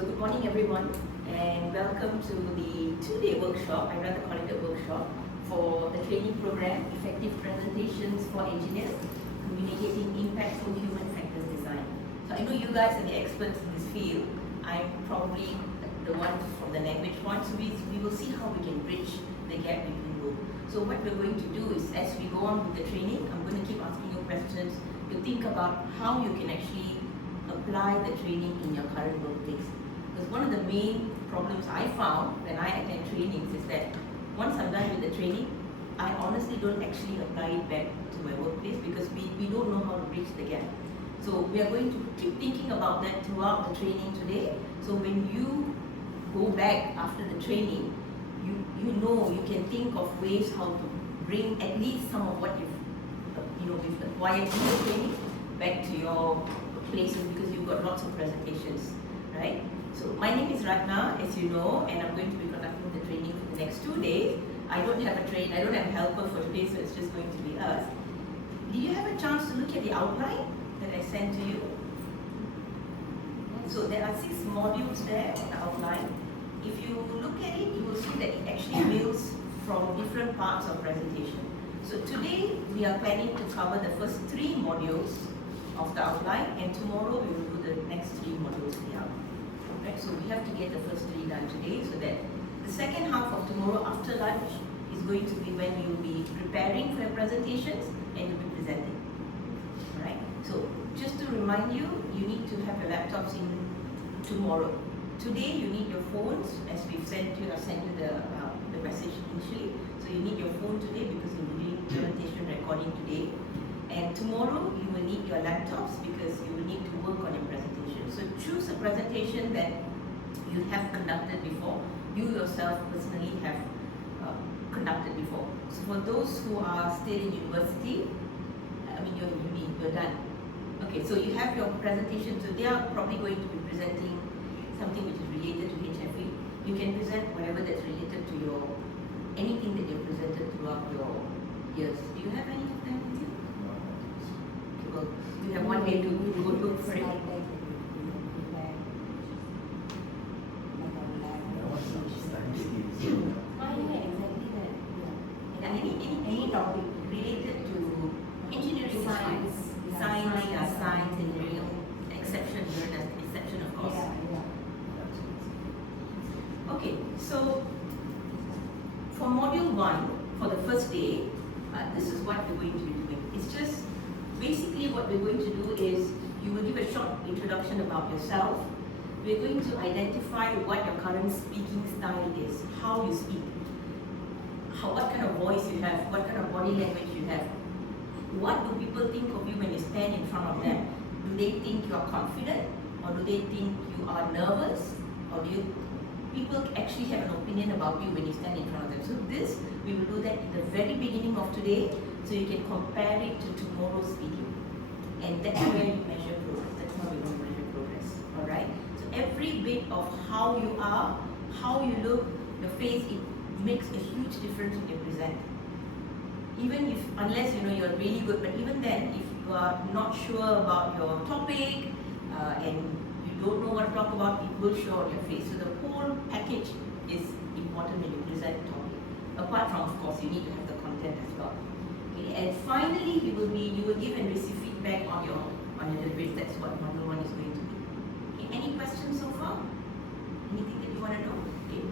So good morning everyone, and welcome to the two-day workshop, I'd rather call it a workshop, for the training program, Effective Presentations for Engineers, Communicating Impactful Human Factors Design. So I know you guys are the experts in this field. I'm probably the one from the language point, so we will see how we can bridge the gap between both. So what we're going to do is, as we go on with the training, I'm going to keep asking you questions to think about how you can actually apply the training in your current workplace. Because one of the main problems I found when I attend trainings is that once I'm done with the training, I honestly don't actually apply it back to my workplace because we don't know how to bridge the gap. So we are going to keep thinking about that throughout the training today. So when you go back after the training, you know, you can think of ways how to bring at least some of what you've acquired in the training back to your places, because you've got lots of presentations, right? So my name is Ratna, as you know, and I'm going to be conducting the training for the next 2 days. I don't have a helper for today, so it's just going to be us. Did you have a chance to look at the outline that I sent to you? So there are 6 modules there on the outline. If you look at it, you will see that it actually builds from different parts of presentation. So today we are planning to cover the first 3 modules of the outline, and tomorrow we will do the next 3 modules in the outline. Right? So we have to get the first 3 done today, so that the second half of tomorrow after lunch is going to be when you'll be preparing for your presentations and you'll be presenting. Right? So just to remind you, you need to have your laptops in tomorrow. Today you need your phones, as we've sent you the message initially. So you need your phone today because you'll be doing presentation recording today. And tomorrow you will need your laptops because you will need to work on your presentation. So choose a presentation that you have conducted before, you yourself personally have conducted before. So for those who are still in university, you're done. Okay, so you have your presentation, so they are probably going to be presenting something which is related to HFE. You can present whatever that's related to anything that you've presented throughout your years. Do you have any of them with you? Okay, well, you have one day to go look for it. Any topic related to engineering science, engineering, exception, of course. Okay, so for module 1, for the first day, this is what we're going to be doing. It's just basically what we're going to do is you will give a short introduction about yourself. We're going to identify what your current speaking style is, how you speak, what kind of voice you have, what kind of body language you have. What do people think of you when you stand in front of them? Do they think you are confident, or do they think you are nervous, or do people actually have an opinion about you when you stand in front of them? So this, we will do that at the very beginning of today, so you can compare it to tomorrow's speaking. And that's where you measure progress. That's how we want to measure progress. Alright? So every bit of how you are, how you look, your face, it makes a huge difference when you present. Even if, unless you're really good, but even then, if you are not sure about your topic and you don't know what to talk about, it will show on your face. So the whole package is important when you present the topic. Apart from, of course, you need to have the content as well. Okay, and finally, you will give and receive feedback on your deliveries. That's what module 1 is going to be. Okay, any questions so far? Anything that you want to know? Okay.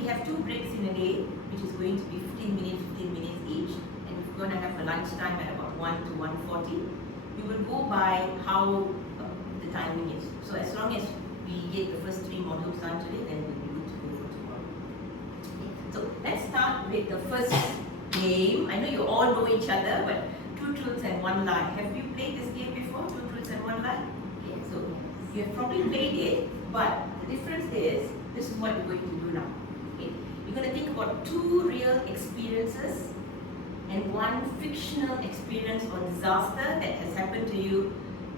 We have 2 breaks in a day, which is going to be 15 minutes each, and we're going to have a lunchtime at about 1 to 1:40. We will go by how the timing is. So as long as we get the first 3 modules done today, then we'll be good to go for tomorrow. Okay. So let's start with the first game. I know you all know each other, but 2 truths and 1 lie. Have you played this game before? 2 truths and 1 lie? Okay, so you have probably played it, but the difference is, this is what we're going to do now. Okay. You're going to think about 2 real experiences and 1 fictional experience or disaster that has happened to you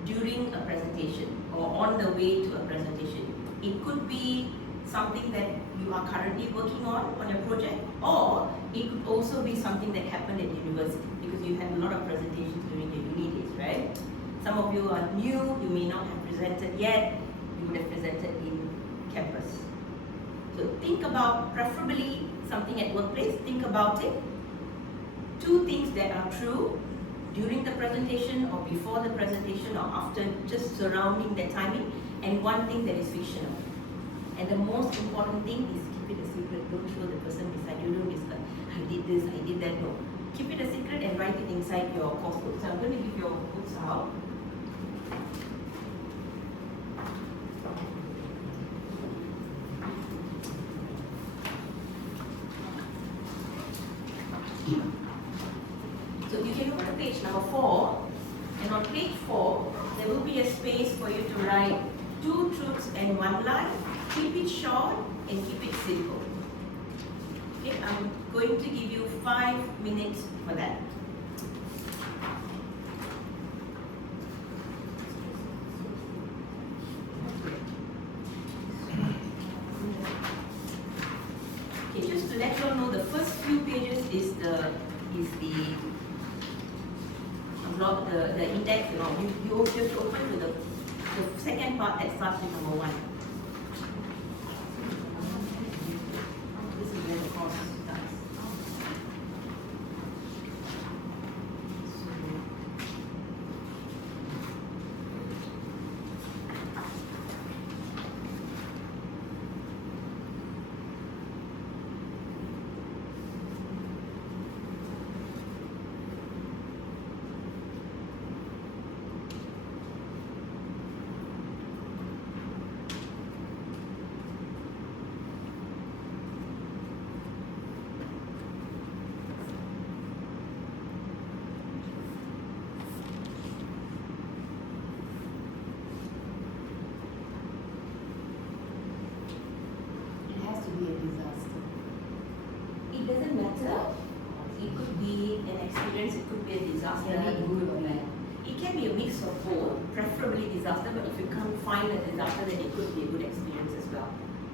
during a presentation or on the way to a presentation. It could be something that you are currently working on your project, or it could also be something that happened at university, because you had a lot of presentations during the uni days, right? Some of you are new, you may not have presented yet, you would have presented in think about, preferably something at workplace, think about it. 2 things that are true during the presentation or before the presentation or after, just surrounding the timing, and 1 thing that is fictional. And the most important thing is keep it a secret. Don't show the person beside you. Don't discuss, I did this, I did that. No. Keep it a secret and write it inside your course book. So I'm going to give your books out. So you can go to page number 4, and on page 4, there will be a space for you to write 2 truths and 1 lie. Keep it short and keep it simple. Okay, I'm going to give you 5 minutes for that. Okay, just to let you all know, the first few pages is the index. You have to open to the second part that starts with number 1. This is where the course starts. It doesn't matter. It could be an experience, it could be a disaster, it could be bad. It can be a mix of both, preferably disaster, but if you can't find a disaster, then it could be a good experience as well.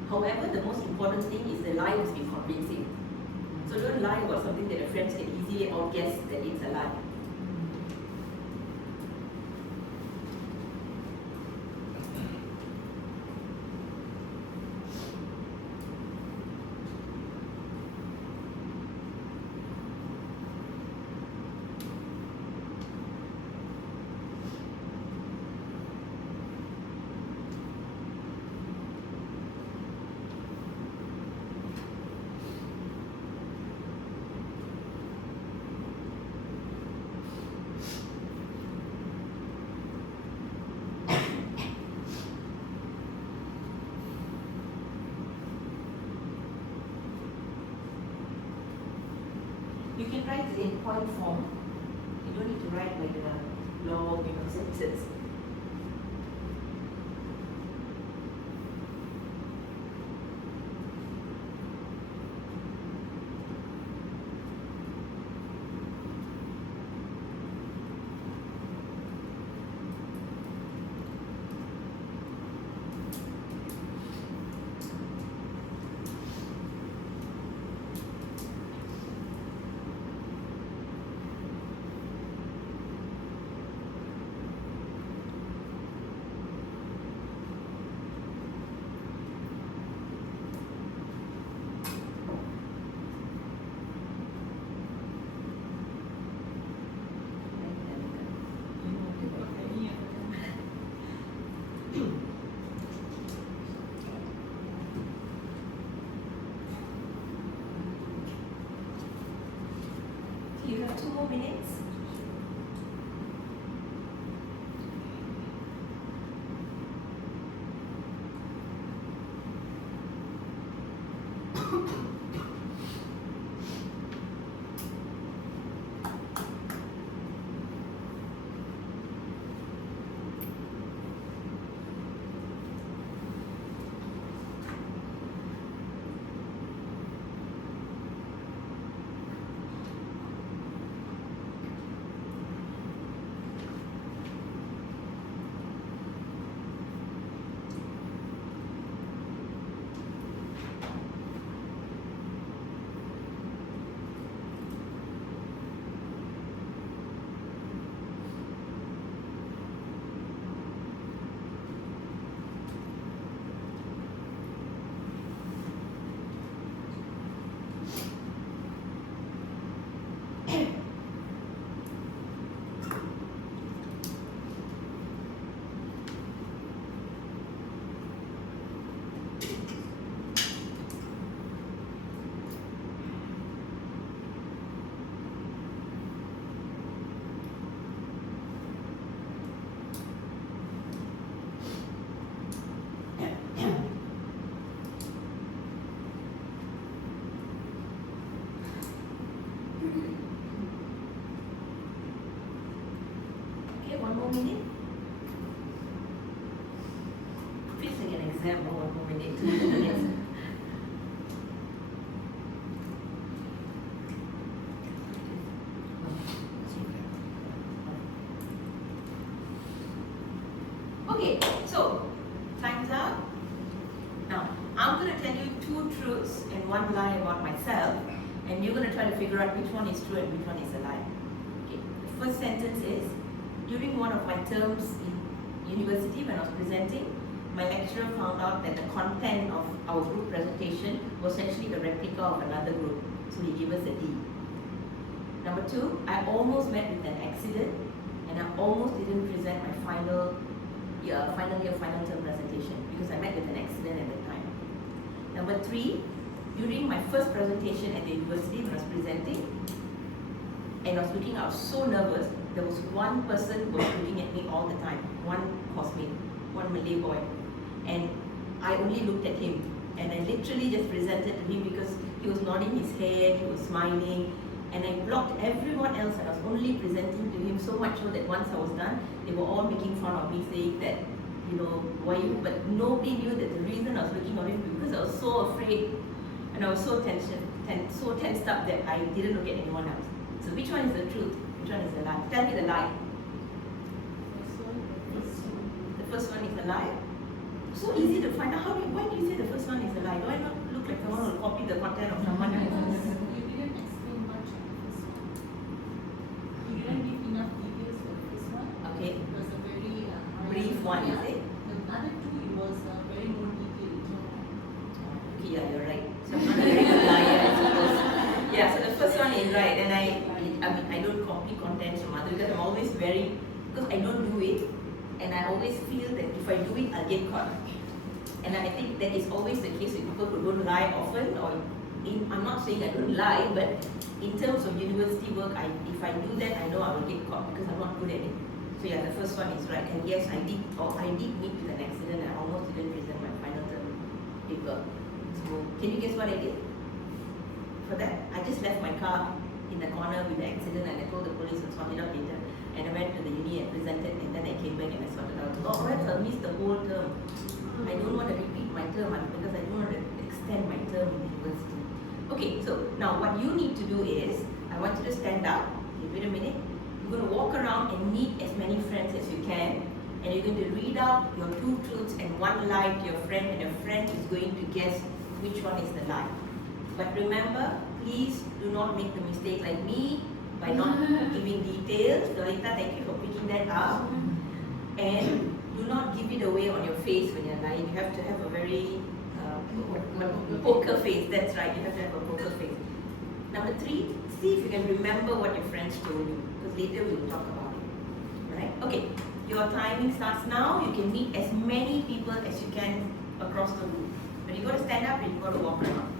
However, the most important thing is the lie must be convincing. So don't lie about something that your friends can easily outguess that it's a lie. You can write it in point form. You don't need to write like a long, sentence. You have 2 more minutes. more minute? Feels like an exam, one more minute, 2 minutes. Okay, so time's up. Now, I'm going to tell you 2 truths and 1 lie about myself, and you're going to try to figure out which one is true and which one is a lie. Okay, the first sentence is, during one of my terms in university when I was presenting, my lecturer found out that the content of our group presentation was actually a replica of another group, so he gave us a D. Number 2, I almost met with an accident, and I almost didn't present my final term presentation because I met with an accident at the time. Number 3, during my first presentation at the university when I was presenting, and I was so nervous, there was one person who was looking at me all the time, one classmate, one Malay boy, and I only looked at him, and I literally just presented to him because he was nodding his head, he was smiling, and I blocked everyone else, and I was only presenting to him, so much so that once I was done, they were all making fun of me, saying that, why you, but nobody knew that the reason I was looking at him because I was so afraid, and I was so tensed up that I didn't look at anyone else. So which one is the truth? Which one is the lie? Tell me the lie. The first one is the lie. So easy to find out. Why do you say the first one is a lie? Do I not look like someone who will copy the content of someone else? You didn't explain much on the first one. You didn't give enough details for the first one. Okay. It was a very Brief one, is it? The other 2, it was very more detailed. Okay, yeah, you're right. So I'm not a very good liar, I suppose. Yeah, so the first one is right, and I don't copy content from others because I'm always because I don't do it, and I always feel that if I do it, I'll get caught. And I think that is always the case with people who don't lie often, I'm not saying I don't lie, but in terms of university work, if I do that, I know I will get caught because I'm not good at it. So yeah, the first one is right, and yes, I did meet with an accident, and I almost didn't present my final term paper. So can you guess what I did? For that, I just left my car in the corner with the accident, and I told the police and sorted it out later. And I went to the uni and presented, and then I came back and I sorted out. Oh, else I missed the whole term. I don't want to repeat my term because I don't want to extend my term in the university. Okay, so now what you need to do is, I want you to stand up. Okay, wait a minute. You're going to walk around and meet as many friends as you can, and you're going to read out your 2 truths and 1 lie to your friend, and your friend is going to guess which one is the lie. But remember, please do not make the mistake like me by not giving details. Lolita, thank you for picking that up. And do not give it away on your face when you're lying. You have to have a very poker face. That's right, you have to have a poker face. Number 3, see if you can remember what your friends told you, because later we'll talk about it. Right? Okay, your timing starts now. You can meet as many people as you can across the room. But you got to stand up and you got to walk around.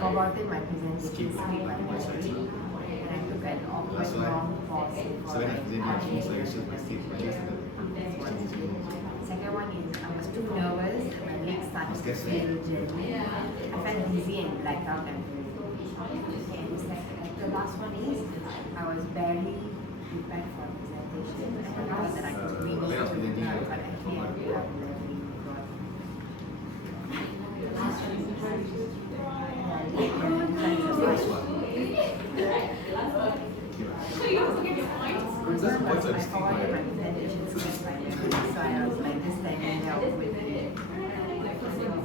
Forwarded my presentation script by the and I took an awkward long pause before Second one is, I was too nervous and my legs started to feel jelly. I felt dizzy and blacked out temporarily. And the last one is, I was barely prepared for a presentation. I thought that I could read it, but actually I ended up learning God. So I was like this standing there with it. So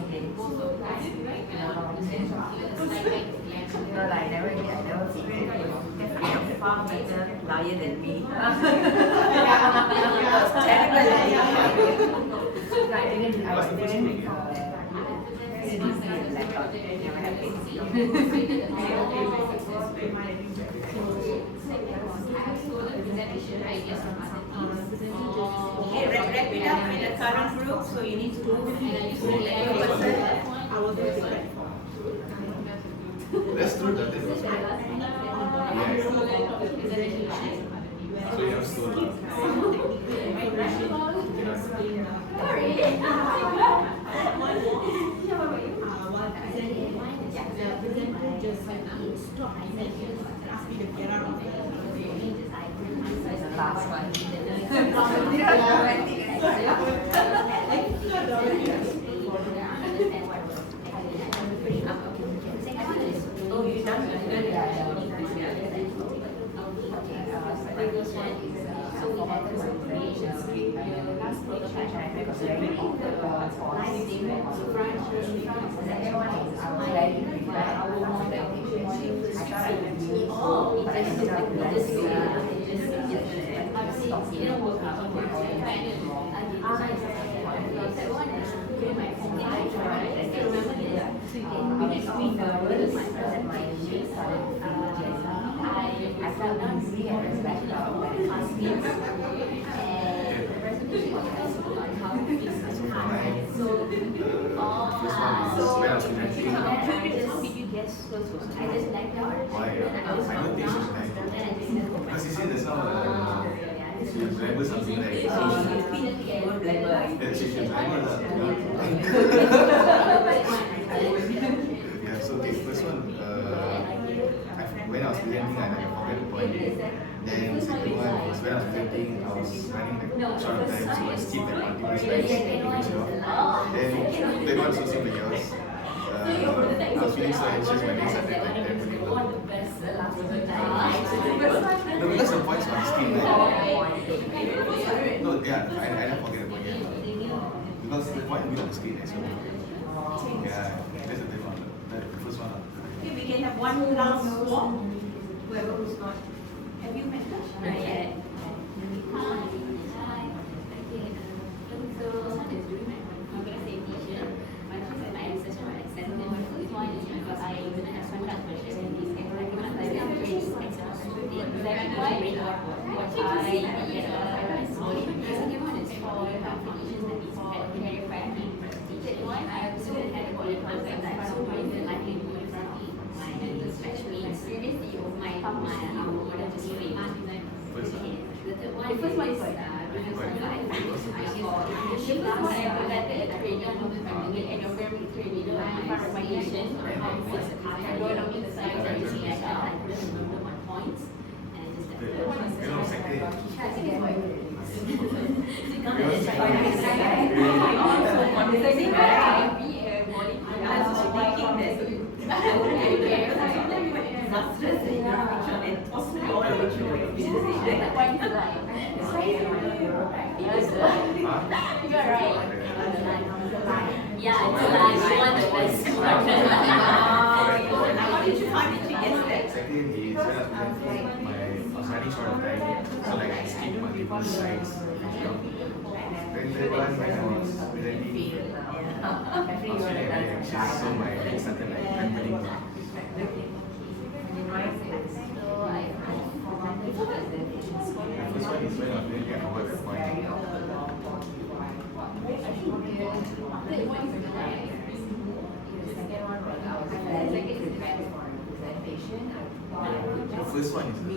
nervous No, I never did. I never did. Definitely a far better liar than me. I was terrible at it. No, I didn't. I was didn't CDC and laptop. Never happened. Okay, wrap it up with the current group. So you need to move to the person. That's true, that is also. So you have to The last one. Oh, you done? I felt easy and respected when it comes to first one is when I was presenting. How did you guess first was Why? I don't think she's nice. Because you see, there's no she remembers something like you were blabber. yeah, she remembers yeah, so okay, first one, when I was presenting, I forget the point. Then the second one is when I was presenting, I was running like short of time, so I skipped that particular slide to finish it off. Then that one also seemed like yours. I was feeling so anxious, my legs started like that. No, because the points on the screen, right? No, yeah, I don't forget the point yet. Because the point will be on the screen, so yeah, that's the third one, the first one. Okay, we can have one last swap. Whoever who's not. Have you met her? Not yet. The first one is the first one I presented at training and your family training foundation. I wrote on the side that you see I couldn't remember my points and I just Exactly. You're right. Yeah, it's like you want the best score. How did you guess that? Second is when I was presenting, I was running short of time, so like I skipped multiple slides. Then third one, when I was presenting, I was feeling very anxious, so my legs started like trembling. The first one is when I was presenting, I forgot the point. The first one is the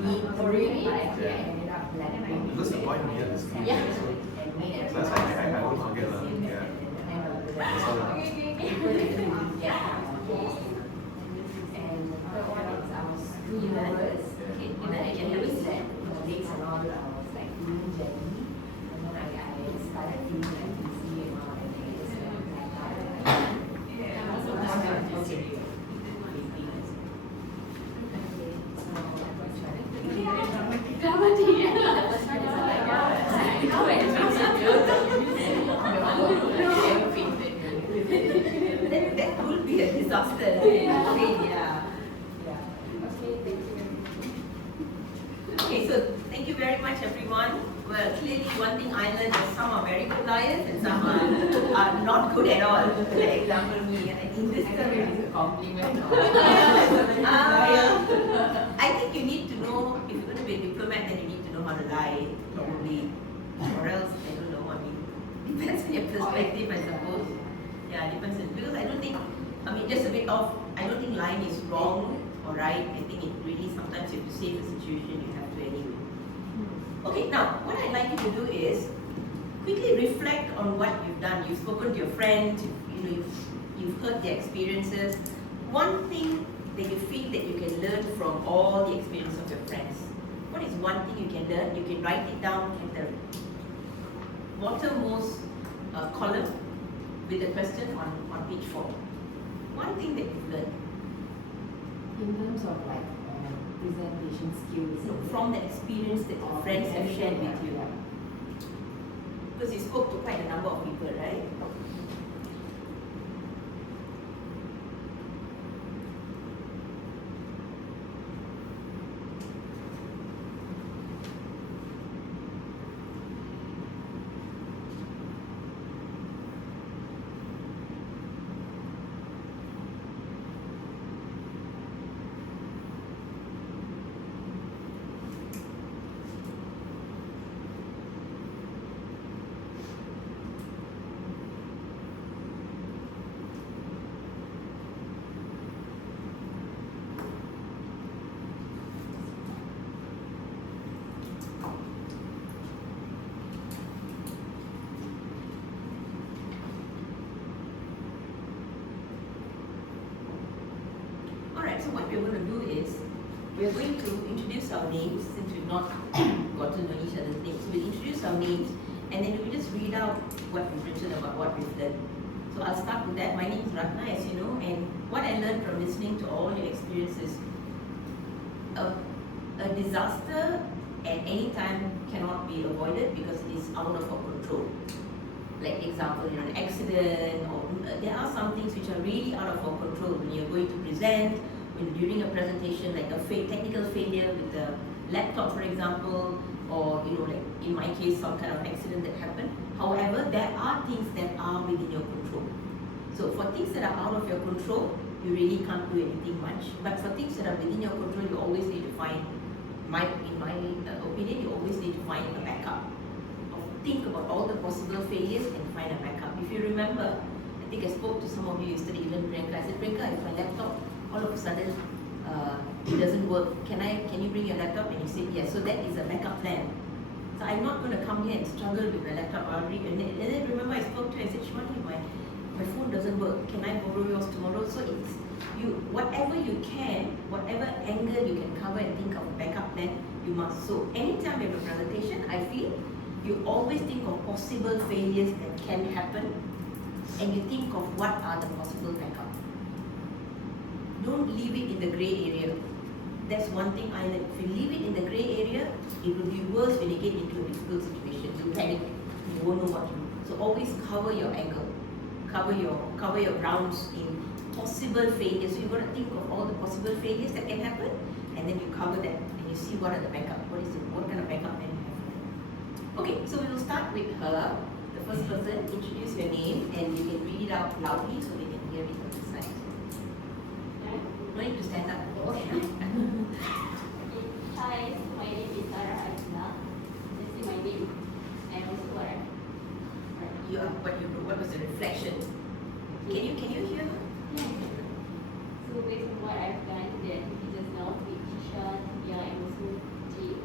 yeah. Because the point will be on the screen. Yeah. So that's why I won't forget. Yeah. That's all. The first one is like, some are not good at all. Like example me, and I think this I think it's a compliment. I think you need to know, if you're going to be a diplomat, then you need to know how to lie, probably. Or else, I don't know, I mean, depends on your perspective, I suppose. Yeah, depends on, because I don't think, I mean, just a bit off, I don't think lying is wrong or right. I think it really, sometimes if you save the situation, you have to anyway. Okay, now, what I'd like you to do is, quickly reflect on what you've done. You've spoken to your friends, you've heard their experiences. One thing that you feel that you can learn from all the experience of your friends. What is one thing you can learn? You can write it down at the bottommost column with the question on page 4. One thing that you've learned. In terms of like presentation skills. From the experience that your friends have shared with you. Because you spoke to quite a number of people, right? So what we're going to do is, we're going to introduce our names, since we've not got to know each other's names. So we'll introduce our names, and then we'll just read out what we've written about what we've learned. So I'll start with that. My name is Ratna, as you know, and what I learned from listening to all your experiences, a disaster at any time cannot be avoided because it is out of our control. Like example, an accident, or there are some things which are really out of our control. When you're going to present, during a presentation, like a technical failure with the laptop, for example, or like in my case, some kind of accident that happened. However, there are things that are within your control. So for things that are out of your control, you really can't do anything much. But for things that are within your control, you always need to find, in my opinion, you always need to find a backup. Think about all the possible failures and find a backup. If you remember, I think I spoke to some of you yesterday, even Priyanka. I said, Priyanka, if my laptop all of a sudden it doesn't work, can you bring your laptop? And you said yes. So that is a backup plan. So I'm not going to come here and struggle with my laptop. And then remember, I spoke to her. I said, Shwani, my phone doesn't work. Can I borrow yours tomorrow? So it's whatever you can, whatever angle you can cover and think of a backup plan, you must. So anytime you have a presentation, I feel you always think of possible failures that can happen, and you think of what are the possible backup. Don't leave it in the grey area. That's one thing I like. If you leave it in the grey area, it will be worse when you get into a difficult situation. You panic, you won't know what to do. So always cover your angle, cover your grounds in possible failures. So you've got to think of all the possible failures that can happen, and then you cover that, and you see what are the backup. What kind of backup can you have? Okay, so we will start with her, the first person. Introduce your name, and you can read it out loudly so they can hear it on the side. No need to stand up. Okay. Hi, my name is Sarah Azna. Just see my name and also what I. What was the reflection? Can you hear her? Yeah. So based on what I've done, that just now with Kisha, Tia, and also Jay,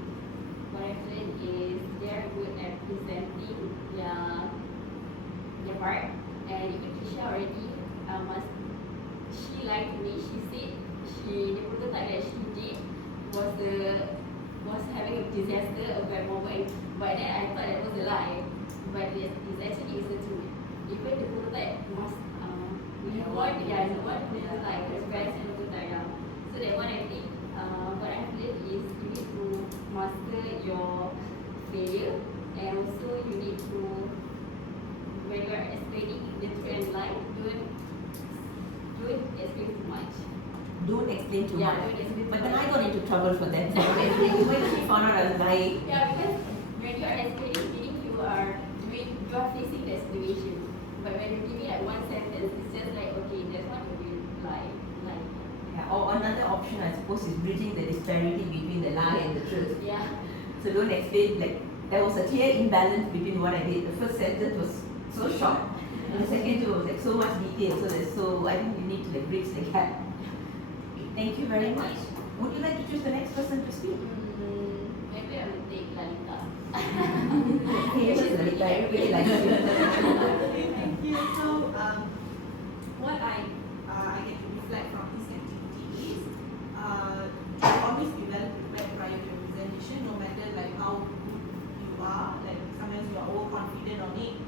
what I've learned is they're good at presenting their part, and even Kisha already she liked me. She said the prototype that she did was having a disaster, a bad moment. But then I thought that was a lie. But it's actually the truth. Even the prototype must we want the one prototype, the best prototype now. So that one I think what I've learned is you need to master your failure, and also you need to, when you are explaining the trend line, don't explain too much. Don't explain too much. Don't explain too But then much. I got into trouble for that. So when she found out I was lying. Yeah, because when you are explaining, meaning you are facing the situation. another option, I suppose, is bridging the disparity between the lie and the truth. Yeah. So don't explain, like, there was a clear imbalance between what I did. The first sentence was so short, and the second two was like so much detail. So I think you need to like bridge the gap. Thank you very much. Would you like to choose the next person to speak? Maybe I will take Lalita. Yes, Lalita, everybody likes you. Okay, thank you. So, what I get to reflect from this activity is always be well prepared prior to your presentation, no matter like how good you are. Like sometimes you are overconfident on it.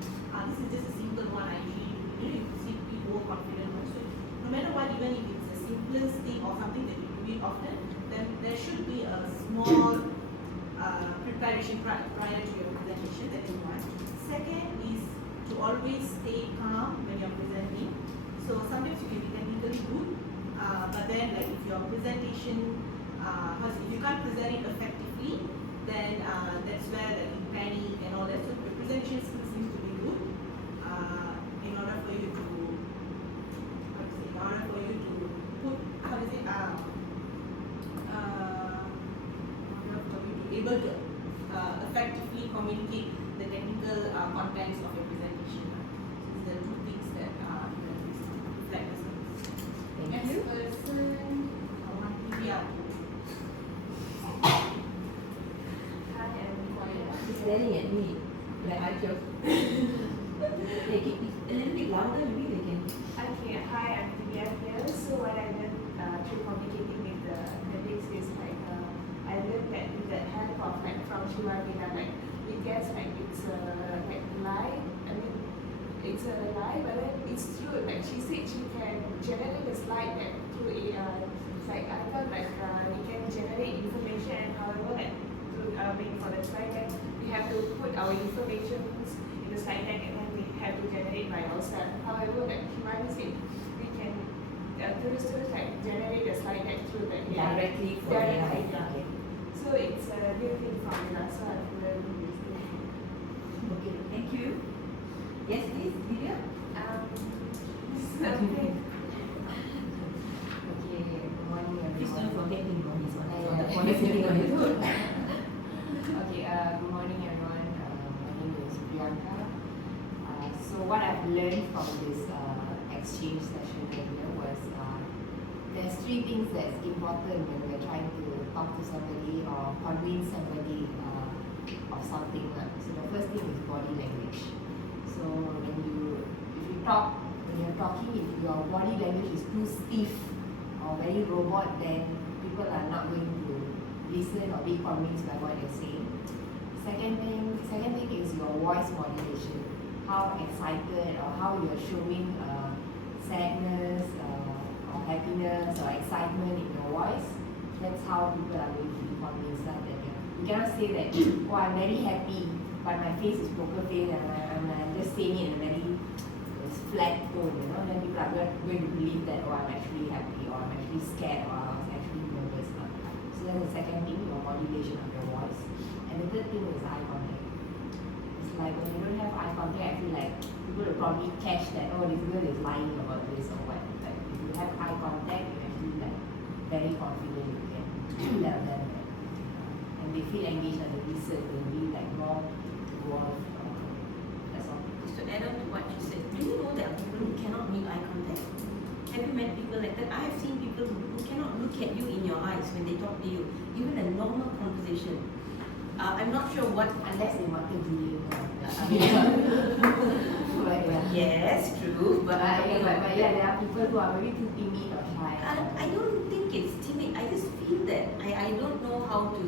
This is just a simple one I usually do. You see people overconfident also. No matter what, even if it's the simplest thing or something that you do it often, then there should be a small preparation prior to your presentation. That is one. Second is to always stay calm when you're presenting. So sometimes you can be technically good, but then like if your presentation, if you can't present it effectively, then that's where like you panic and all that. So the presentation skills needs to be good in order for you to, put, able to effectively communicate the technical contents of your presentation. So these are the two things that reflect the skills. Thank you. Next person, yeah. Hi, I'm She's staring at me like I just. They keep a little bit louder, maybe they can. Okay, hi, I'm Divya here. So what I learned through communicating with the colleagues is like I learned that with the help of like from Shivagina, like we guess like it's a like lie. I mean it's a lie, but then it's true. Like she said, she can generate a slide that through AI. It's like I thought like we can generate information, however like through for the slide deck we have to put our information in the slide deck and then we have to generate by ourselves. However, like Shivani said, we can through like generate a slide deck through the AI. Directly for Directly, AI. yeah. So it's a new thing formula. So I've learned this thing. Okay, thank you. Yes, please, Divya. Something. Okay, good morning Please don't everyone. forget him on his one. Yeah, So the yeah. phone is sitting on his own. Okay, good morning everyone. My name is Priyanka. So what I've learned from this exchange session earlier was there's three things that's important when we're trying to talk to somebody or convince somebody of something. So the first thing is body language. So when you're talking, if your body language is too stiff or very robot, then people are not going to listen or be convinced by what you're saying. Second thing is your voice modulation. How excited or how you're showing sadness or happiness or excitement in your voice. That's how people are going to be convinced that you cannot say that, oh, I'm very happy, but my face is poker face and I'm just saying it in a very flat tone, you know, then people are going to believe that, oh, I'm actually happy or I'm actually scared or I was actually nervous. So that's the second thing, your modulation of your voice. And the third thing is eye contact. It's like when you don't have eye contact, I feel like people will probably catch that, oh, this girl is lying about this or what. But if you have eye contact, you're actually like very confident you can tell them that. And they feel engaged and they listen, they'll be like more involved. That's all. Just to add on to what you said, do you know there are people who cannot make eye contact? Have you met people like that? I have seen people who cannot look at you in your eyes when they talk to you, even a normal conversation. I'm not sure what. Unless they want to do it. But yeah. Yes, true, but But yeah, there are people who are maybe too timid or shy. I don't think it's timid. I just feel that I don't know how to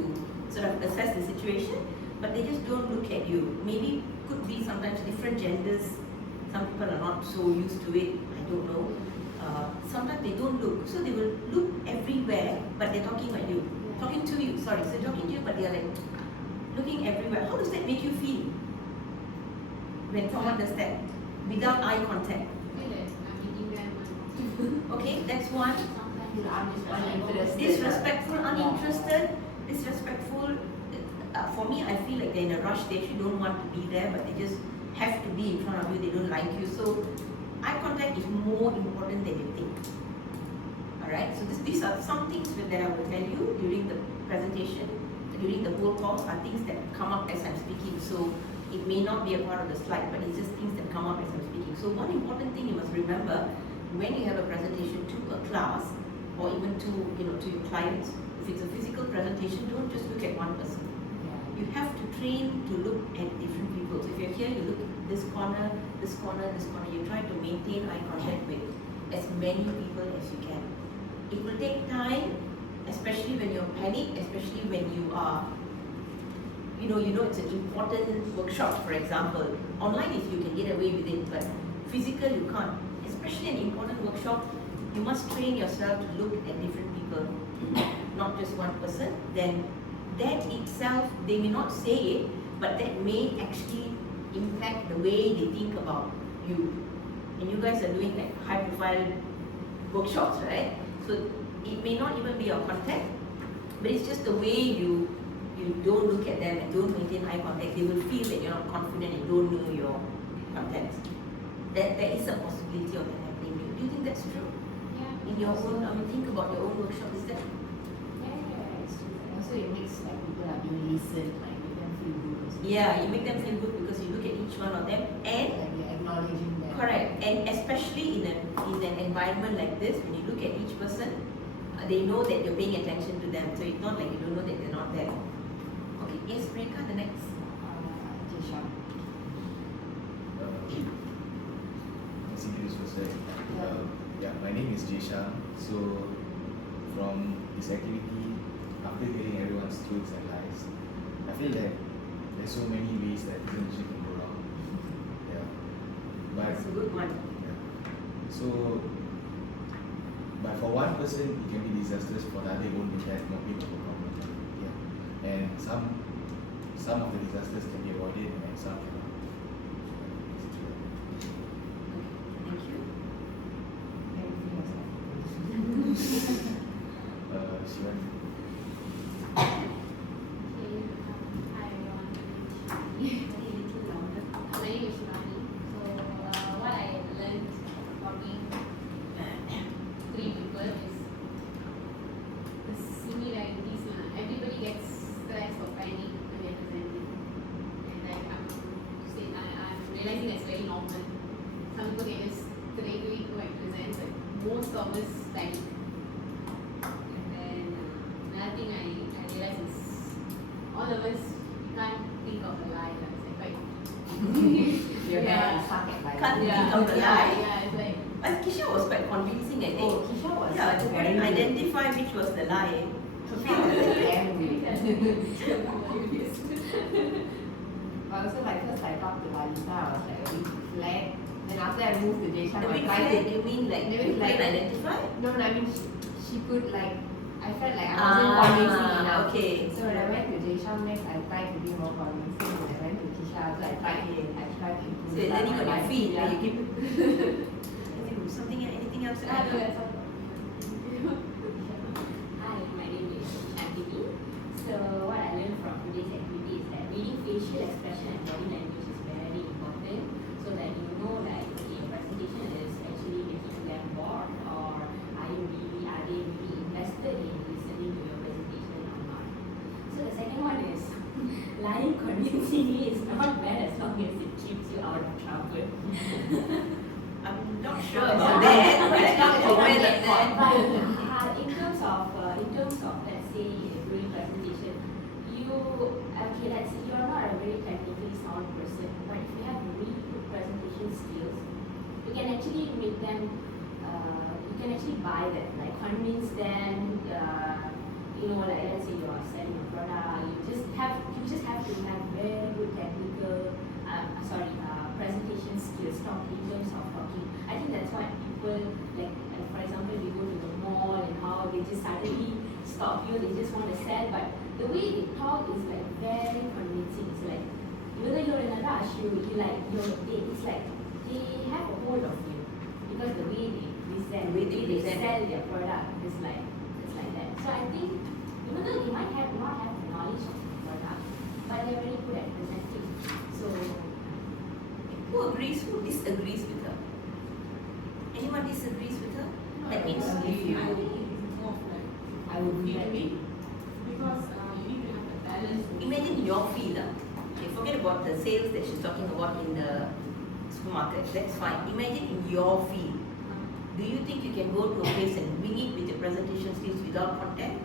sort of assess the situation, but they just don't look at you. Maybe could be sometimes different genders. Some people are not so used to it. I don't know. Sometimes they don't look, so they will look everywhere, but they're talking about you, talking to you. Sorry, so they're talking to you, but they're like looking everywhere. How does that make you feel when someone does that without eye contact? Okay, that's one. Disrespectful, uninterested, disrespectful. For me, I feel like they're in a rush. They actually don't want to be there, but they just have to be in front of you. They don't like you. So, eye contact is more important than you think. Alright, so these are some things that I will tell you during the presentation, during the whole course, are things that come up as I'm speaking. So it may not be a part of the slide, but it's just things that come up as I'm speaking. So one important thing you must remember when you have a presentation to a class or even to to your clients, if it's a physical presentation, don't just look at one person. You have to train to look at different people. So if you're here, you look at this corner, this corner, this corner. You try to maintain eye contact with as many people as you can. It will take time, especially when you're panicked, especially when you are, you know it's an important workshop, for example. Online, if you can get away with it, but physical, you can't. Especially an important workshop, you must train yourself to look at different people, not just one person. Then that itself, they may not say it, but that may actually impact the way they think about you. And you guys are doing like high profile workshops, right? So it may not even be your contact, but it's just the way you don't look at them and don't maintain eye contact. They will feel that you're not confident and don't know your content. There is a possibility of that happening. Do you think that's true? Yeah. In your own, think about your own workshop, is that? Yeah, it's true. Also, it makes like people are being listened, like make them feel good also. Yeah, you make them feel good because you look at each one of them and Like you're acknowledging them. correct. And especially in an environment like this, when you look at each person, they know that you're paying attention to them. So it's not like you don't know that they're not there. Okay, yes, Priyanka, the next. Jisha. Let's introduce first, right? Yeah, my name is Jisha. So from this activity, after hearing everyone's truths and lies, I feel that there's so many ways that presentation can go wrong. Yeah. But That's a good one. yeah. So but for one person it can be disastrous, for the other it won't be that big of a problem. Yeah. And some of the disasters can be avoided and some cannot. Thank you. Shivan. Okay, hi everyone. My name is Shivani. So, what I learned talking three people is the similarities. Everybody gets stressed or panic when they're presenting, and I'm realizing that's very normal. Some people can just straightaway go and present, but most of us panic. And then another thing I realized is all of us we can't think of a lie. It's like You're Yeah. very stuck at like. Can't think of the lie. Yeah, it's like But Kisha was quite convincing, I think. Oh, Kisha was Yeah, to very good. identify which was the lie. Sophia, But also like first I talked to Lalita, I was like a bit flat. Then after I moved to Desha, the I big tried flag, to. you mean like Maybe you like- couldn't identify? No, I mean she could like. I felt like I wasn't convincing enough. Okay. So when I went to Desha next, I tried to be more convincing. When I went to Kisha, so I tried to improve. So you're learning on your my feet, life. like you keep anything else to add? Hi, my name is Shantini. So what I learned from today's activity is that reading facial expression and body language is very important, so that you know like okay, your presentation is actually making them bored, or are they really invested in listening to your presentation or not. So the second one is lying convincingly is not bad as long as it keeps you out of trouble. I'm not sure about that, but I can't comment on that. But in terms of let's say during presentation, let's say you're not a very technically sound person, but if you have really good presentation skills, you can actually make them, you can actually buy them, like convince them. Like let's say you're selling a product, you just have to have very good technical, presentation skills, in terms of talking. I think that's why people like for example, we go to the mall and how they just suddenly stop you, they just want to sell, but the way they talk is like very convincing. It's like even though you're in a rush, it's like they have a hold of you because the way they present, the way they sell their product is like it's like that. So I think even though they might not have the knowledge of the product, but they're very good at presenting. So Who agrees? Who disagrees with her? Anyone disagrees with her? no, That means if you, I think it's more of like I would you like doing because you need to have the balance. imagine your field. Okay, forget about the sales that she's talking about in the supermarket. That's fine. Imagine in your field. Do you think you can go to a place and wing it with your presentation skills without content?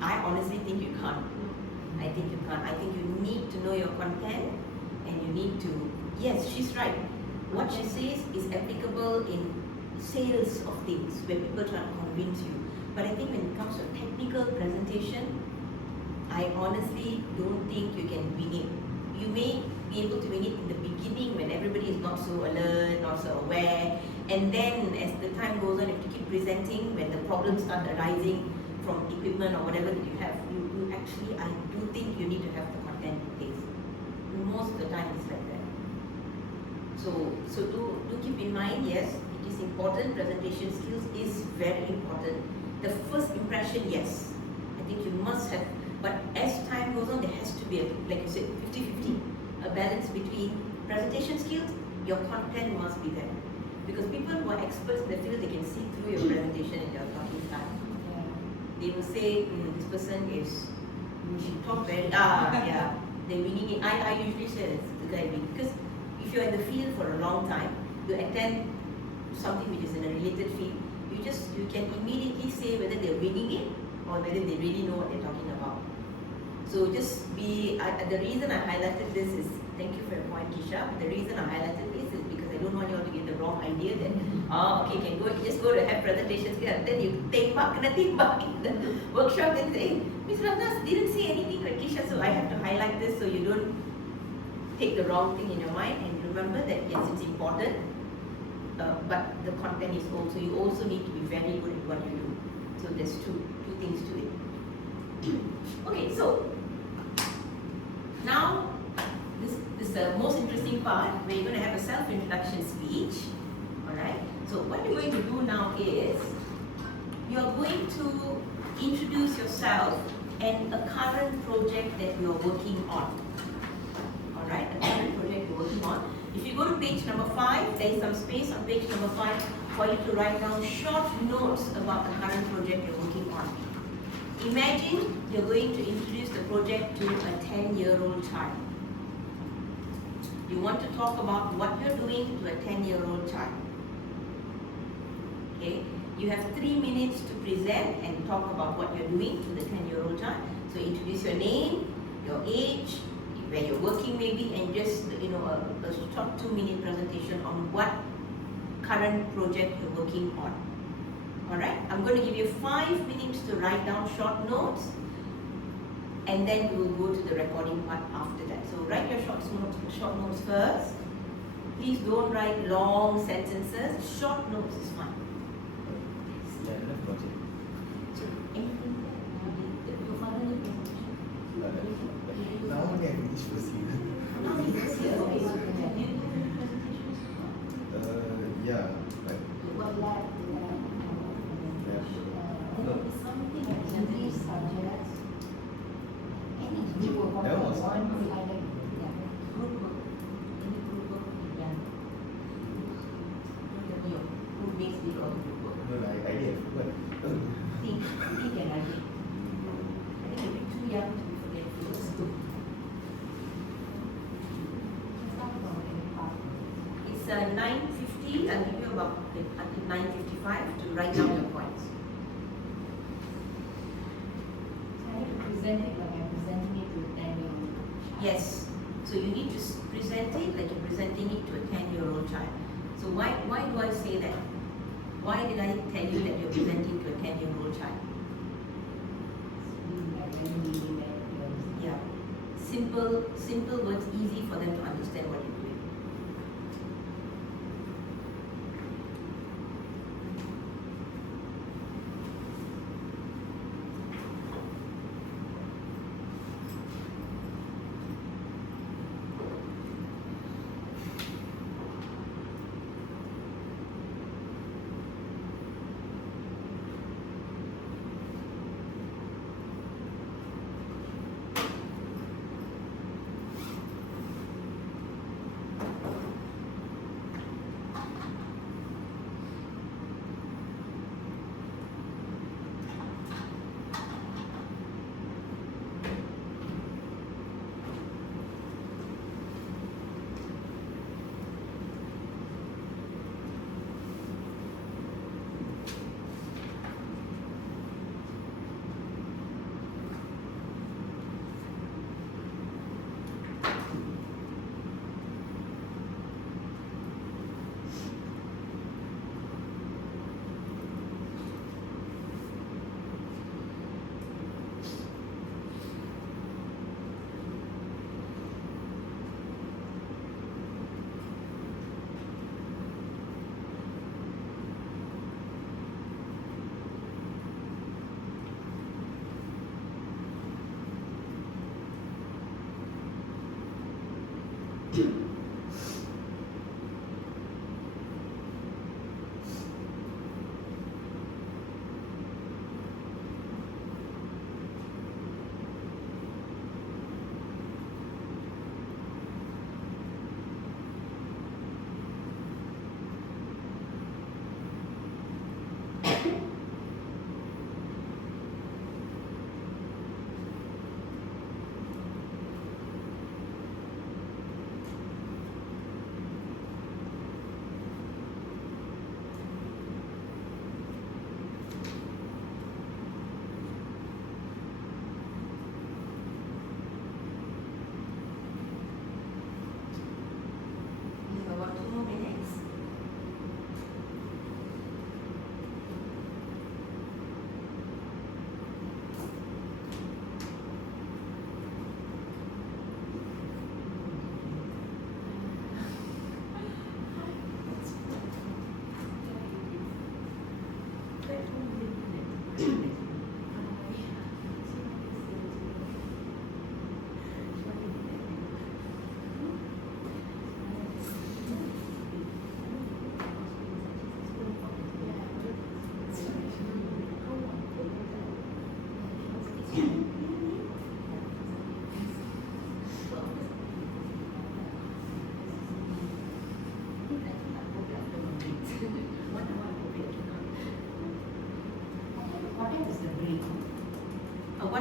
I honestly think you can't. I think you can't. I think you need to know your content and you need to, yes, she's right. What she says is applicable in sales of things where people try to convince you. But I think when it comes to technical presentation, I honestly don't think you can wing it. You may be able to wing it in the beginning when everybody is not so alert, not so aware, and then as the time goes on, you have to keep presenting when the problems start arising from equipment or whatever that you have. You actually, I do think you need to have the content in place. Most of the time it's like that. So do keep in mind, yes, it is important. Presentation skills is very important. The first impression, yes, I think you must have. But as time goes on, there has to be, like you said, 50-50, a balance between presentation skills, your content must be there. Because people who are experts in the field, they can see through your presentation and your talking style. They will say, this person is, she talk very, yeah, they're winning it. I usually say that's the guy winning. Because if you're in the field for a long time, you attend something which is in a related field, you can immediately say whether they're winning it or whether they really know what they're talking about. So just be, the reason I highlighted this is, thank you for your point, Kisha, but the reason I highlighted this is because I don't want you all to get the wrong idea that, okay, can go, just go to have presentations here, and then you tembak in the workshop and say, Ms. Ramdas didn't say anything like Kisha, so I have to highlight this so you don't take the wrong thing in your mind, and remember that yes, it's important, but the content is also, you also need to be very good at what you do. So there's two things to it. Okay, so now this is the most interesting part where you're going to have a self-introduction speech. Alright, so what you're going to do now is you're going to introduce yourself and a current project that you're working on. Alright, a current project you're working on. If you go to page number 5, there is some space on page number 5 for you to write down short notes about the current project you're working on. Imagine you're going to introduce the project to a 10-year-old child. You want to talk about what you're doing to a 10-year-old child. Okay, you have 3 minutes to present and talk about what you're doing to the 10-year-old child. So introduce your name, your age, where you're working maybe, and just a short 2-minute presentation on what current project you're working on. Alright, I'm going to give you 5 minutes to write down short notes, and then we'll go to the recording part after that. So write your short notes first. Please don't write long sentences. Short notes is fine. Yeah, I don't have project. So anything that your father need presentation? Now only I finish first year. Okay, so did you do any presentations? Yeah, but What lab? Something like English subjects, any group of That was- one, I like, yeah. group work. Any group work done? Your group mates did all the group work. no, I did, but Think and I did. I think you're a bit too young to be forgetful. It's 9:50. I'll give you about until 9:55 to write down your points. I need to present it like I'm presenting it to a 10-year-old. Yes. So you need to present it like you're presenting it to a 10-year-old child. So why do I say that? Why did I tell you that you're presenting to a 10-year-old child? Like very easy, very clear. Yeah. Simple words, easy for them to understand what you're doing.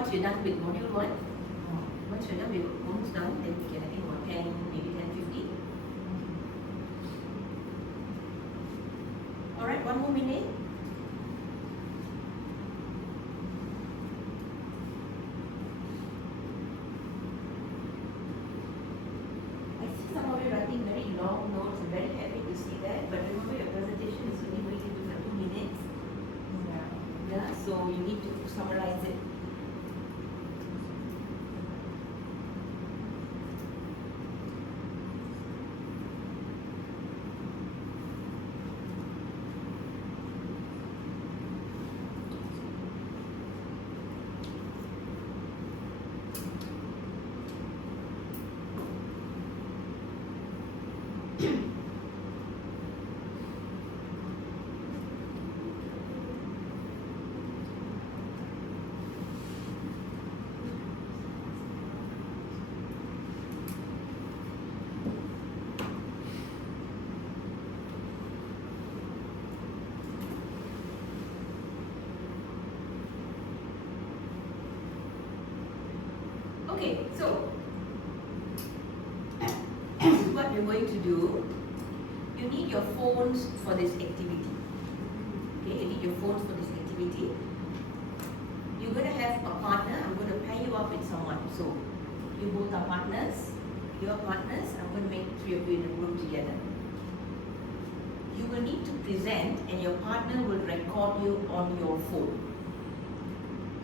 once you're done with module 1, once you're done, we're almost done, then we can, I think, about 10, maybe 10:50. Alright, 1 more minute. I see some of you writing very long notes. I'm very happy to see that. But remember, your presentation is only going to be for 2 minutes. Yeah, so you need to summarize it. Okay, so this is what we're going to do. You need your phones for this activity. Okay, you need your phones for this activity. You're going to have a partner. I'm going to pair you up with someone. So you both are partners. You are partners. I'm going to make 3 of you in a room together. You will need to present, and your partner will record you on your phone.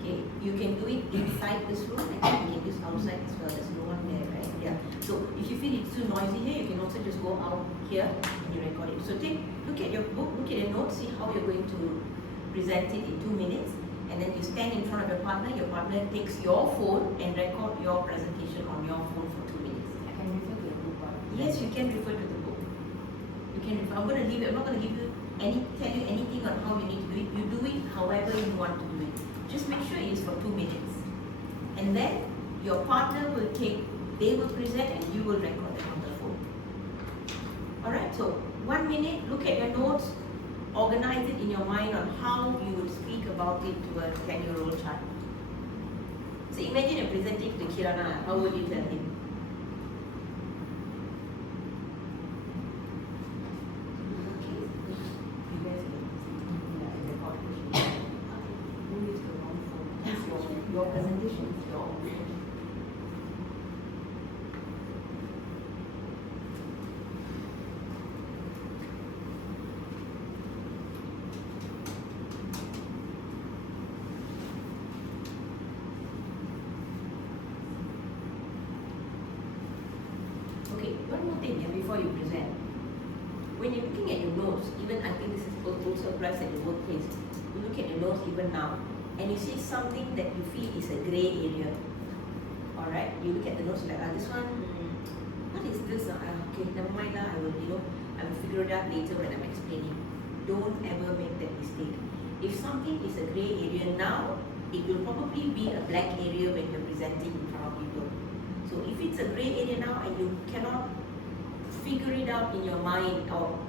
Okay, you can do it inside this room, and you can use outside as well. There's no one there, right? Yeah. So if you feel it's too noisy here, you can also just go out here and you record it. So look at your book, look at your notes, see how you're going to present it in 2 minutes, and then you stand in front of your partner. Your partner takes your phone and record your presentation on your phone for 2 minutes. I can refer to the book. Yes, you can refer to the book. You can refer. I'm going to leave it. I'm not going to tell you anything on how you need to do it. You do it however you want to do it. Just make sure it is for 2 minutes. And then your partner will they will present and you will record it on the phone. Alright, so 1 minute, look at your notes, organize it in your mind on how you would speak about it to a 10-year-old child. So imagine you're presenting to Kirana, how would you tell him? Your presentation is your okay, one more thing before you present. When you're looking at your notes, even I think this is also applies at your workplace, you look at your notes even now, and you see something that you feel is a grey area. Alright, you look at the notes like, this one, what is this? Okay, never mind, I will, I will figure it out later when I'm explaining. Don't ever make that mistake. If something is a grey area now, it will probably be a black area when you're presenting in front of people. So if it's a grey area now and you cannot figure it out in your mind or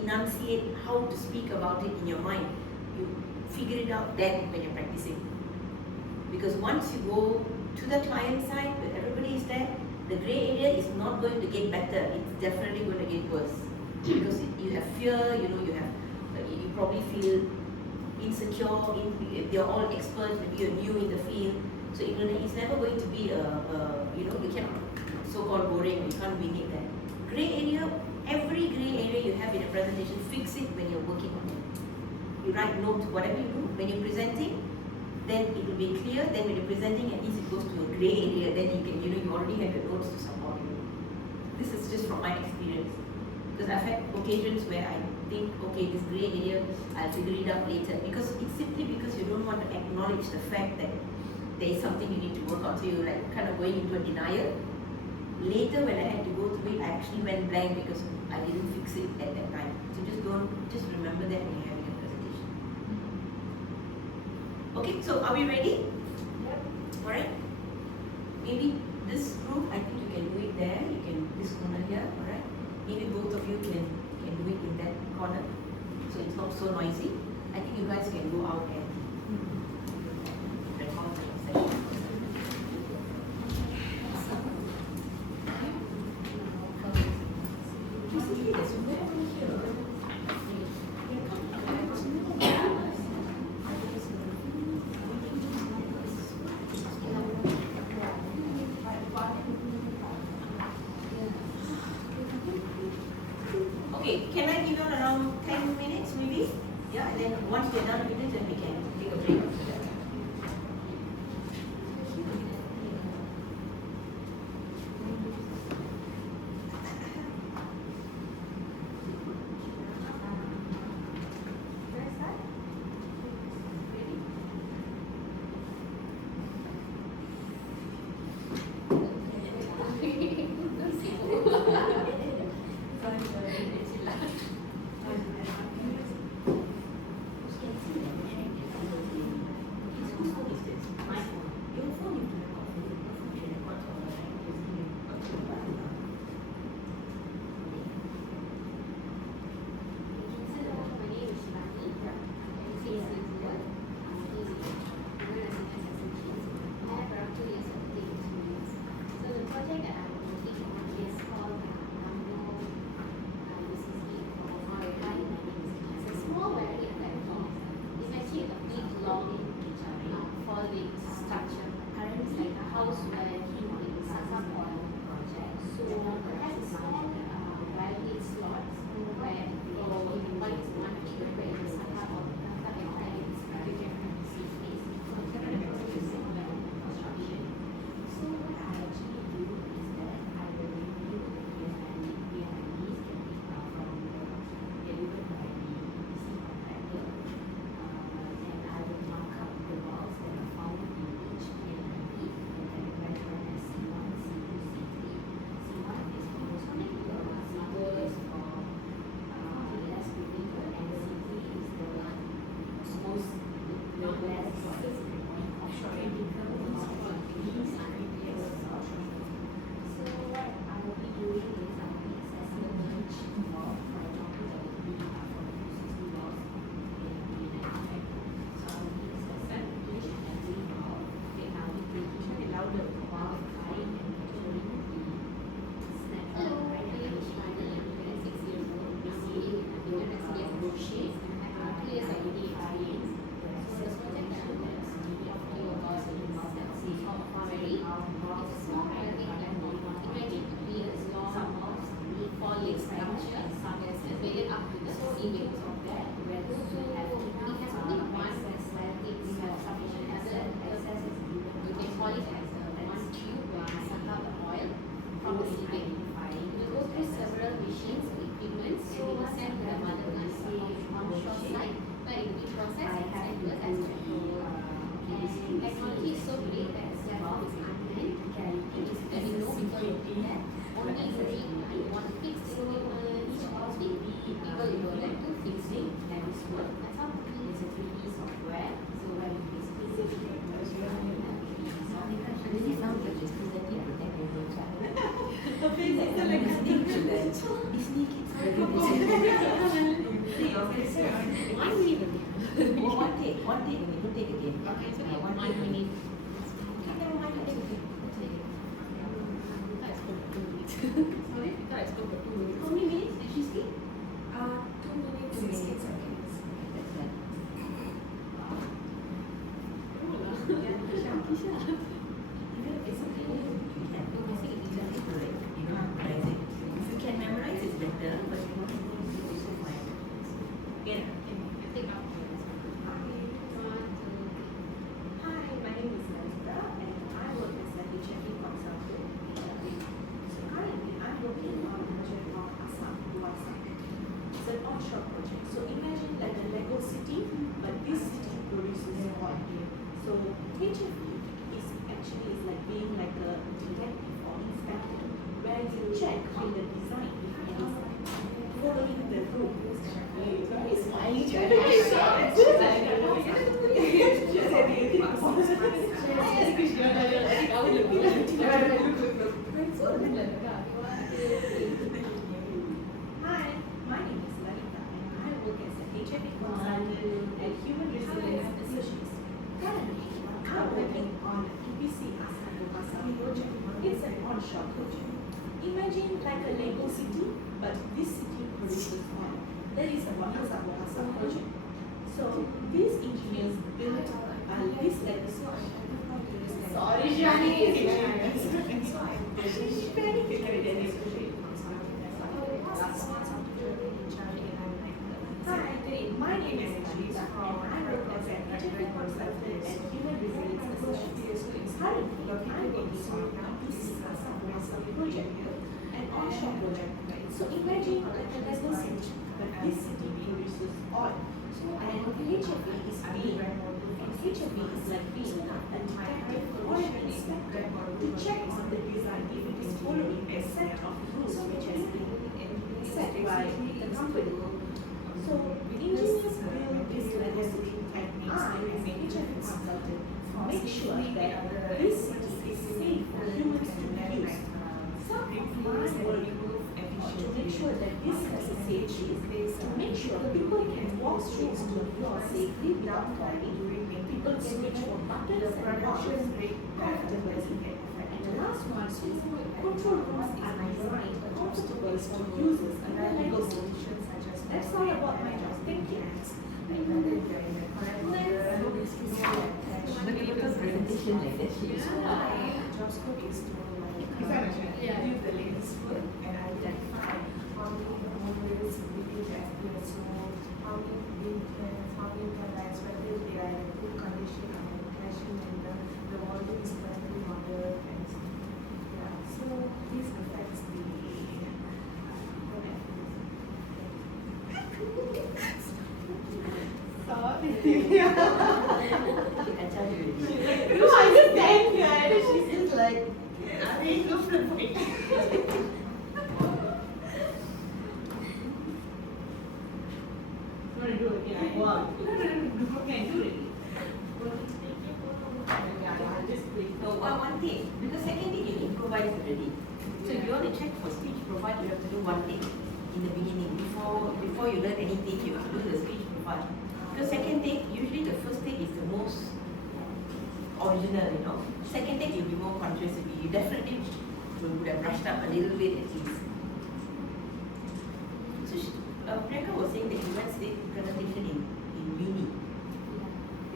enunciate how to speak about it in your mind, you figure it out then when you're practicing. Because once you go to the client side, where everybody is there, the grey area is not going to get better. It's definitely going to get worse. Because you have fear, you probably feel insecure. They're all experts, maybe you're new in the field. So it's never going to be you cannot so-called boring. You can't wing it there. Grey area, every grey area you have in a presentation, fix it when you're working on it. You write notes, whatever you do, when you're presenting, then it will be clear. Then when you're presenting, at least it goes to a grey area. Then you can, you already have your notes to support you. This is just from my experience, because I've had occasions where I think, okay, this grey area, I'll figure it out later. Because it's simply because you don't want to acknowledge the fact that there is something you need to work on. So you're like kind of going into a denial. Later, when I had to go through it, I actually went blank because I didn't fix it at that time. So just remember that when you're having a presentation. Okay, so are we ready? Yep. Alright. Maybe this group, I think you can do it there. You can this corner here, alright? Maybe both of you can do it in that corner. So it's not so noisy. I think you guys can go out and record your session. basically there's no one here. Okay, can I give you around 10 minutes maybe? Yeah, and then once we're done with it, then we can take a break after that. One take, we don't take again. Okay, so one minute. Okay, never mind, I take again. Sorry? I spoke for 2 minutes. How many minutes did she speak? 2 minutes, 16 seconds. That's right. It's okay. You can do music, it's exactly correct. You don't have to memorize it. If you can memorize, it's better, but if you want to do it, it's also fine. Again, you take out. Hi, my name is Narita and I work as a HRDF consultant. So currently I'm working on a project of Assam, Assam. It's an offshore project. So imagine like a Lego city, but this city produces oil. So HRDF is actually like being like a detective or inspector where you check on the design following the rules. It's Hi, my name is Larita and I work as a HRDF consultant and human resources specialist. Currently, I'm working on EPC Assam project. It's an onshore project. Imagine like a Lego city, but this bahasa bahasa project. So these engineers built this like sorry, Hi, my name is Anita and I work as an executive consultant at Human Resources Association. Currently, I'm working on this NASA project, an onshore project. So imagine like a desert city, but this city produces oil. And HRD is being HRD is like being a detective or an inspector to check on the design if it is following a set of rules which has been set by the company. So engineers build this legacy and I, as an HRD consultant, make sure that this city is safe for humans to use. Some of my work to make sure that this has a safety is to make sure people can walk through on the floor safely without falling. People can reach for buttons and washes comfortably. And the last one is control rooms are designed obstacles to users and their legal solutions. That's all about my job. Thank you. Presentation like that. Job scope is to review the latest work and identify how many models within the FPS, so how many vehicles, how many turbines, whether they are in good condition or crashing, and the volume is currently modeled, and yeah, so this affects the No, I just thank her and she's just like, I mean, look at me. Want to do it again? What? No, can't do it. No, one thing, because second thing you improvise already. So if you want to check for speech profile, you have to do one thing in the beginning. Before you learn anything, you have to do the speech profile. Because second thing, usually the first thing is the most original, you know. Second thing, you'll be more conscious. You definitely would have brushed up a little bit at least. So Priyanka was saying that you went to take presentation in uni.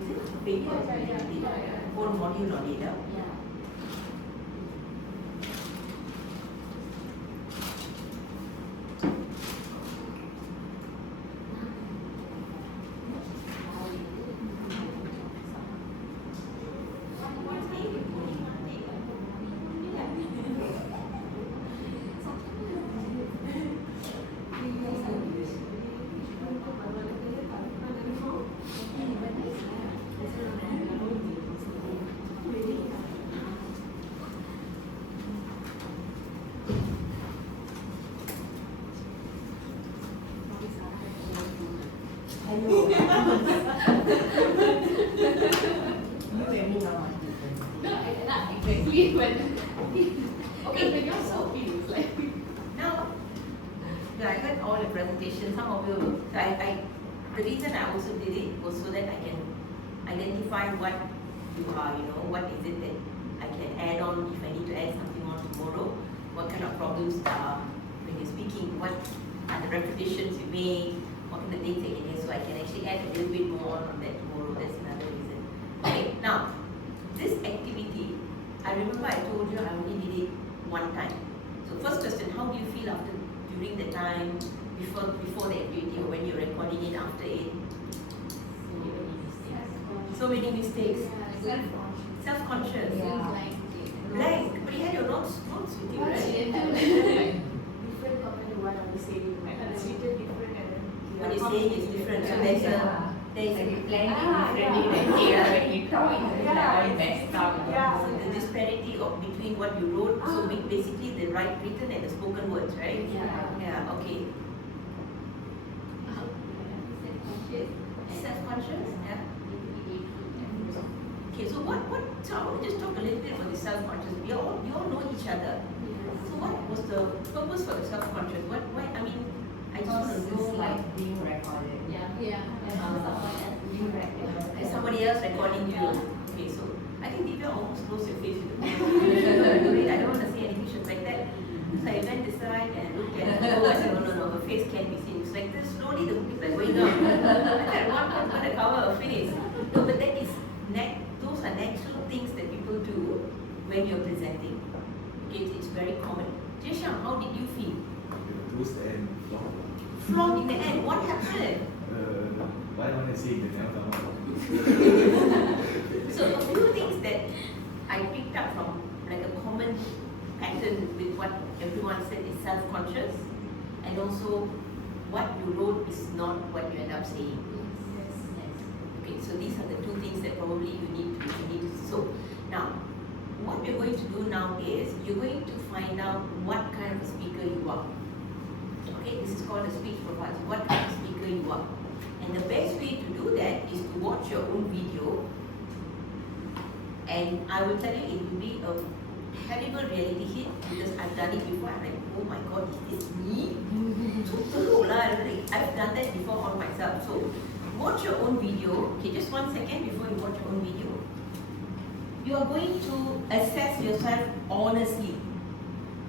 Is it a paper or something? Or module or data? Yeah. Okay, so now, yeah, I heard all the presentations. Some of you, the reason I also did it was so that I can identify what you are, you know, what is it that I can add on if I need to add something on tomorrow, what kind of problems when you're speaking, what are the repetitions you make, what kind of things I can do, so I can actually add a little bit more on that tomorrow. That's another reason. Okay, now, this activity, I remember I told you I only did it one time. So first question, how do you feel after, during the time, before the activity, or when you're recording it after it? So many mistakes. Self-conscious. Blank. But you had your notes with you, right? different compared to what I was saying. It's written different and What you're saying is different. So there's a Like you plan it differently than here when you talk, it's all messed up. so the disparity between what you wrote, so basically the written and the spoken words, right? Yeah, okay. Self-conscious, yeah. Okay, so so I want to just talk a little bit about the self-conscious. We all know each other. So what was the purpose for the self-conscious? Why, I mean, I just want to know, It's like being recorded. somebody else recording you. Okay, so I think Divya almost closed your face with the I don't want to say anything just like that. So I went aside and looked at her. Oh, I said, no, her face can't be seen. It's like this, slowly the book is like going at one point I'm gonna cover her face. No, but that is those are natural things that people do when you're presenting. Okay, it's very common. Jesham, how did you feel? Toast and flour. Flop in the end, what happened? What I want to say, they never come out. So a few things that I picked up from like a common pattern with what everyone said is self-conscious, and also what you wrote is not what you end up saying. Okay, so these are the two things that probably you need to. So now, what we're going to do now is you're going to find out what kind of a speaker you are. Okay, this is called a speech profile. So what kind of speaker you are. And the best way to do that is to watch your own video. And I will tell you, it will be a terrible reality hit because I've done it before. I'm like, oh my god, is this me? I've done that before on myself. So watch your own video. Okay, just 1 second before you watch your own video. You are going to assess yourself honestly.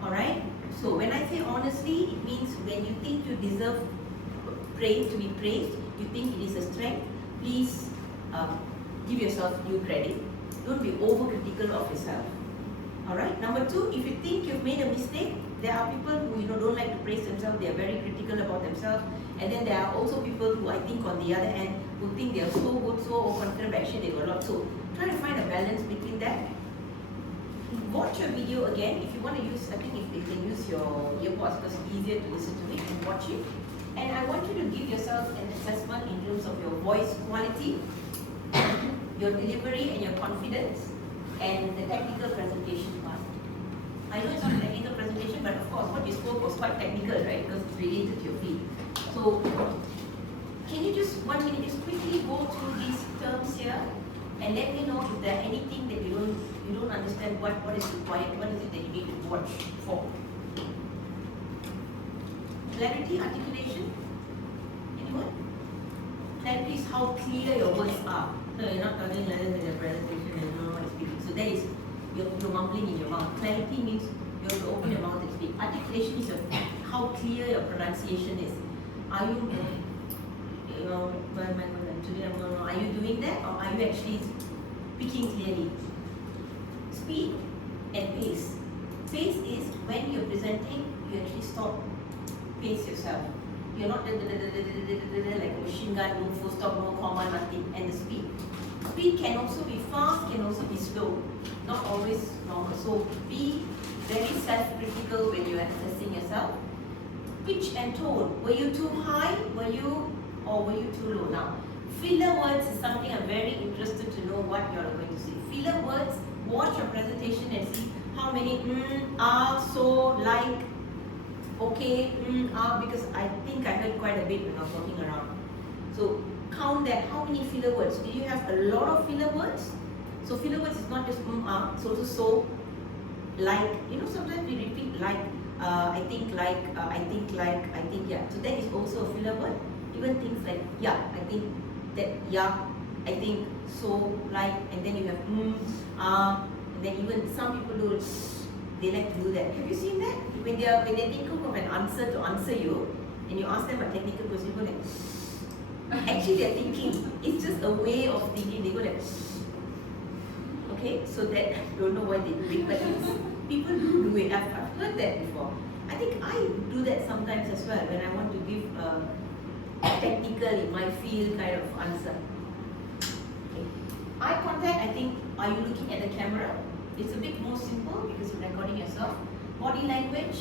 Alright? So when I say honestly, it means when you think you deserve praise, to be praised, you think it is a strength, please give yourself due credit. Don't be overcritical of yourself. Alright? Number 2, if you think you've made a mistake, there are people who don't like to praise themselves, they are very critical about themselves. And then there are also people who I think on the other end who think they are so good, so overconfident, but actually they were not. So try to find a balance between that. Watch your video again. If you want to use, I think if you can use your earpods because it's easier to listen to it and watch it. And I want you to give yourself an assessment in terms of your voice quality, your delivery and your confidence, and the technical presentation part. I know it's not a technical presentation, but of course what you spoke was quite technical, right? Because it's related to your field. So, can you just 1 minute just quickly go through these terms here and let me know if there are anything that you don't understand what is required, what is it that you need to watch for. Clarity, articulation? Anyone? Clarity is how clear your words are. So you're not talking like this in your presentation and you don't know what you're speaking. So that is, you're mumbling in your mouth. Clarity means you have to open your mouth and speak. Articulation is how clear your pronunciation is. Are you, are you doing that, or are you actually speaking clearly? Speed and pace. Pace is when you're presenting, you actually stop, pace yourself. You're not like a machine gun, no full stop, no comma, nothing. And the speed. Speed can also be fast, can also be slow. Not always normal. So be very self-critical when you're assessing yourself. Pitch and tone. Were you too high? Were you too low? Now, filler words is something I'm very interested to know what you're going to say. Filler words, watch your presentation and see how many so, like, okay, because I think I heard quite a bit when I was walking around. So count that. How many filler words? Do you have a lot of filler words? So filler words is not just it's also so, like, sometimes we repeat like, I think like, I think like, I think yeah. So that is also a filler word. Even things like yeah, I think that, yeah, I think so, like, and then you have and then even some people do, they like to do that. Have you seen that? When they think of an answer to answer you, and you ask them a technical question, you go like, actually they're thinking. It's just a way of thinking. They go like, okay, so that I don't know why they do it, but people do it. I've heard that before. I think I do that sometimes as well when I want to give a technical in my field kind of answer. Okay. Eye contact, I think, are you looking at the camera? It's a bit more simple because you're recording yourself. Body language,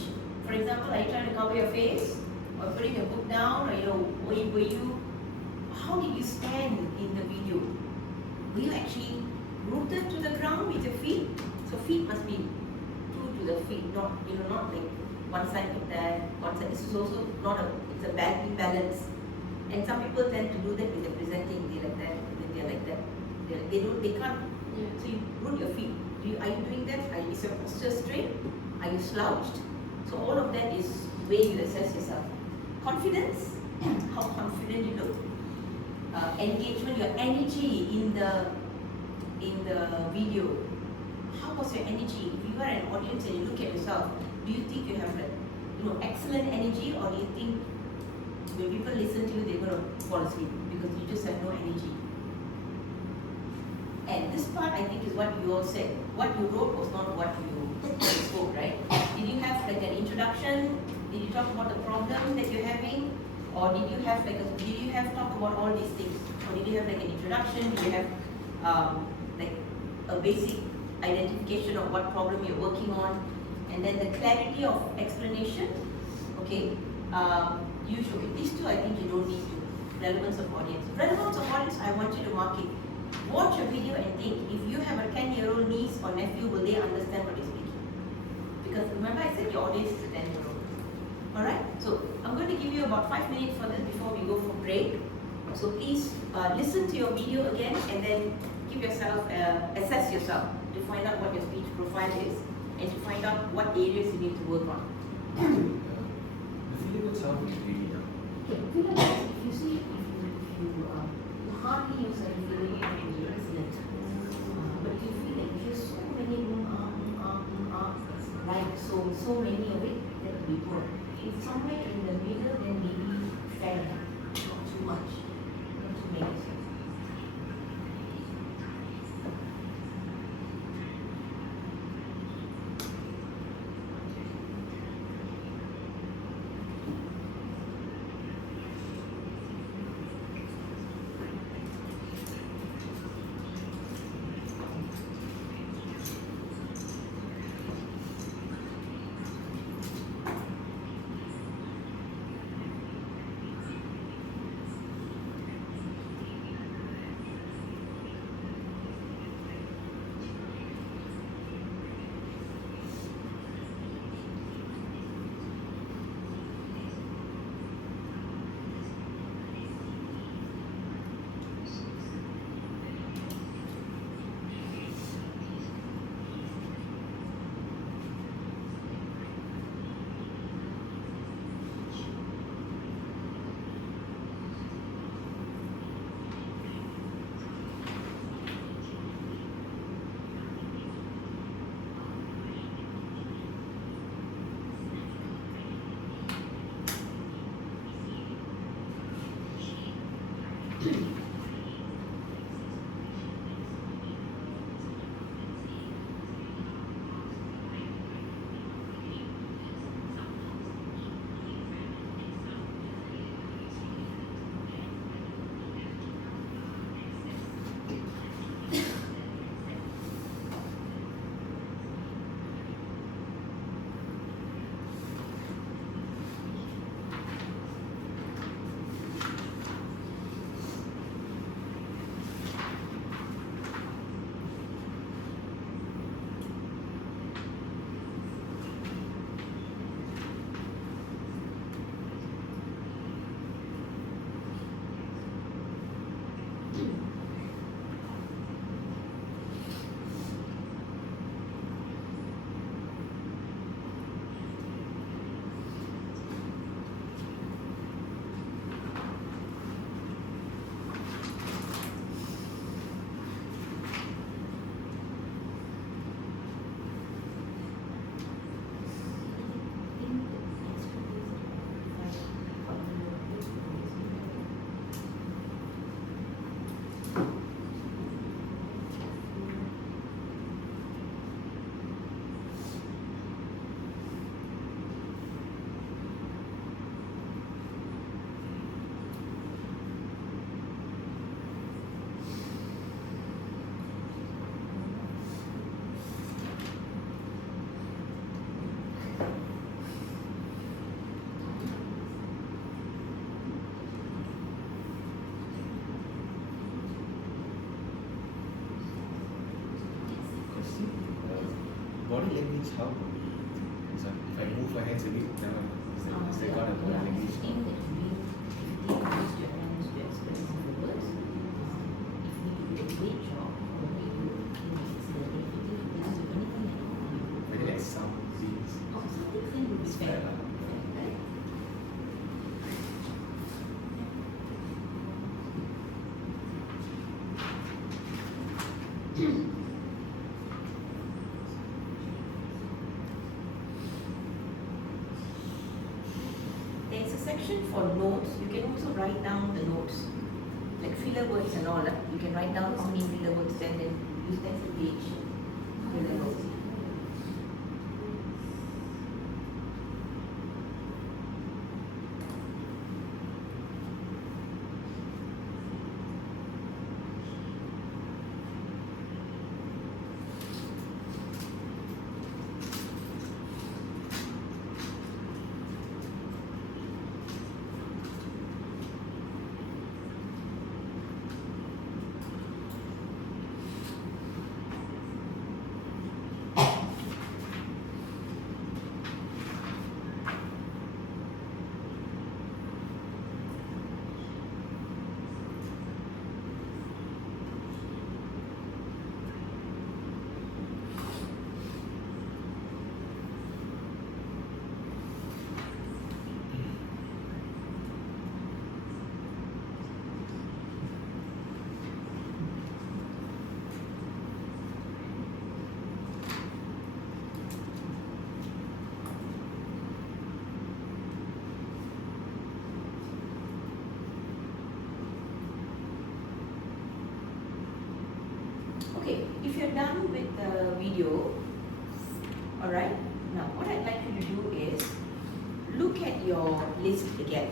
for example, are you trying to cover your face or putting your book down, or how did you stand in the video? Were you actually rooted to the ground with your feet? So feet must be true to the feet, not like one side like that, one side. This is also it's a bad imbalance. And some people tend to do that with the presenting. They like that, then they're like that. They can't. Yeah. So you root your feet. Are you doing that? Is your posture straight? Are you slouched? So all of that is the way you assess yourself. Confidence, how confident you look. Engagement, your energy in the video. How was your energy? If you are an audience and you look at yourself, do you think you have excellent energy, or do you think when people listen to you, they're going to fall asleep because you just have no energy. And this part, I think, is what you all said. What you wrote was not what you spoke, right? Did you have like an introduction? Did you talk about the problem that you're having? Or did you have talk about all these things? Or did you have like an introduction? Did you have like a basic identification of what problem you're working on? And then the clarity of explanation, okay? Usually, these two I think you don't need to. Relevance of audience. Relevance of audience, I want you to mark it. Watch a video and think, if you have a 10-year-old niece or nephew, will they understand what you're speaking? Because remember I said your audience is a 10-year-old. Alright, so I'm going to give you about 5 minutes for this before we go for break. So please listen to your video again and then give yourself, assess yourself to find out what your speech profile is and to find out what areas you need to work on. The feeling itself is really young. Okay, feeling is, if you see, if you hardly use any feeling, it will be excellent. But if you feel like you hear so many like so many of it, that will be poor. If somewhere in the middle, then maybe fair enough, not too much, not too many. Body language, how would we, if I move my hands a bit, now is there got a body language? Maybe like some things. It's fair. There's a section option for notes, you can also write down the notes, like filler words and all that. You can write down how many filler words and then use that as a page. Filler words. Okay, if you're done with the video, alright, now what I'd like you to do is look at your list again.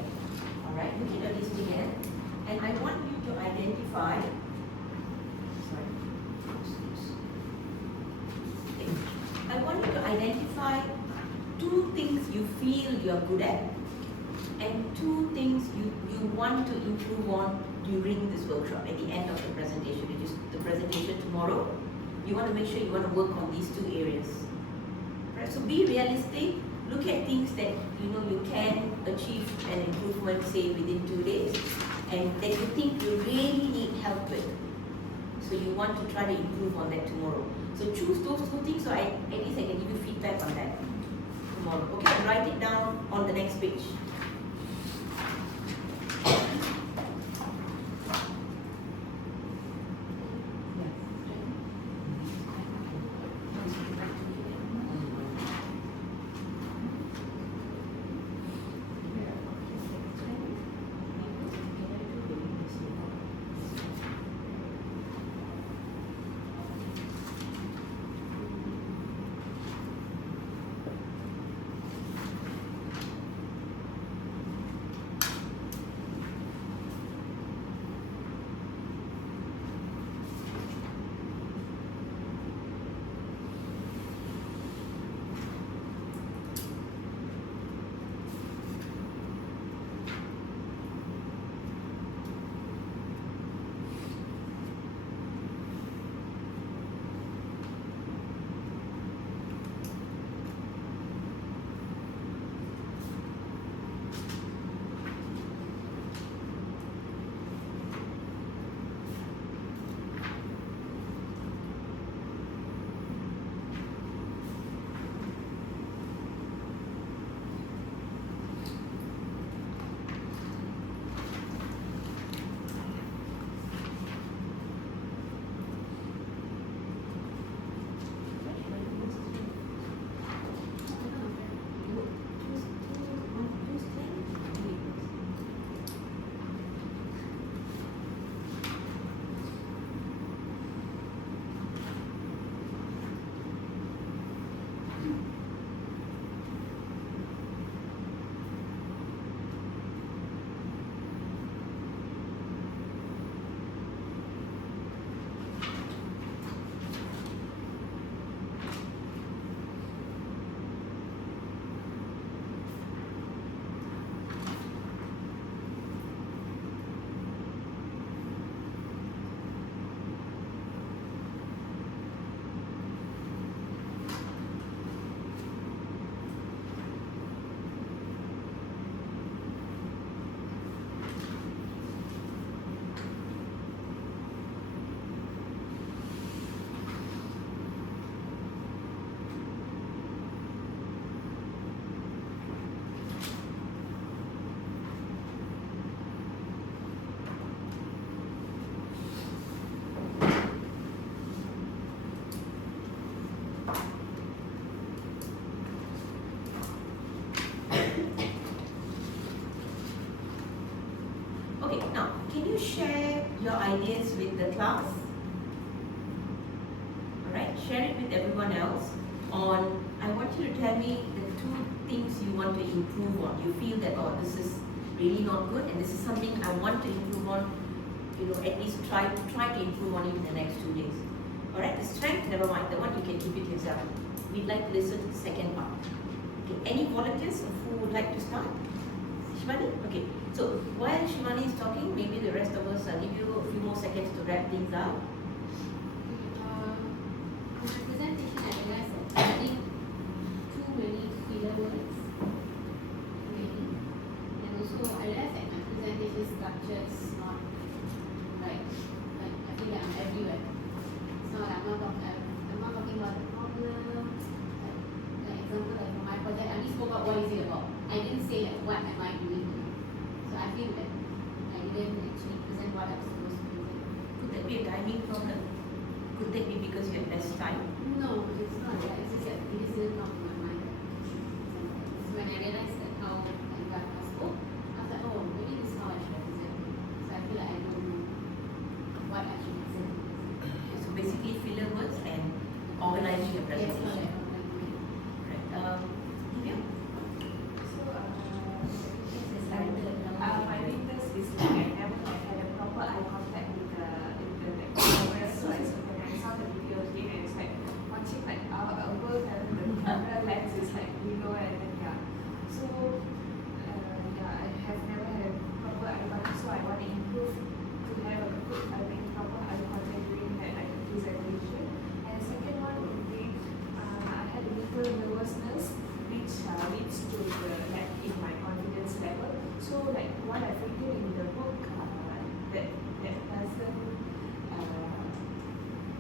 Alright, look at your list again, and I want you to identify, sorry, okay. I want you to identify 2 things you feel you're good at and 2 things you want to improve on during this workshop at the end of the presentation, which is the presentation tomorrow. You want to make sure you want to work on these 2 areas. Right? So be realistic, look at things that you know you can achieve an improvement, say within 2 days, and that you think you really need help with. So you want to try to improve on that tomorrow. So choose those 2 things so at least I can give you feedback on that tomorrow. Okay, and write it down on the next page. Okay, now, can you share your ideas with the class? Alright, share it with everyone else on, I want you to tell me the 2 things you want to improve on. You feel that, oh, this is really not good and this is something I want to improve on, at least try to improve on it in the next 2 days. Alright, the strength, never mind, the one you can keep it yourself. We'd like to listen to the second part. Okay, any volunteers who would like to start? Shivani? Okay, so while Shivani is talking, maybe the rest of us, I'll give you a few more seconds to wrap things up. On the presentation, I realized that I think too many filler words. Really. And also, I realized that my presentation structure is not right. Like, I feel like I'm everywhere. It's not, I'm not talking about the problem. Like example, like for my project, I only spoke about what is it about. I didn't say like what am I doing here. So I feel that I didn't actually present what I was supposed to present. Could that be a timing problem? Could that be because you have less time? No, it's not that. It's just that it just didn't come to my mind that I should present that. So when I realized that how like what I spoke, I was like, oh, maybe this is how I should have presented. So I feel like I don't know what I should present. So basically filler words and organizing your Yes, presentation. correct. Right. Divya? So, my weakness is like I never had a proper eye contact with the camera, so when I saw the video again, and it's like watching like our elbows and the camera lens is like below and then So, I have never had a proper eye contact, so I want to improve to have a good, proper eye contact during that presentation. And the second one would be I had a little nervousness which leads to the lack in my confidence level. So like what I've written in the book that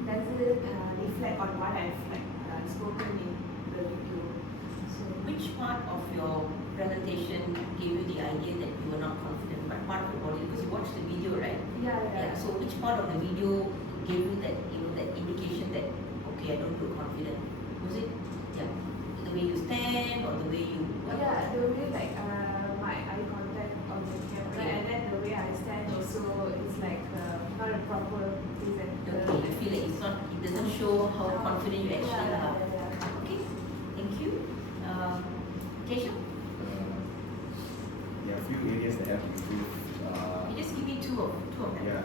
doesn't reflect on what I've spoken in the video. So Which part of your presentation gave you the idea that you were not confident? What part of the body? Because you watched the video, right? yeah. So which part of the video gave you that, that indication that, okay, I don't feel confident? Was it, the way you stand or the way you... Yeah, the way like my eye contact on the camera and then the way I stand also is like not a proper presenter. Okay, you feel like it doesn't show how confident you actually are. Okay, thank you. Keshav? There are a few areas that have to improve. You just give me two of them. Yeah.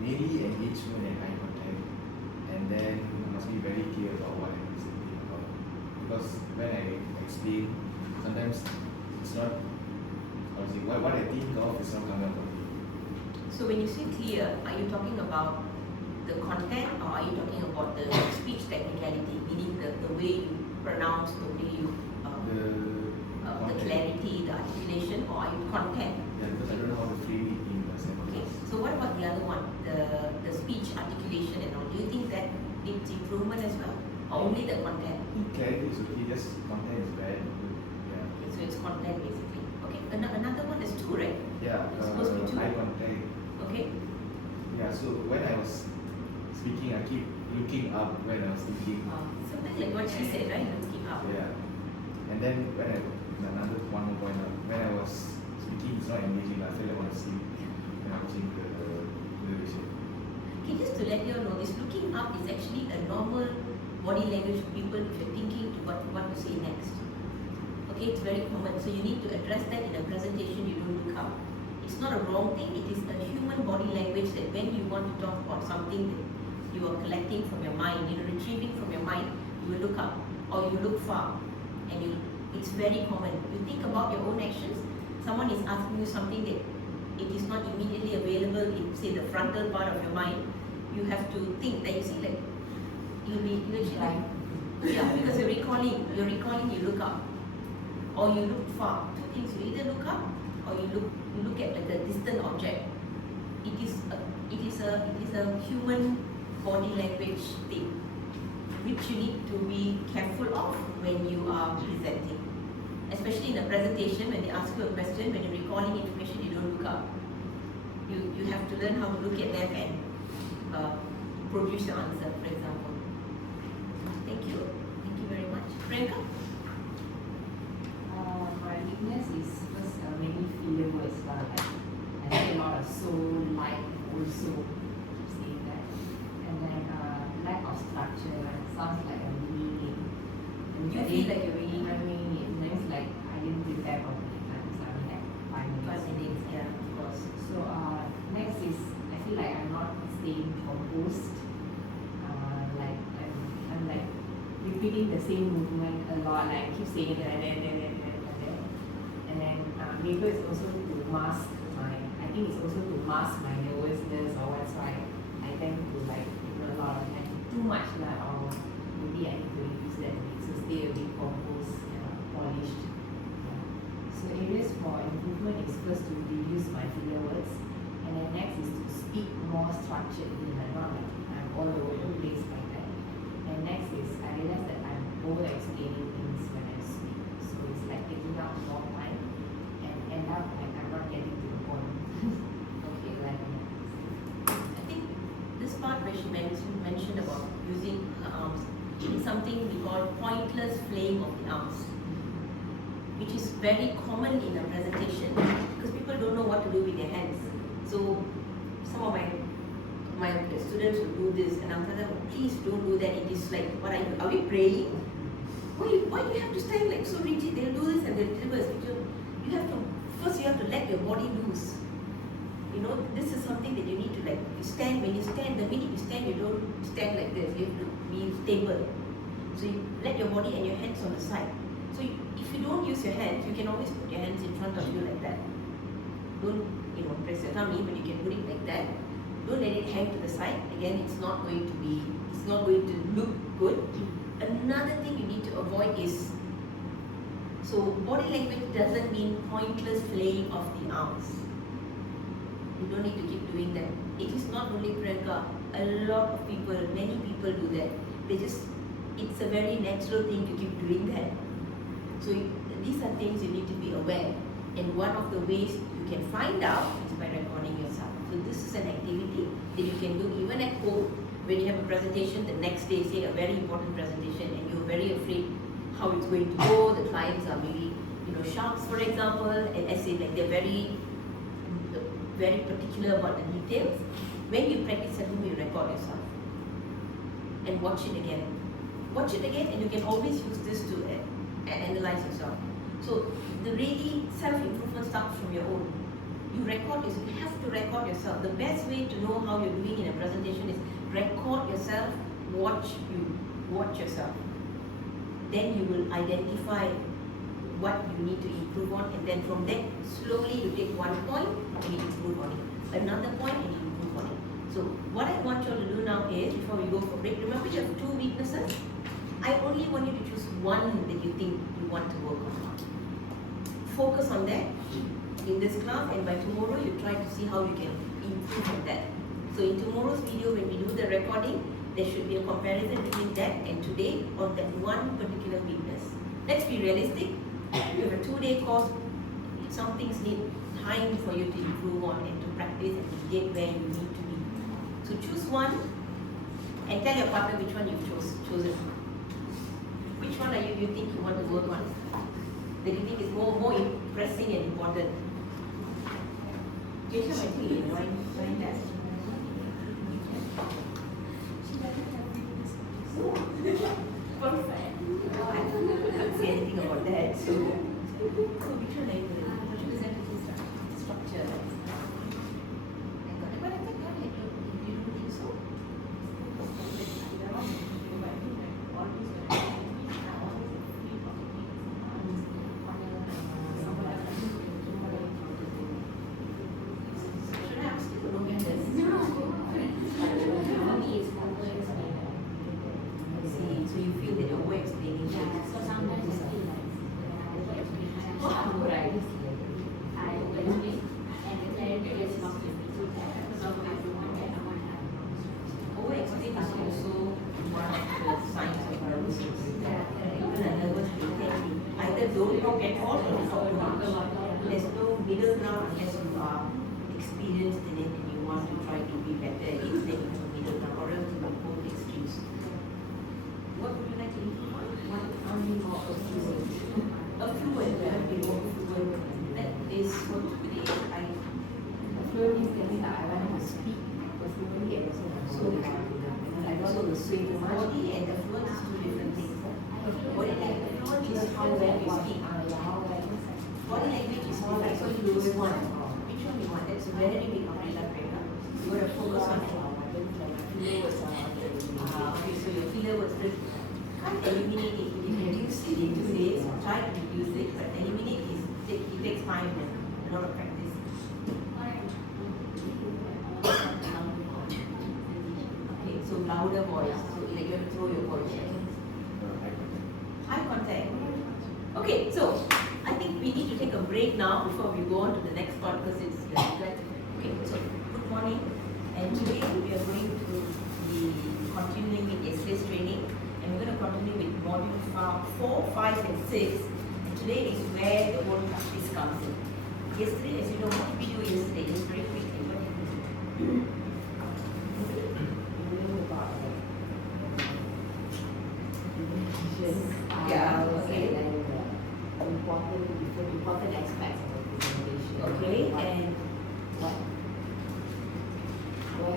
Mainly engagement and eye contact. And then I must be very clear about what I'm presenting about. Because when I explain, sometimes it's not, what I think of is not coming from me. So when you say clear, are you talking about the content or are you talking about the speech technicality, meaning the way you pronounce, the way you, the clarity, the articulation, or are you content? Yeah, because I don't know how to frame it in a sentence. Okay, so what about the other one, the speech articulation and all? Do you think that needs improvement as well, or only the content? Clarity is okay, just content is bad. Yeah. Okay, so it's content basically. Okay, another one is two, right? Yeah, It's supposed to be two. eye contact. Okay. Yeah, so when I was speaking, I keep looking up when I was thinking. Something like what she said, right? Looking up. Yeah. And then one more point, when I was speaking, it's not engaging. I feel like I want to sleep when I'm watching the television. Okay, just to let you all know, this looking up is actually a normal body language of people if you're thinking to what to say next. Okay, it's very common. So you need to address that in a presentation. You don't look up. It's not a wrong thing. It is a human body language that when you want to talk about something that you are collecting from your mind, retrieving from your mind, you will look up or you look far, and it's very common. You think about your own actions. Someone is asking you something that it is not immediately available in, say, the frontal part of your mind. You have to think that, you see, like you actually like, yeah, because you're recalling, you look up or you look far. Two things: you either look up or you look at like a distant object. It is a human body language thing which you need to be careful of when you are presenting, especially in a presentation. When they ask you a question, when you're recalling information, you don't look up. You have to learn how to look at them and produce your answer, for example. Thank you very much. Priyanka? My weakness is first maybe filler words. structure sounds like I'm winging it. And You if I feel didn't- like you're winging it? I'm winging it. And then it's like I didn't prepare properly. So I only had 5 minutes. 5 minutes, yeah, of course. So next is I feel like I'm not staying composed. Like I'm like repeating the same movement a lot. Like I keep saying it and then maybe it's also to mask my. I think it's also to mask my nervousness or what. So I tend to like a lot of like too much lah, or maybe I need to reduce that a bit. So stay a bit composed, polished. Yeah. So areas for improvement is first to reduce my filler words, and then next is to speak more structuredly, like not like I'm all over the place like that. And next is I realize that I'm over explaining things when I speak. So it's like taking out more time and end up like I'm not getting to the point. Okay, like I think this part where she mentioned about using her arms is something we call pointless flaying of the arms, which is very common in a presentation because people don't know what to do with their hands. So some of my students will do this, and I'm telling them, please don't do that. It is like, what are we praying? Why do you have to stand like so rigid? They'll do this and they'll deliver a speech. You have to let your body loose. You know, this is something that you need to like stand. When you stand, the minute you stand, you don't stand like this. You have to be stable. So you let your body and your hands on the side. So if you don't use your hands, you can always put your hands in front of you like that. Don't press your tummy, but you can put it like that. Don't let it hang to the side. Again, it's not going to look good. Another thing you need to avoid is, so body language doesn't mean pointless flaying of the arms. You don't need to keep doing that. It is not only Priyanka. A lot of people, many people do that. It's a very natural thing to keep doing that. So these are things you need to be aware. And one of the ways you can find out is by recording yourself. So this is an activity that you can do even at home when you have a presentation the next day, say a very important presentation, and you're very afraid how it's going to go. The clients are maybe, sharks, for example, and essay, like they're very particular about the details. When you practice at home, you record yourself and watch it again. Watch it again, and you can always use this to analyze yourself. So the really self-improvement starts from your own. You have to record yourself. The best way to know how you're doing in a presentation is record yourself, watch yourself. Then you will identify what you need to improve on, and then from there, slowly you take one point and you improve on it. Another point and you improve on it. So what I want you all to do now is, before we go for break, remember you have 2 weaknesses. I only want you to choose one that you think you want to work on. Focus on that in this class, and by tomorrow you try to see how you can improve on that. So in tomorrow's video, when we do the recording, there should be a comparison between that and today on that one particular weakness. Let's be realistic. You have a 2-day course. Some things need time for you to improve on and to practice and to get where you need to be. So choose one and tell your partner which one you've chosen. Which one you think you want to work on? That you think is more pressing and important? Get your idea. Why that? Perfect. I can't say anything about that. So which one are you going to structure? But I think you don't think so. Should I ask you to look at this? See, so you feel that you're over-explaining things. So sometimes I feel like I overexplain, and the clarity gets lost in me. So I want that, I want that. Over-explain is also one of the signs of nervousness. Even a nervous will either don't talk at all or talk too much. There's no middle ground unless you are experienced in it and you want to try to be better at it, then you have a middle ground, or else you have both extremes. What would you like to improve on? How many more affluent? Affluent, you have to be more affluent. That is what today Fluent means that I want to speak fluently and also so I don't know to body and affluent is two different things. Body language is how well you speak. Body language is more like, so you choose one. Which one you want? That's a very big umbrella prayer. You want to focus on it. Okay, so your filler was written. Can't eliminate it. You can reduce it in 2 days. Try to reduce it, but eliminate it takes time and a lot of practice. Okay, so louder voice. So like you have to throw your voice. Eye contact. Okay, so I think we need to take a break now before we go on to the next part because it's okay. So good morning, and today we are going to be continuing with yesterday's training, and we're going to continue with module 4, 5, and 6. And today is where the whole practice comes in. Yesterday, as you know, what did we do yesterday? Just very quickly, what did we do? Yeah, okay. Important aspects of the presentation. Okay, and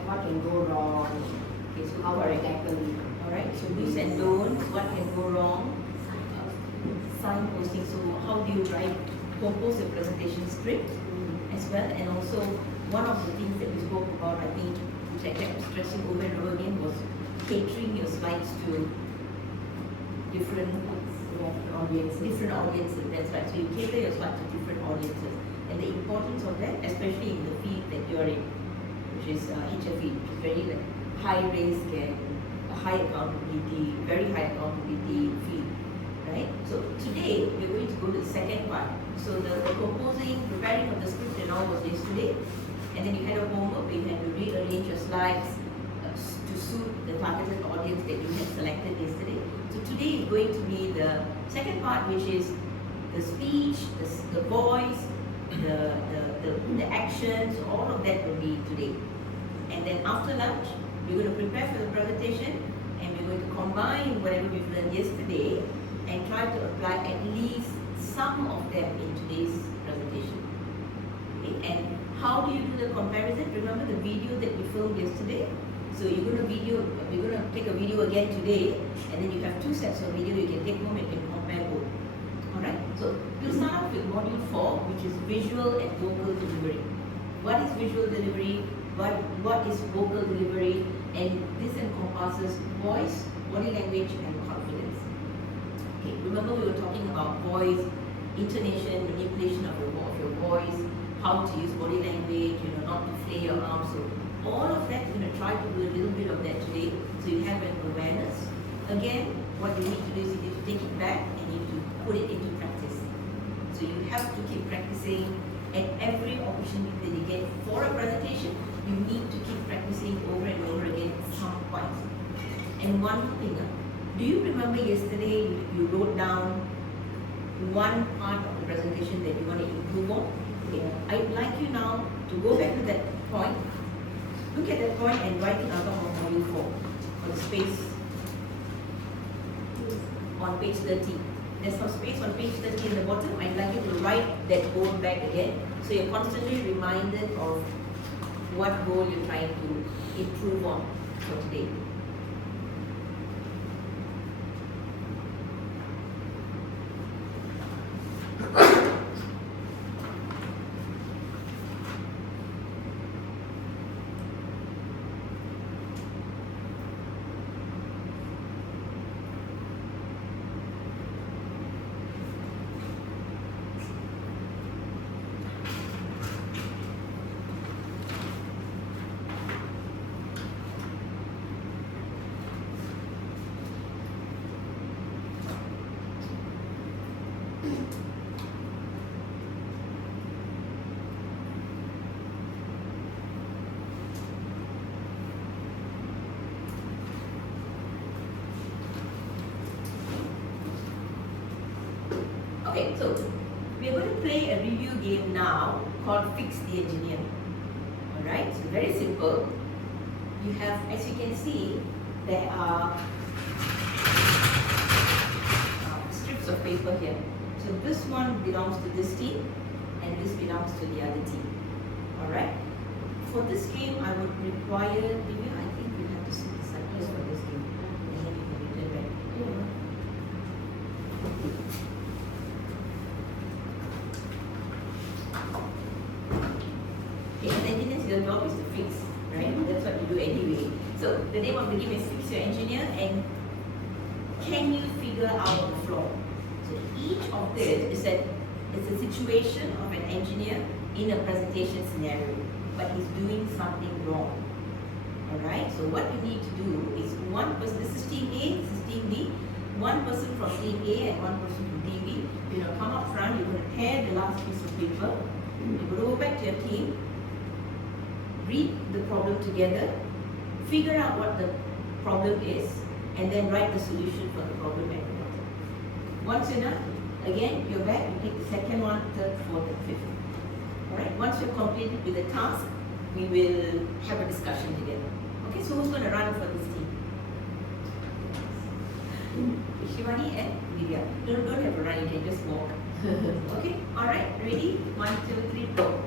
what can go wrong? okay, so How to tackle it? Alright, so do's and don'ts, what can go wrong? Signposting, so how do you compose a presentation script as well, and also one of the things that we spoke about, I think, which I kept stressing over and over again, was catering your slides to different audiences. That's right. So you cater your slides to different audiences, and the importance of that, especially in the field that you're in, which is HFE, which is very like high risk and high accountability, very high accountability field, right? So today we're going to go to the second part. So the composing, preparing of the script and all was yesterday, and then you had a homework where you had to rearrange your slides to suit the targeted audience that you had selected yesterday. So today is going to be the second part, which is the speech, the voice, the actions, all of that will be today. And then after lunch, we're going to prepare for the presentation, and we're going to combine whatever we've learned yesterday and try to apply at least some of them in today's presentation. Okay? And how do you do the comparison? Remember the video that we filmed yesterday? So we're going to take a video again today, and then you have 2 sets of video you can take home and you can compare both. Alright, so we'll start off with module 4, which is visual and vocal delivery. What is visual delivery? What is vocal delivery? And this encompasses voice, body language, and confidence. Okay, remember we were talking about voice, intonation, manipulation of your voice, how to use body language, not to flay your arms. So all of that, we're going to try to do a little bit of that today, so you have an awareness. Again, what you need to do is you need to take it back and you need to put it into practice. So you have to keep practicing at every opportunity that you get for a presentation. You need to keep practicing over and over again some points. And one thing, do you remember yesterday you wrote down one part of the presentation that you want to improve on? Okay. I'd like you now to go back to that point. Look at that point and write it out of module 4 for the space on page 30. There's some space on page 30 in the bottom. I'd like you to write that goal back again, so you're constantly reminded of what goal you're trying to improve on for today. Okay, so we're going to play a review game now called Fix the Engineer. Alright, so very simple. You have, as you can see, there are strips of paper here. So this one belongs to this team and this belongs to the other team. Alright? For this game, I would require, maybe I think we have to set this up just for this game. fix, right? That's what you do anyway. So the name of the game is Fix Your Engineer, and can you figure out the flaw? So each of this is it's a situation of an engineer in a presentation scenario, but he's doing something wrong. Alright, so what you need to do is one person, this is team A, this is team B, one person from team A and one person from team B. You're going to come up front, you're going to tear the last piece of paper, you're going to go back to your team, read the problem together, figure out what the problem is, and then write the solution for the problem at the bottom. Once you're done, again, you're back, you take the second one, third, fourth, and fifth. Alright, once you're completed with the task, we will have a discussion together. Okay, so who's going to run for this team? Shivani and Vidya. Don't have to run, you can just walk. Okay, alright, ready? 1, 2, 3, go.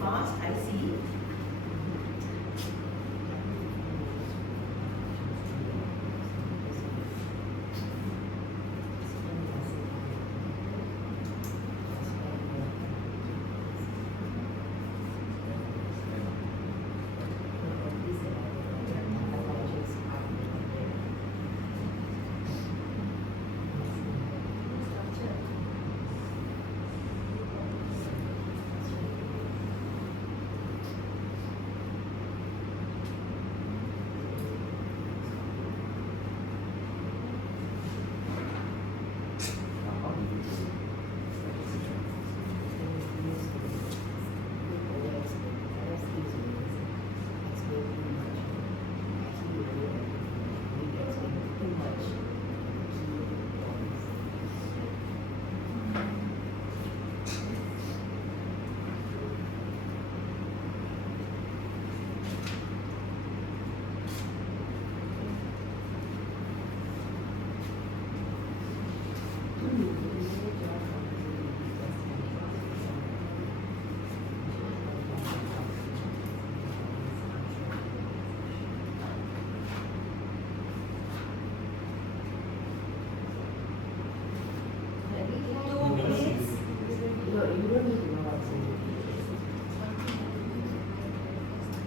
Fast, I see.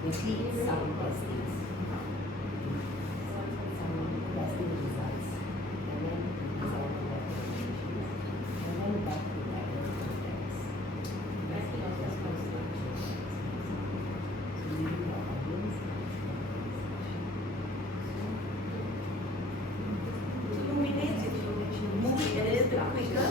basically it's some testings. Some testing results. And then design the recommendations. And then back to technical context. Basically also supposed to actual So leading the audience and 2 minutes, if you move it a little bit quicker.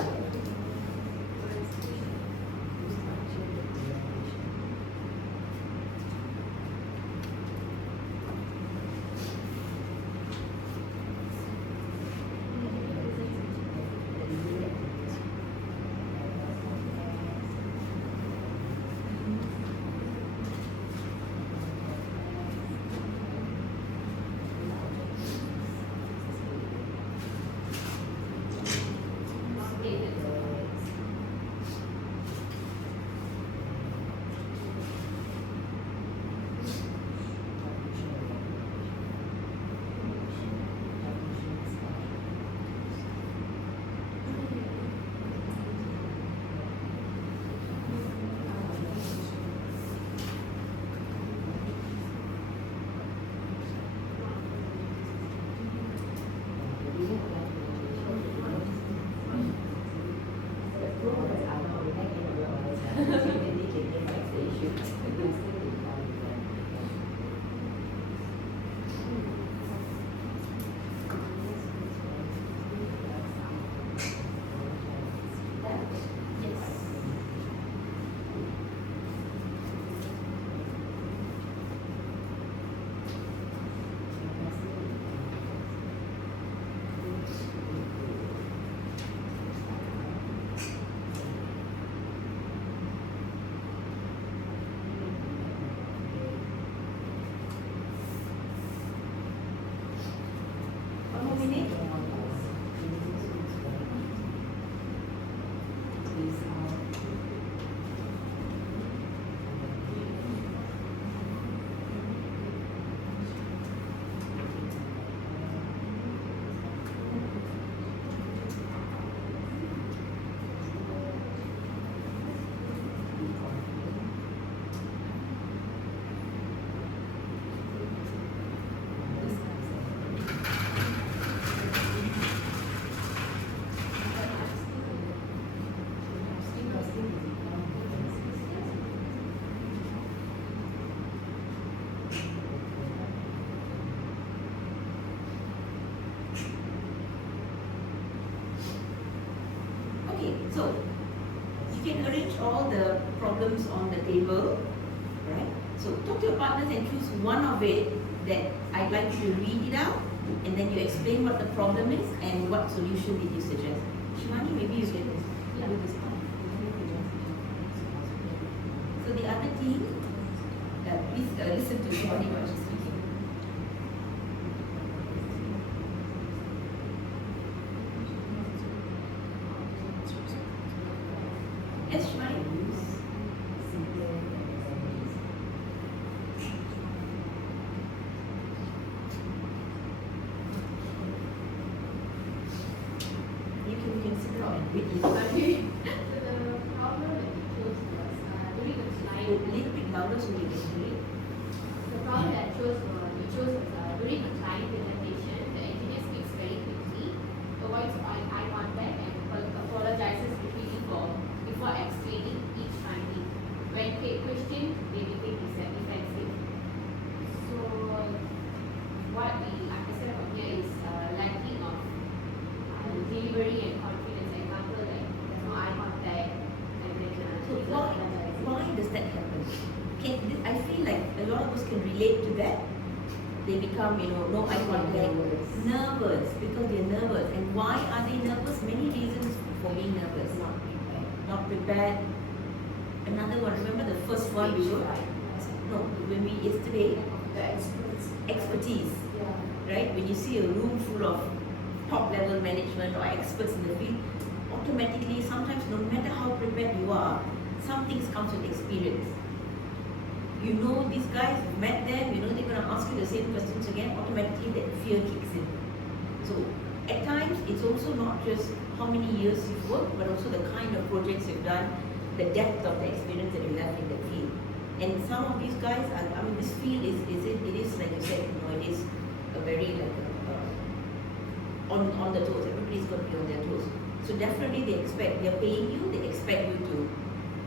One more minute. Okay, so you can arrange all the problems on the table, right? So talk to your partners and choose one of it that I'd like you to read it out, and then you explain what the problem is and what solution did you suggest. Shivani, maybe you can do this one. So the other team, please listen to Shivani while she's speaking. Yes, Shivani. You can sit down and read it. Okay. So the problem that we chose was during the A slide. little bit louder so you can hear it. The problem that we chose was during the client presentation, the engineer speaks very quickly, avoids eye contact, and apologizes repeatedly before explaining each finding. When questioned, they became defensive. So what we understand from here is lacking of delivery and confidence. Example, like there's no eye contact, and then So he's why apologizing. does that happen? I feel like a lot of us can relate to that. They become, no eye contact, nervous because they're nervous. And why are they nervous? Many reasons for being nervous. Not prepared. Another one, remember the first one we wrote? No, when we yesterday, expertise, right? When you see a room full of top level management or experts in the field, automatically, sometimes no matter how prepared you are, some things comes with experience. You know these guys, you've met them, you know they're going to ask you the same questions again, automatically that fear kicks in. So at times, it's also not just how many years you've worked, but also the kind of projects you've done, the depth of the experience that you have in the field. And some of these guys, I mean, this field it is like you said, it is a very like on the toes. Everybody's got to be on their toes. So definitely they're paying you. They expect you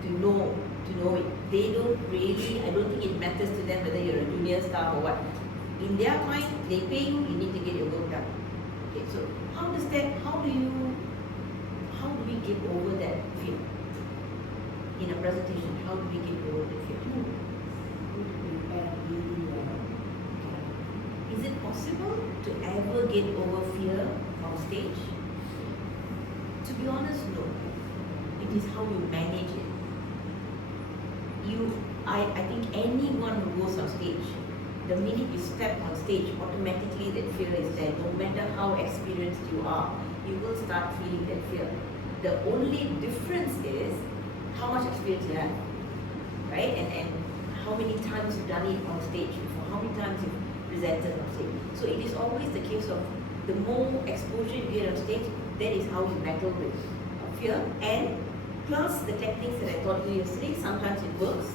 to know it. They don't really. I don't think it matters to them whether you're a junior staff or what. In their mind, they pay you. You need to get your work done. Okay. So how do we get over that fear? In a presentation, how do we get over the fear? Is it possible to ever get over fear on stage? To be honest, no. It is how you manage it. I think anyone who goes on stage, the minute you step on stage, automatically that fear is there. No matter how experienced you are, you will start feeling that fear. The only difference is how much experience you have, right? And how many times you've done it on stage before, how many times you've presented on stage. So it is always the case of the more exposure you get on stage, that is how you battle with fear. And plus the techniques that I taught you yesterday, sometimes it works.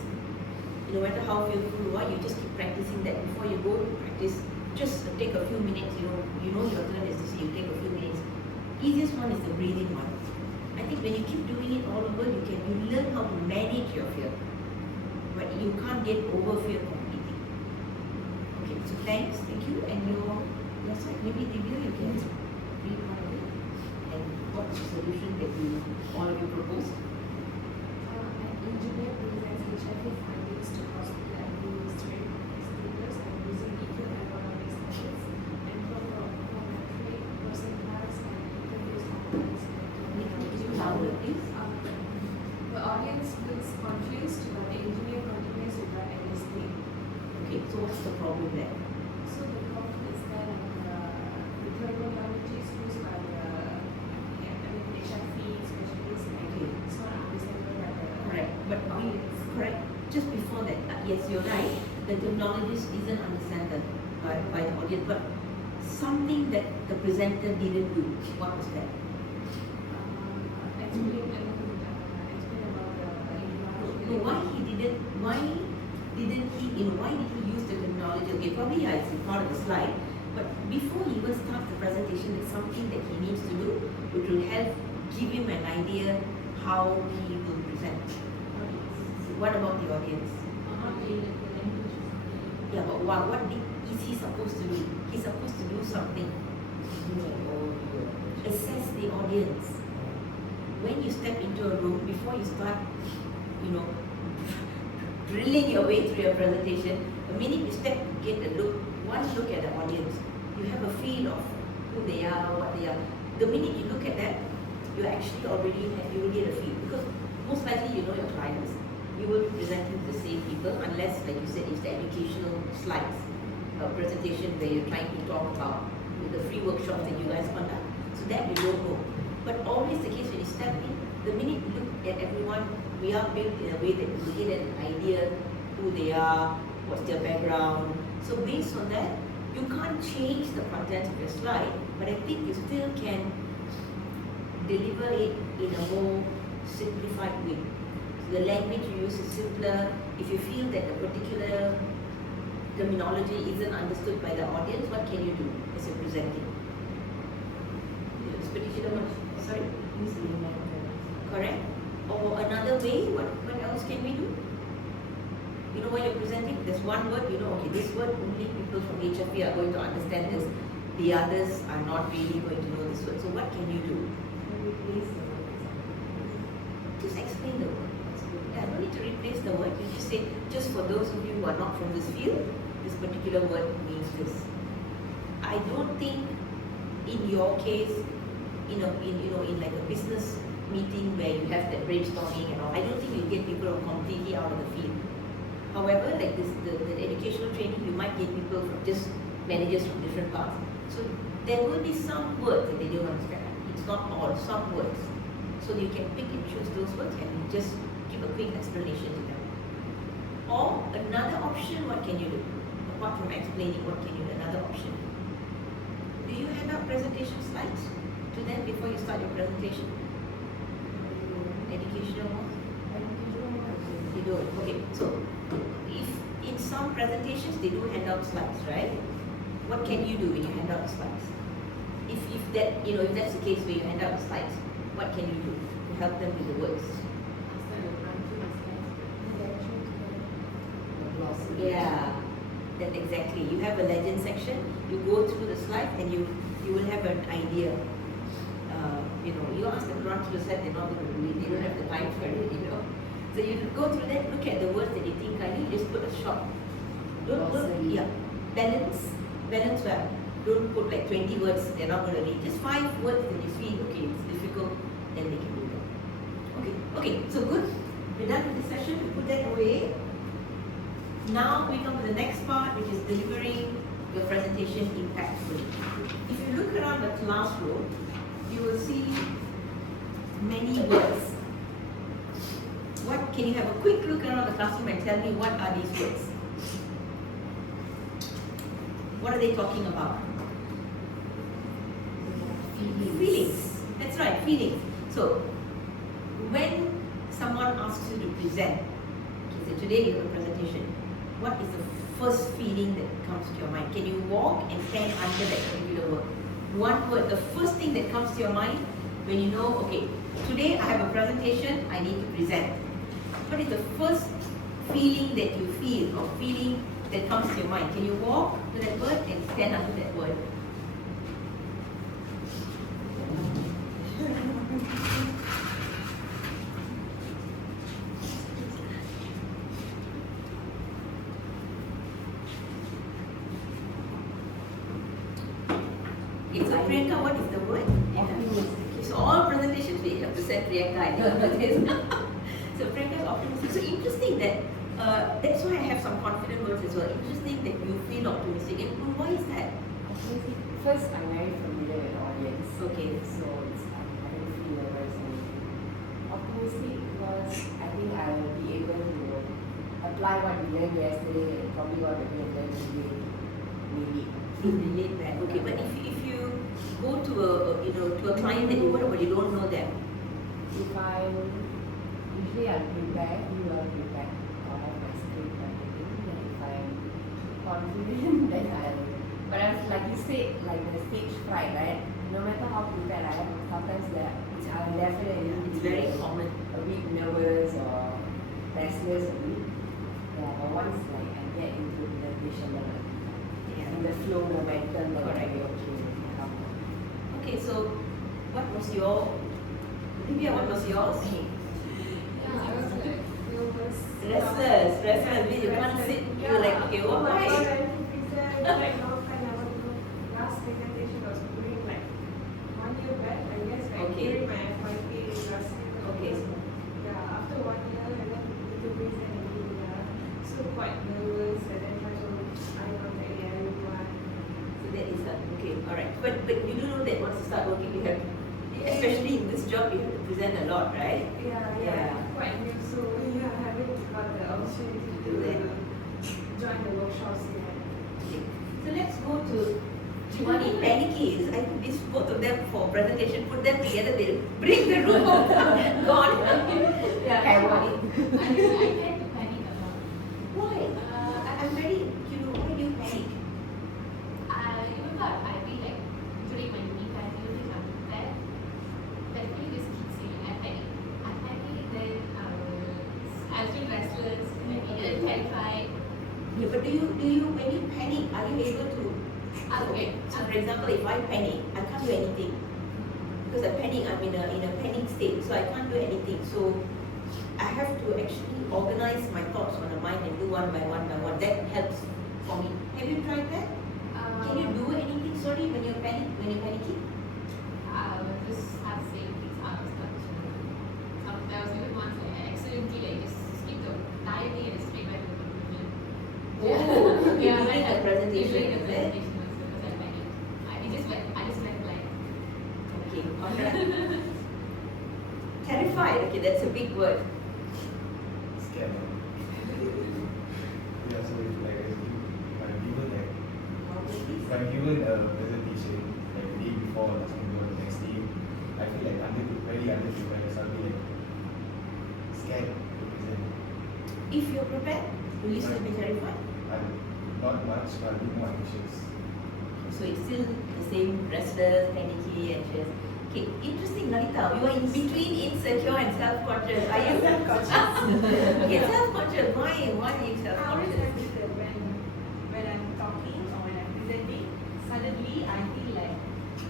No matter how fearful you are, you just keep practicing that. Before you go to practice, just take a few minutes, you know your turn is to say you take a few minutes. Easiest one is the breathing one. I think when you keep doing it all over, you learn how to manage your fear. But you can't get over fear completely. Okay, so thank you. And your side, maybe Divya, you can read one of it. And what's the solution that all of you propose? An engineer presents HRDF findings to hospital administrative stakeholders and using equal economics methods and proprietary percentiles and interviews analysis. Louder, please. The audience looks confused, but the engineer continues to try and explain. Okay, so what's the problem there? So the problem is that the terminologies used by the HR fee specialists it's not understandable by the Correct, but audience. correct. Just before that, yes, you're right. The terminologies isn't understood by the audience, but something that the presenter didn't do. What was that? Explain about the No, why did he use the terminology? Okay, probably it's part of the slide, but before he even starts the presentation, there's something that he needs to do, which will help give him an idea how he will present. What about the audience? Yeah, but what is he supposed to do? He's supposed to do something. Assess the audience. When you step into a room, before you start, drilling your way through your presentation, the minute you step, get one look at the audience, you have a feel of who they are, what they are. The minute you look at that, you actually you will get a feel, because most likely you know your clients. You will be presenting to the same people, unless, like you said, it's the educational slides, a presentation where you're trying to talk about the free workshops that you guys conduct. So that you don't know. But always the case when you step in, the minute you look at everyone, we are built in a way that you get an idea who they are, what's their background. So based on that, you can't change the content of your slide, but I think you still can deliver it in a more simplified way. So the language you use is simpler. If you feel that a particular terminology isn't understood by the audience, what can you do as you're presenting? This particular one, sorry? Correct? Or another way, what else can we do? When you're presenting, there's one word, okay, this word only people from HFP are going to understand this. The others are not really going to know this word. So what can you do? Just explain the word. Yeah, don't need to replace the word. You just say, just for those of you who are not from this field, this particular word means this. I don't think in your case, in like a business meeting where you have that brainstorming and all, I don't think you get people who are completely out of the field. However, like this, the educational training, you might get people from just managers from different parts. So there will be some words that they don't understand. It's not all, some words. So you can pick and choose those words and just give a quick explanation to them. Or another option, what can you do? Apart from explaining, what can you do? Another option. Do you hand out presentation slides to them before you start your presentation? Educational one? You don't. Okay, so presentations, they do hand out slides, right? What can you do when you hand out slides? If that, you know, if that's the case where you hand out slides, what can you do to help them with the words? Yeah, that exactly. You have a legend section, you go through the slide and you will have an idea. You know, you ask them to run through the slide, they're not going to do it, they don't have the time for it, you know. So you go through that, look at the words that you think are, you just put a short. Yeah, balance well. Don't put like 20 words, they're not going to read. Just 5 words that you feel, okay, it's difficult, then they can do that. Okay, so good. We're done with this session, we put that away. Now we come to the next part, which is delivering your presentation impactfully. If you look around the classroom, you will see many words. What can you have a quick look around the classroom and tell me what are these words? What are they talking about? Feelings. That's right, feelings. So when someone asks you to present, okay, so today you have a presentation, what is the first feeling that comes to your mind? Can you walk and stand under that particular word? One word, the first thing that comes to your mind when you know, okay, today I have a presentation, I need to present. What is the first feeling that you feel or feeling that comes to your mind? Can you walk to that word and stand under that word? Okay, so Priyanka, what is the word? Okay, so all presentations we have to send Priyanka, I think. So Priyanka is optimistic. So interesting that, that's why I have some confident words as well. Interesting that you feel optimistic. And why is that? First, I'm very familiar with the audience. Okay. So I don't feel nervous or anything. Optimistic because I think I will be able to apply what we learned yesterday and probably what we have learned today. Maybe. Relate that. Okay, but if you go to a client that you don't know them. If usually I'll prepare, you will prepare. I'll have my script and everything. And if I'm confident, then but as like you said, like the stage fright, right? No matter how prepared I am, sometimes I'll definitely It's very common. a bit nervous or restless a bit. Yeah, but once like I get into the presentation, then in the flow, momentum, then I'll be okay. Okay, so what was your? Olivia, what was yours? Yeah, I was like nervous. Restless. You can't sit. You're like, okay, what? Why? Last presentation was during like 1 year back, I guess, like Okay. during my FYP last year. Okay. Yeah, after 1 year, and then to present again, so quite nervous, and then I don't really everyone. So that is okay. All right. But you do know that once you start working, you have, especially in this job, you have to present a lot, right? Yeah. Quite new, so yeah, having got the opportunity to join the workshops. Okay. So let's go to Chimani. Panicky is, I think these both of them for presentation, put them together, they'll bring the room gone. Yeah, Chimani. I tend to panic a lot. Why? I'm very, why do you panic? Even though I feel like during my uni class, even if I'm prepared, but it just keeps saying I panic, then I'll feel restless, maybe terrified. Yeah, but do you when you panic, are you able to? Okay. So for example, if I panic, I can't do anything because I panic. I'm in a panic state, so I can't do anything. So I have to actually organize my thoughts on the mind and do one by one by one. That helps for me. Have you tried that? Can you do anything? Sorry, when you're panicking. I'll just have to say things out of stuff. There was even once I accidentally just skipped the entire thing and just straight back to the conclusion. Oh, Yeah, during the presentation, during the is it? presentation also because I panicked. I just went blank. Okay, alright. Terrified. Okay, that's a big word. Scared. Yeah, so if I'm given a presentation like the day before or something or the next day, I feel like very underprepared, so I'll be like scared to present. If you're prepared, will you still be terrified? I'm not much, but a bit more anxious. So it's still the same restless, panicky, anxious. Okay, interesting, Nalita. You are in between insecure and self-conscious. Are you self-conscious? Okay, self-conscious. Why are you I always self-conscious? have this that when I'm talking or when I'm presenting, suddenly I feel like,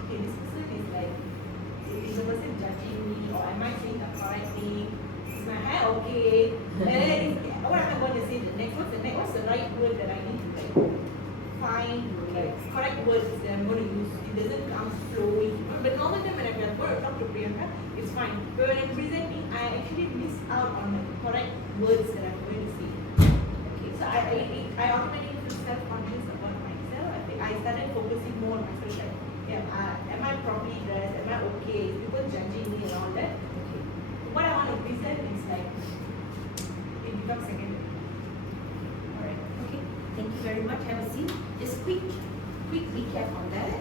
okay, this person is like, is the person judging me, or am I saying the correct thing? Is my hair okay? And then what am I going to say the next? What's the right word that I need to like find, like correct words that I'm going to use? It doesn't come flowing. But normal time when I'm going to talk to Priyanka, it's fine. But when I'm presenting, I actually miss out on the correct words that I'm going to say. Okay, so I automatically feel self-conscious about myself. I started focusing more on myself. Like, am I properly dressed? Am I okay? Is people judging me and all that? Okay. What I want to present is like, it becomes secondary. Alright, okay. Thank you very much. Have a seat. Just quick recap on that.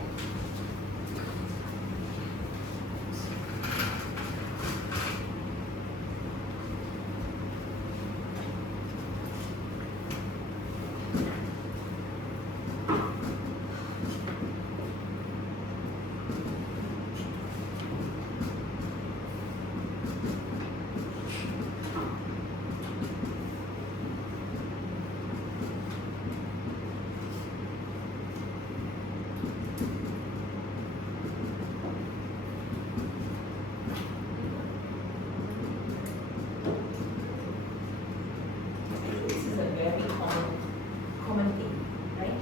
This is a very common thing, right?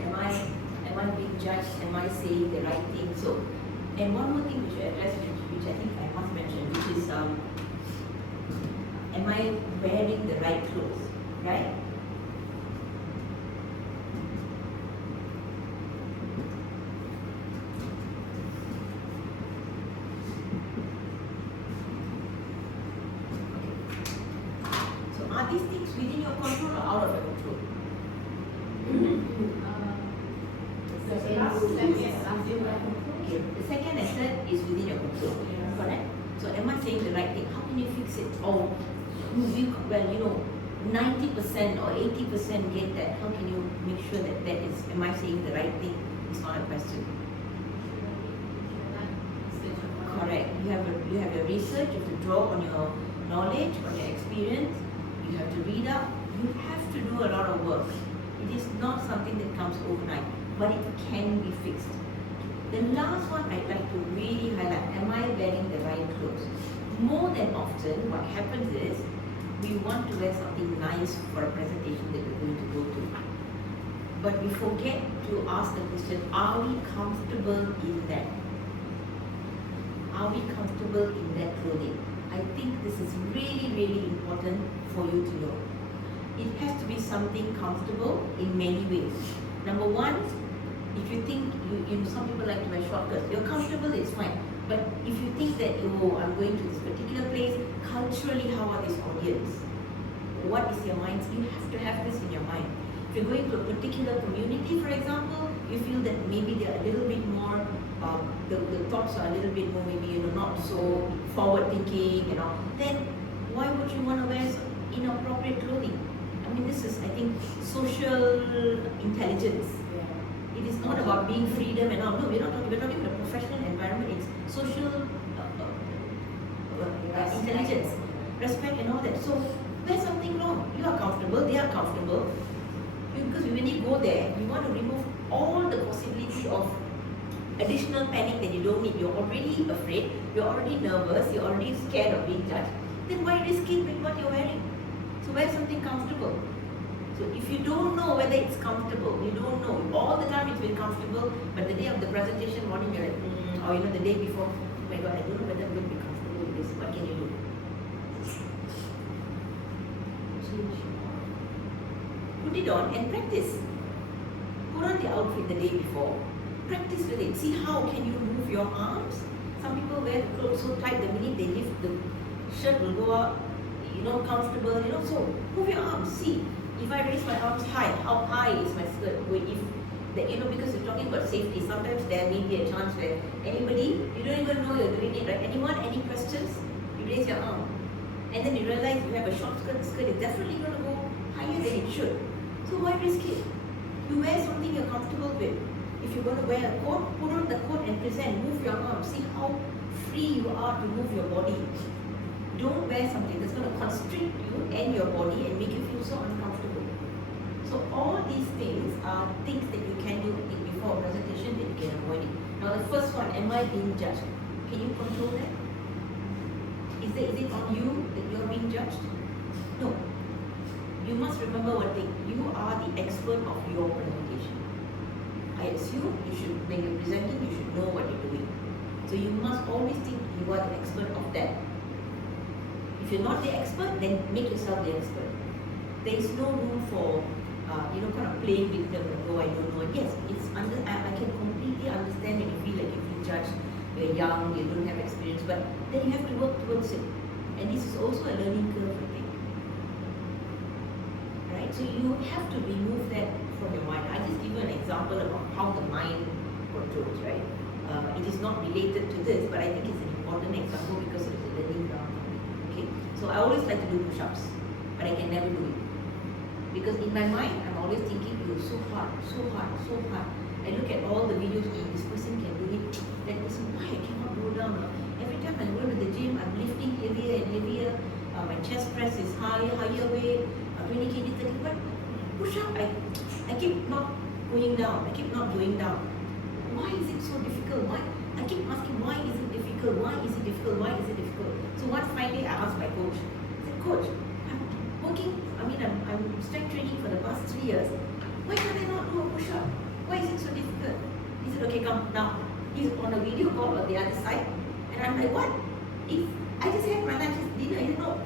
Am I being judged? Am I saying the right thing? So, and one more thing which you addressed, which I think I must mention, which is am I wearing the right clothes, right? So are these things within your control or out of your control? Okay, the second and third is within your control, correct? So am I saying the right thing? How can you fix it? Or well, 90% or 80% get that. How can you make sure that am I saying the right thing? It's not a question. Correct. You have your research, you have to draw on your knowledge, on your experience, you have to read up, you have to do a lot of work. It is not something that comes overnight, but it can be fixed. The last one I'd like to really highlight, am I wearing the right clothes? More than often, what happens is, we want to wear something nice for a presentation that we're going to go to. But we forget to ask the question, are we comfortable in that? Are we comfortable in that clothing? I think this is really, really important for you to know. It has to be something comfortable in many ways. Number one, if you think, some people like to wear short skirts, you're comfortable, it's fine. But if you think that, I'm going to this particular place, culturally, how are this audience? What is your mind? You have to have this in your mind. If you're going to a particular community, for example, you feel that maybe they're a little bit more, the thoughts are a little bit more maybe, not so forward-thinking, then why would you want to wear inappropriate clothing? I mean, this is, I think, social intelligence. It is not about being freedom and all. No, we're talking about a professional environment. It's social intelligence, respect and all that. So there's something wrong. You are comfortable, they are comfortable. Because when you go there, you want to remove all the possibility of additional panic that you don't need. You're already afraid, you're already nervous, you're already scared of being judged. Then why risk it with what you're wearing? So wear something comfortable. So if you don't know whether it's comfortable, you don't know. All the time it's been comfortable, but the day of the presentation morning you're like, or the day before, oh my God, I don't know whether I'm going to be comfortable with this. What can you do? Put it on and practice. Put on the outfit the day before. Practice with it. See how can you move your arms. Some people wear the clothes so tight, the minute they lift, the shirt will go up, comfortable, so move your arms. See, if I raise my arms high, how high is my skirt? Because you're talking about safety, sometimes there may be a chance where anybody, you don't even know you're doing it, right? Anyone, any questions? You raise your arm. And then you realize you have a short skirt, the skirt is definitely going to go higher than it should. So why risk it? You wear something you're comfortable with. If you're going to wear a coat, put on the coat and present. Move your arms. See how free you are to move your body. Don't wear something that's going to constrict you and your body and make you feel so uncomfortable. So all these things are things that you can do before a presentation that you can avoid it. Now the first one, am I being judged? Can you control that? Is it on you that you're being judged? No. You must remember one thing. You are the expert of your presentation. I assume you should, when you're presenting, you should know what you're doing. So you must always think you are the expert of that. If you're not the expert, then make yourself the expert. There is no room for kind of playing victim and I don't know. Yes, I can completely understand when you feel like you feel judged, you're young, you don't have experience, but then you have to work towards it. And this is also a learning curve, I think. Right? So you have to remove that from your mind. I just give you an example about how the mind controls, right? It is not related to this, but I think it's an important example because it is a learning ground. Okay? So I always like to do push-ups, but I can never do it. Because in my mind, I'm always thinking, you're so hard, so hard, so hard. I look at all the videos, this person can do it, that person, why I cannot go down? Every time I go to the gym, I'm lifting heavier and heavier. My chest press is higher weight, 20 kg, 30 kg. But push up, I keep not going down. I keep not going down. Why is it so difficult? Why? I keep asking, why is it difficult? Why is it difficult? Why is it difficult? So one finally I asked my coach, I said, Coach, I'm strength training for the past 3 years. Why can't I not do a push-up? Why is it so difficult? He said, okay, come now. He's on a video call on the other side. And I'm like, what? If I just had my lunch, dinner,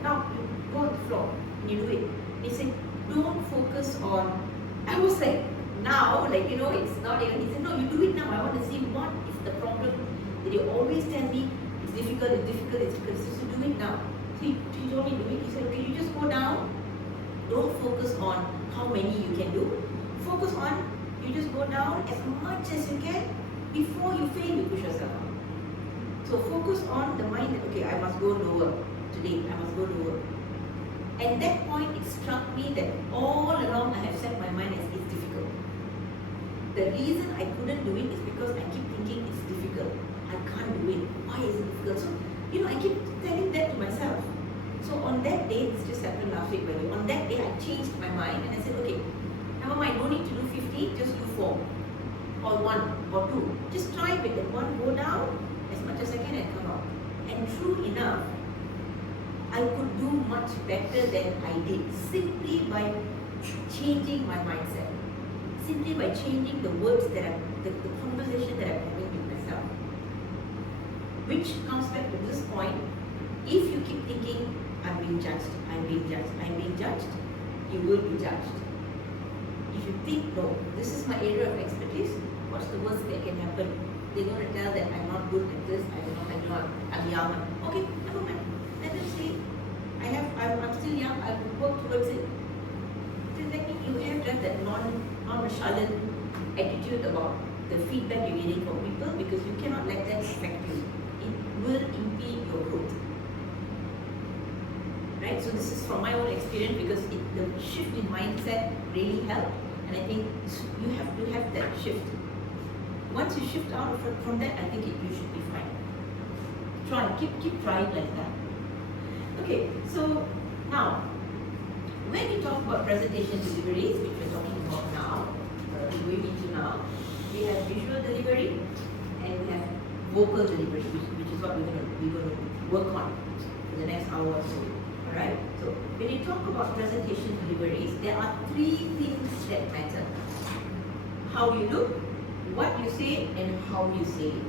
now you go on the floor and you do it. He said, don't focus on, I was like, now, it's not even, he said, no, you do it now. I want to see what is the problem that you always tell me, it's difficult. So do it now. So he told me to do it. He said, okay, you just go down. Don't focus on how many you can do. Focus on, you just go down as much as you can. Before you fail, you push yourself up. So focus on the mind that, okay, I must go lower today. I must go lower. At that point, it struck me that all along I have set my mind as it's difficult. The reason I couldn't do it is because I keep thinking it's difficult. I can't do it. Why is it difficult? So, I keep telling that to myself. So on that day, this just happened last week, by the way. On that day, I changed my mind and I said, okay, never mind, don't need to do 50, just do 4 or 1 or 2. Just try with it. 1, go down as much as I can and come up. And true enough, I could do much better than I did simply by changing my mindset. Simply by changing the words that the conversation that I'm having with myself. Which comes back to this point, if you keep thinking, I'm being judged, you will be judged. If you think, no, this is my area of expertise, what's the worst that can happen? They're going to tell that I'm not good at this, I'm young. Okay, never mind. Let them say, I'm still young, I will work towards it. You have to have that nonchalant attitude about the feedback you're getting from people because you cannot let that affect you. It will impede your growth. Right? So this is from my own experience because the shift in mindset really helped, and I think you have to have that shift. Once you shift out from that, I think you should be fine. Keep trying like that. Okay, so now when we talk about presentation deliveries, which we're talking about now, we're going into now, we have visual delivery and we have vocal delivery, which is what we're going to work on for the next hour or so. Alright? So when you talk about presentation deliveries, there are 3 things that matter. How you look, what you say, and how you say it.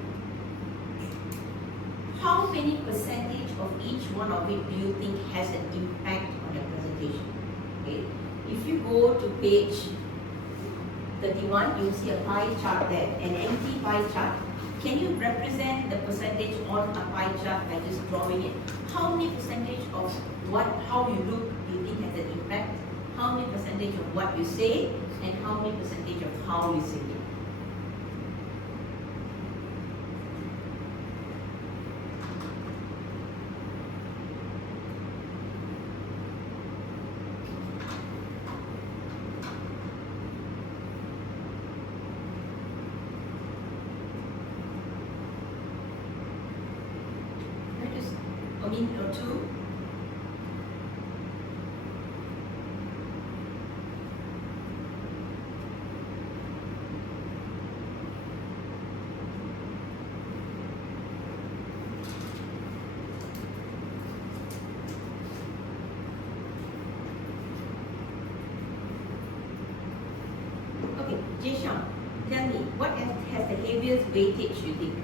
How many percentage of each one of it do you think has an impact on your presentation? Okay. If you go to page 31, you'll see a pie chart there, an empty pie chart. Can you represent the percentage on a pie chart by just drawing it? How many percentage of how you look do you think has an impact? How many percentage of what you say, and how many percentage of how you say it? minute or two. Okay, Jishan, tell me, what has the heaviest weightage you think?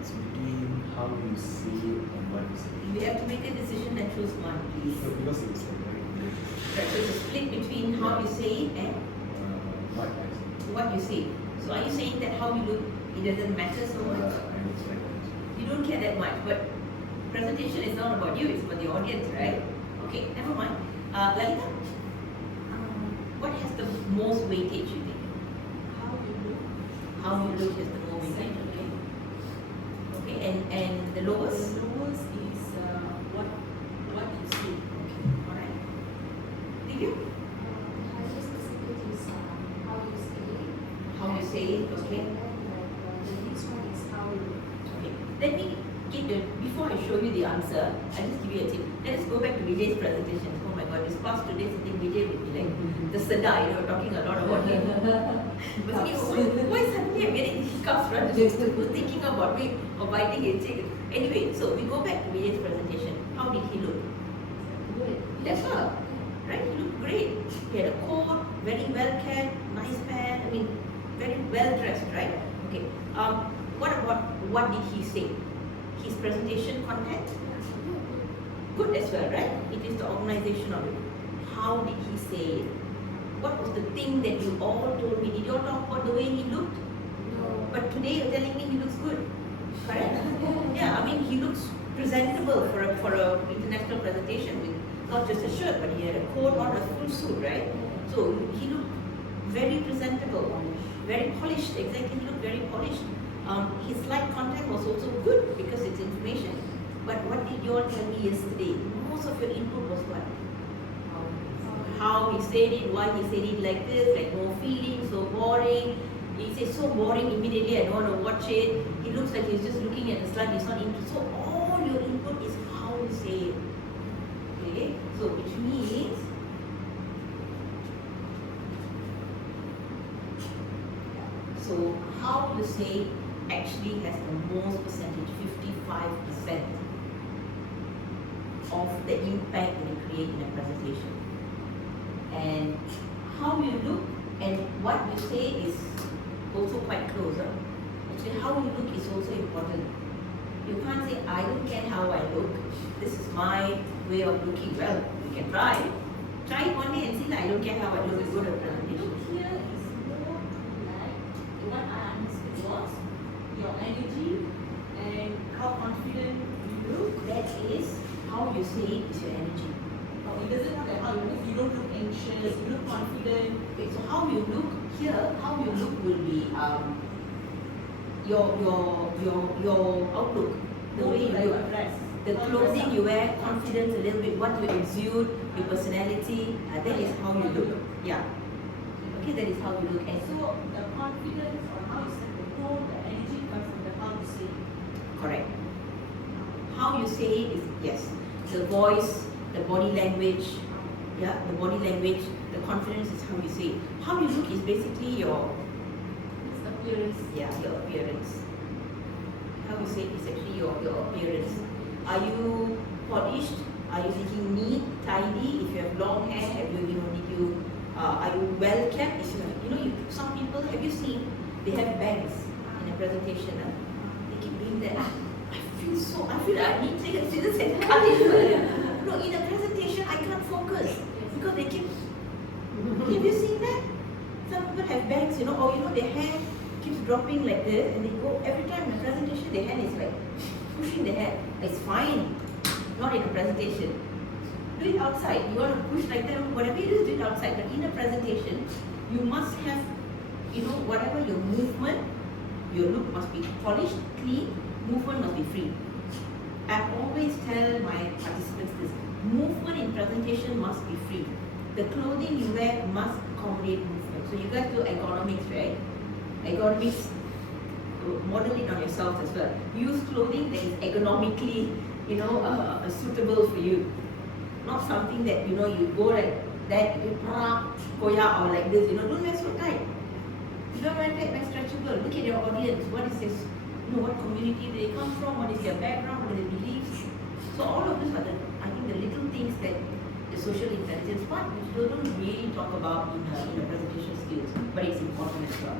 It's between how you see it and what you say. You have to make a decision and choose one, please. So because it's like very clear, Right, so it's a split between how you say it and what I say. what you say. So are you saying that how you look, it doesn't matter so much? And it's like this. You don't care that much, but presentation is not about you, it's about the audience, right? Okay, never mind. Lalita, what has the most weightage you think? How you look. How you look has the most weightage, okay? Okay, and the lowest? The lowest is what you see. Okay, alright. Divya? Highest percentage is how you say it. How you say it, okay? And then the next one is how you look. Okay, let me get the, before I show you the answer, I'll just give you a tip. Let us go back to Vijay's presentation. Oh my god, this past 2 days, I think Vijay will be like the Sada, you know, talking a lot about him. But thinking, why suddenly I'm getting hiccups, right? Who's thinking about me or biting his cheek? Anyway, so we go back to Vijay's presentation. How did he look? Good. That's all. Right? He looked great. He had a coat, very well kept, nice pants, I mean, very well dressed, right? Okay. What did he say? His presentation content? Good as well, right? It is the organization of it. How did he say it? What was the thing that you all told me? Did you all talk about the way he looked? No. But today you're telling me he looks good. Correct? Yeah, I mean he looks presentable for a international presentation with not just a shirt, but he had a coat on, a full suit, right? So he looked very presentable, very polished. Exactly, he looked very polished. His slide content was also good because it's information. But what did you all tell me yesterday? Most of your input was what? How he said it, why he said it like this, like no feeling, so boring. He says so boring immediately, I don't want to watch it. He looks like he's just looking at the slide, he's not into. So all your input is how you say it. Okay, so which means so how you say actually has the most percentage, 55% of the impact that you create in a presentation. And how you look and what you say is also quite close. Actually, how you look is also important. You can't say, I don't care how I look. This is my way of looking. Well, you can try. Try it one day and see that I don't care how I look. It's good at presentation. Look here is more like what I understood was your energy and how confident you look. That is how you say it is your energy. Oh, it doesn't look like how you look. You don't look anxious. You look confident. Okay, so how you look here, how you look will be your outlook, the way you look, the clothing you wear, confidence a little bit, what you exude, your personality, that is how you look. Yeah. Okay, that is how you look. And So the confidence or how you set the tone, the energy comes from the how you say it. correct. How you say it is yes. The voice, the body language, yeah, the body language, the confidence is how you say it. How you look is basically your It's appearance. yeah, your appearance. How you say it is actually your appearance. Are you polished? Are you looking neat, tidy? If you have long hair, have you are you well kept? If some people, have you seen, they have bangs in a presentation. They keep doing that. I feel I need to take a scissors and cut it. No, in a presentation, I can't focus because they keep. Have you seen that? Some people have bangs, or their hair keeps dropping like this, and they go every time in a presentation, their hand is like pushing the hair. It's fine, not in a presentation. Do it outside. You want to push like that, whatever it is, do it outside. But in a presentation, you must have, whatever your movement, your look must be polished, clean. Movement must be free. I always tell my participants this: movement in presentation must be free. The clothing you wear must accommodate movement. So you guys do ergonomics, right? Ergonomics, model it on yourself as well. Use clothing that is ergonomically, suitable for you. Not something that, you go like that, koya or like this, don't wear so tight. You don't wear tight, wear stretchable. Look at your audience. What is this? What community they come from, what is their background, what are their beliefs. So all of these are I think the little things that the social intelligence part, which they don't really talk about in the presentation skills, but it's important as well.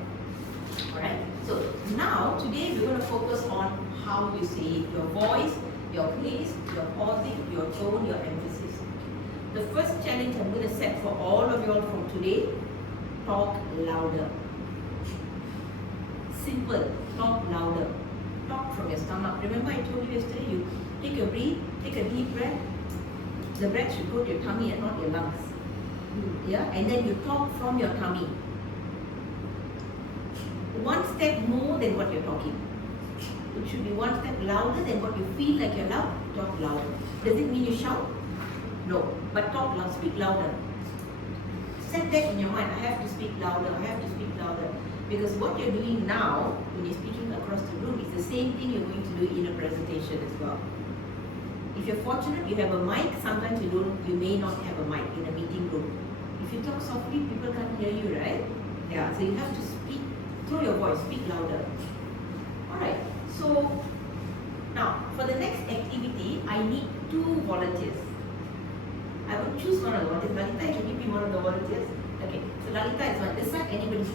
Alright, so now today we're going to focus on how you say it, your voice, your pace, your pausing, your tone, your emphasis. The first challenge I'm going to set for all of you all from today, talk louder. Simple, talk louder. Talk from your stomach. Remember I told you yesterday, you take a breath, take a deep breath. The breath should go to your tummy and not your lungs. Yeah, and then you talk from your tummy. One step more than what you're talking. It should be one step louder than what you feel like you're loud. Talk louder. Does it mean you shout? No, but talk loud, speak louder. Set that in your mind. I have to speak louder. I have to speak louder. Because what you're doing now, when you're speaking across the room, is the same thing you're going to do in a presentation as well. If you're fortunate, you have a mic. Sometimes you may not have a mic in a meeting room. If you talk softly, people can't hear you, right? Yeah, so you have to speak through your voice, speak louder. Alright, so now for the next activity, I need 2 volunteers. I will choose one of the volunteers. Lalita, can you be one of the volunteers? Okay, so Lalita is on this side. Anybody?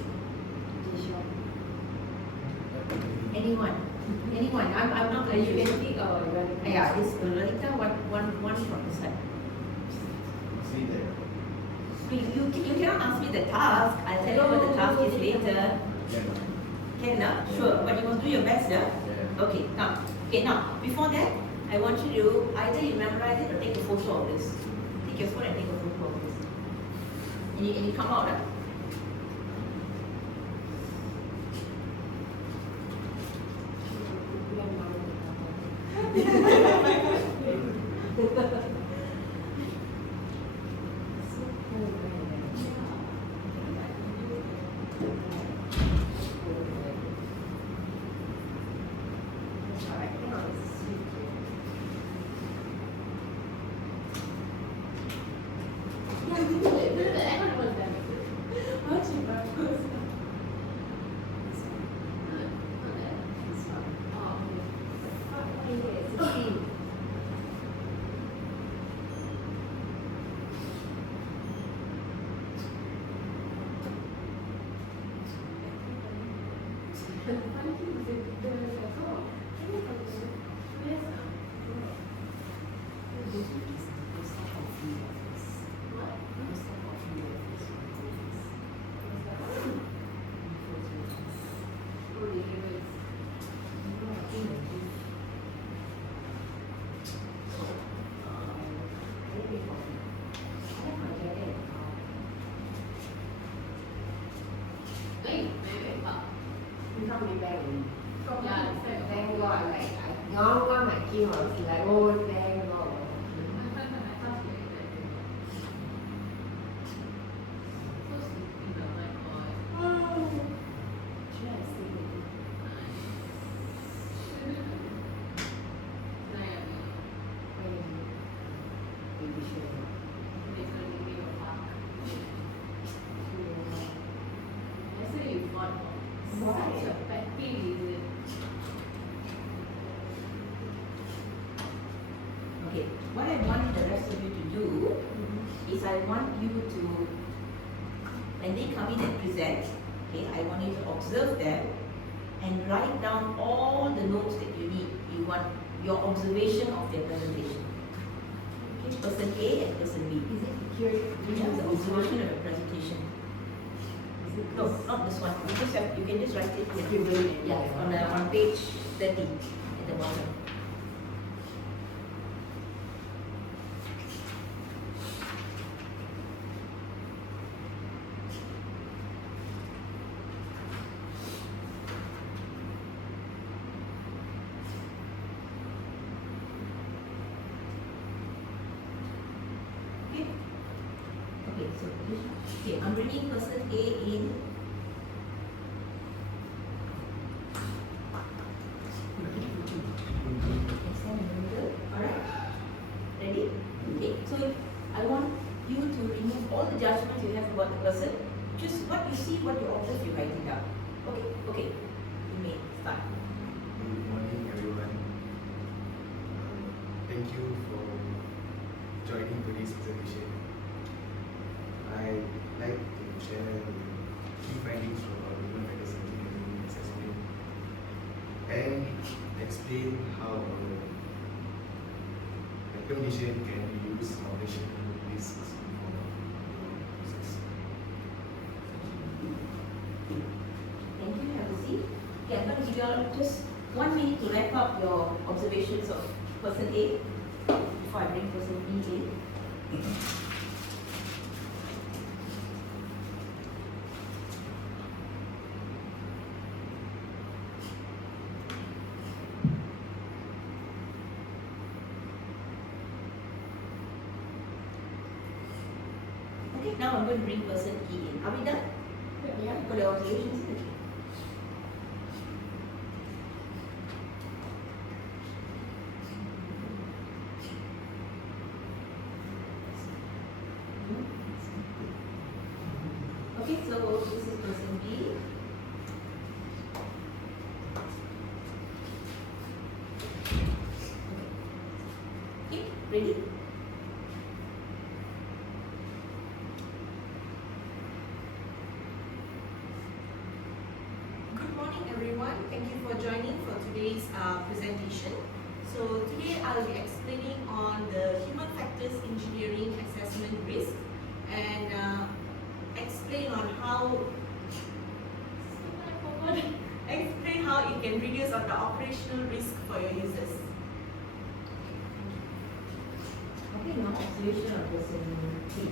Anyone? I'm not going to choose. Yeah, it's Lalita, one from this side. See there. You cannot ask me the task. I'll tell you what the task is later. Can now? Sure, but you must do your best, yeah? Okay, come. Okay, now, before that, I want you to either you memorize it or take a photo of this. Take your phone and take a photo of this. And you come out, huh? Thank God, like I don't want my kid was like, oh thank God. Okay, what I want the rest of you to do is I want you to, when they come in and present, okay, I want you to observe them and write down all the notes that you need. You want your observation of their presentation. Okay, person A and person B. Is it curious? Yeah, the observation of a presentation. No, not this one. You can just write it. Yeah, on page 30 at the bottom. Okay, I'm bringing person A in. just what you see, what you observe, you write it down. Okay, okay. You may start. Good morning, everyone. Thank you for joining today's presentation. I'd like to share the key findings from our human factors engineering assessment and explain how our recommendation can reduce operational risks for process. Thank you, have a seat. Okay, I'm going to give you all just 1 minute to wrap up your observations of person A before I bring person B in. Okay, now I'm going to bring person E in. Are we done? Yeah. Got your observations? Okay. Okay, so this is person B. Okay, ready? Good morning, everyone. Thank you for joining for today's presentation. So today I'll be explaining on the human factors engineering assessment risk and explain on how explain how it can reduce on the operational risk for your users. Okay, now observation of person T.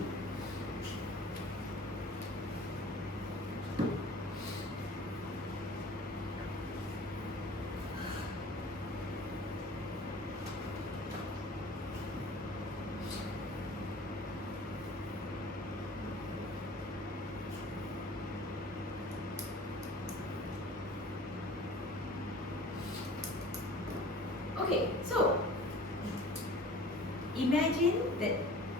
Okay, so imagine that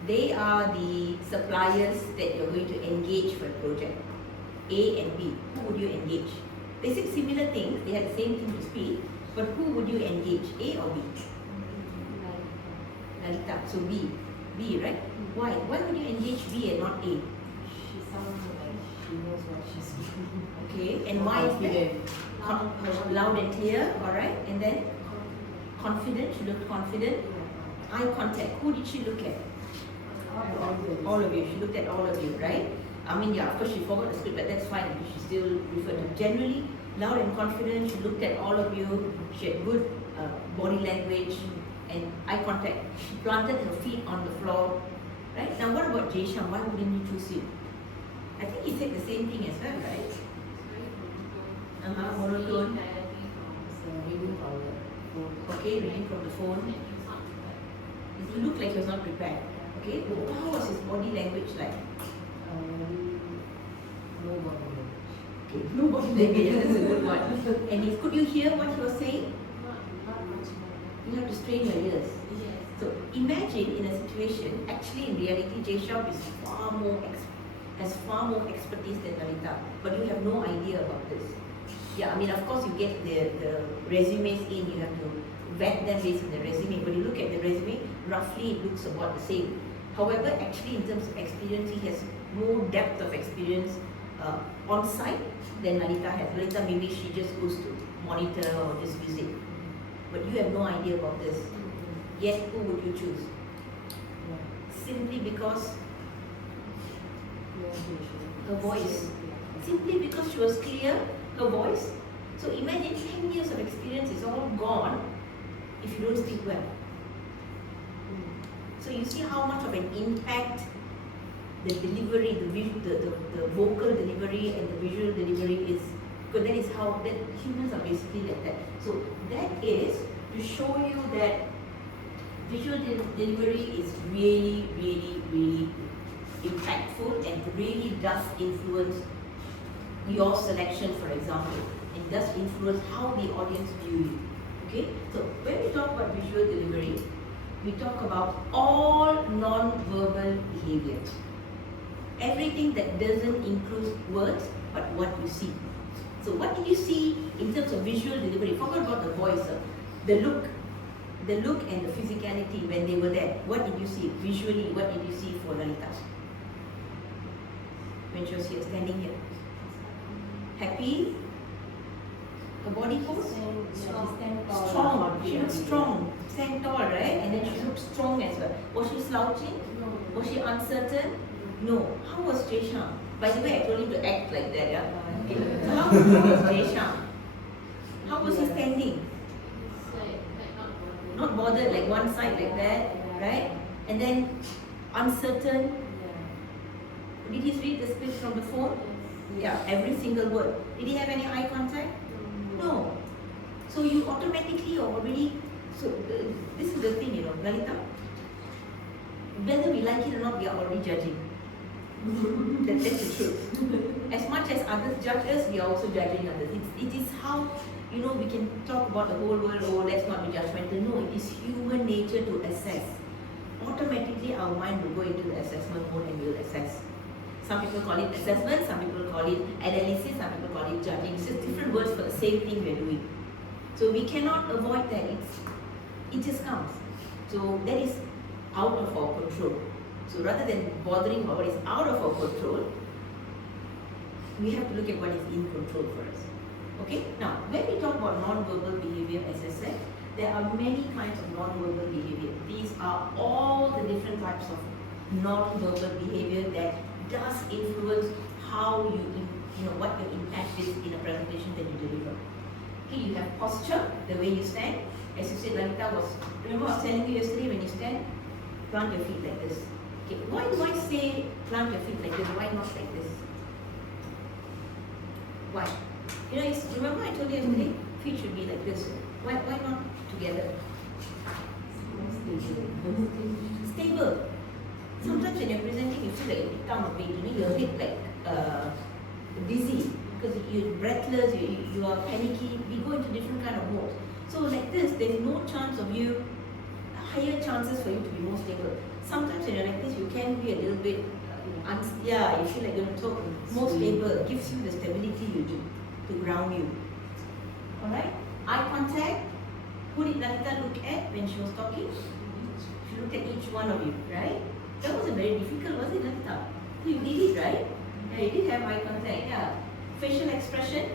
they are the suppliers that you're going to engage for a project, A and B. Who would you engage? They said similar things, they had the same thing to speak, but who would you engage, A or B? Lalita, so B, right? Why? Why would you engage B and not A? She sounds like she knows what she's doing. Okay, and why is that? Loud and clear, alright, and then? Confident, she looked confident. Eye contact, who did she look at? All of you, she looked at all of you, right? I mean, yeah, of course she forgot the script, but that's fine because she still referred to. Generally, loud and confident, she looked at all of you, she had good body language and eye contact. She planted her feet on the floor, right? Now what about Jaisham? Why wouldn't you choose him? I think he said the same thing as well, right? Monotone. Reading from the phone. Okay, reading from the phone. He looked like he was not prepared. Okay, how was his body language like? No body Okay, no body language, that's a good one. And could you hear what he was saying? Not much more. You have to strain your ears. Yes. So imagine in a situation, actually in reality, Jaishab is has far more expertise than Lalita, but you have no idea about this. Yeah, I mean, of course, you get the resumes in, you have to vet them based on the resume. But you look at the resume, roughly it looks about the same. However, actually, in terms of experience, he has more depth of experience on site than Lalita has. Lalita, maybe she just goes to monitor or just visit. But you have no idea about this. Yet, who would you choose? Simply because her voice. Simply because she was clear, her voice. So imagine 10 years of experience is all gone if you don't speak well. So you see how much of an impact the delivery, the vocal delivery and the visual delivery is. Because that is how that humans are basically like that. So that is to show you that visual delivery is really, really, really impactful and really does influence your selection, for example. It does influence how the audience view you. Okay? So when we talk about visual delivery, we talk about all non-verbal behaviors. everything that doesn't include words, but what you see. So what did you see in terms of visual delivery? Forget about the voice, the look and the physicality when they were there. What did you see visually? What did you see for Lalita when she was here, standing here? Happy? Her body pose? Strong. She looked strong. Stand tall, right? And then she looked strong as well. Was she slouching? Was she uncertain? No. How was Jesha? By the way, I told him to act like that, yeah? Okay. So how was Jesha? How was he standing? Not bothered, like one side like that, right? And then uncertain. Did he read the script from the phone? Yeah, every single word. Did he have any eye contact? No. So you automatically already, this is the thing, Lalita. Whether we like it or not, we are already judging. That's the truth. As much as others judge us, we are also judging others. It is how, we can talk about the whole world, oh, let's not be judgmental. No, it is human nature to assess. Automatically, our mind will go into the assessment mode and we will assess. Some people call it assessment, some people call it analysis, some people call it judging. It's just different words for the same thing we're doing. So we cannot avoid that. It just comes. So that is out of our control. So rather than bothering about what is out of our control, we have to look at what is in control for us. Okay? Now, when we talk about non-verbal behavior, as I said, there are many kinds of non-verbal behavior. These are all the different types of non-verbal behavior that does influence how what your impact is in a presentation that you deliver. Okay, you have posture, the way you stand. As you said, Lalita remember I was telling you yesterday, when you stand, plant your feet like this. Okay, why do I say plant your feet like this? Why not like this? Why? Remember I told you yesterday, feet should be like this. Why not together? Stable. Sometimes when you're presenting, you feel like you're down a bit, you're a bit like dizzy because you're breathless, you are panicky. We go into different kind of modes. So like this, there's no chance of higher chances for you to be more stable. Sometimes when you're like this, you can be a little bit, you feel like you're going to talk. More stable, gives you the stability you need to ground you. Alright? Eye contact. Who did Lalita look at when she was talking? She looked at each one of you, right? That wasn't very difficult, was it, Lalita? You did it, right? Yeah, you did have eye contact, yeah. Facial expression.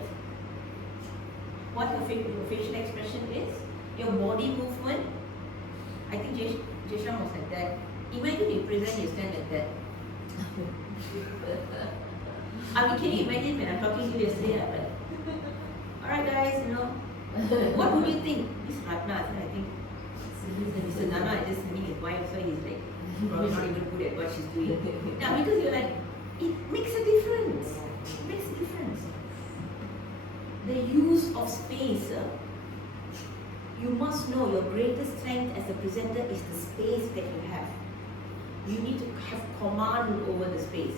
What your facial expression is. Your body movement. I think Jesha was like that. Imagine you present, you stand like that. Can you imagine when I'm talking to you yesterday, I'm like, alright guys, what would you think? This Ratna, I think, Mr. Nana is just sending his wife, so he's like, probably not even good at what she's doing. Now, because you're like, it makes a difference. It makes a difference. The use of space. You must know your greatest strength as a presenter is the space that you have. You need to have command over the space.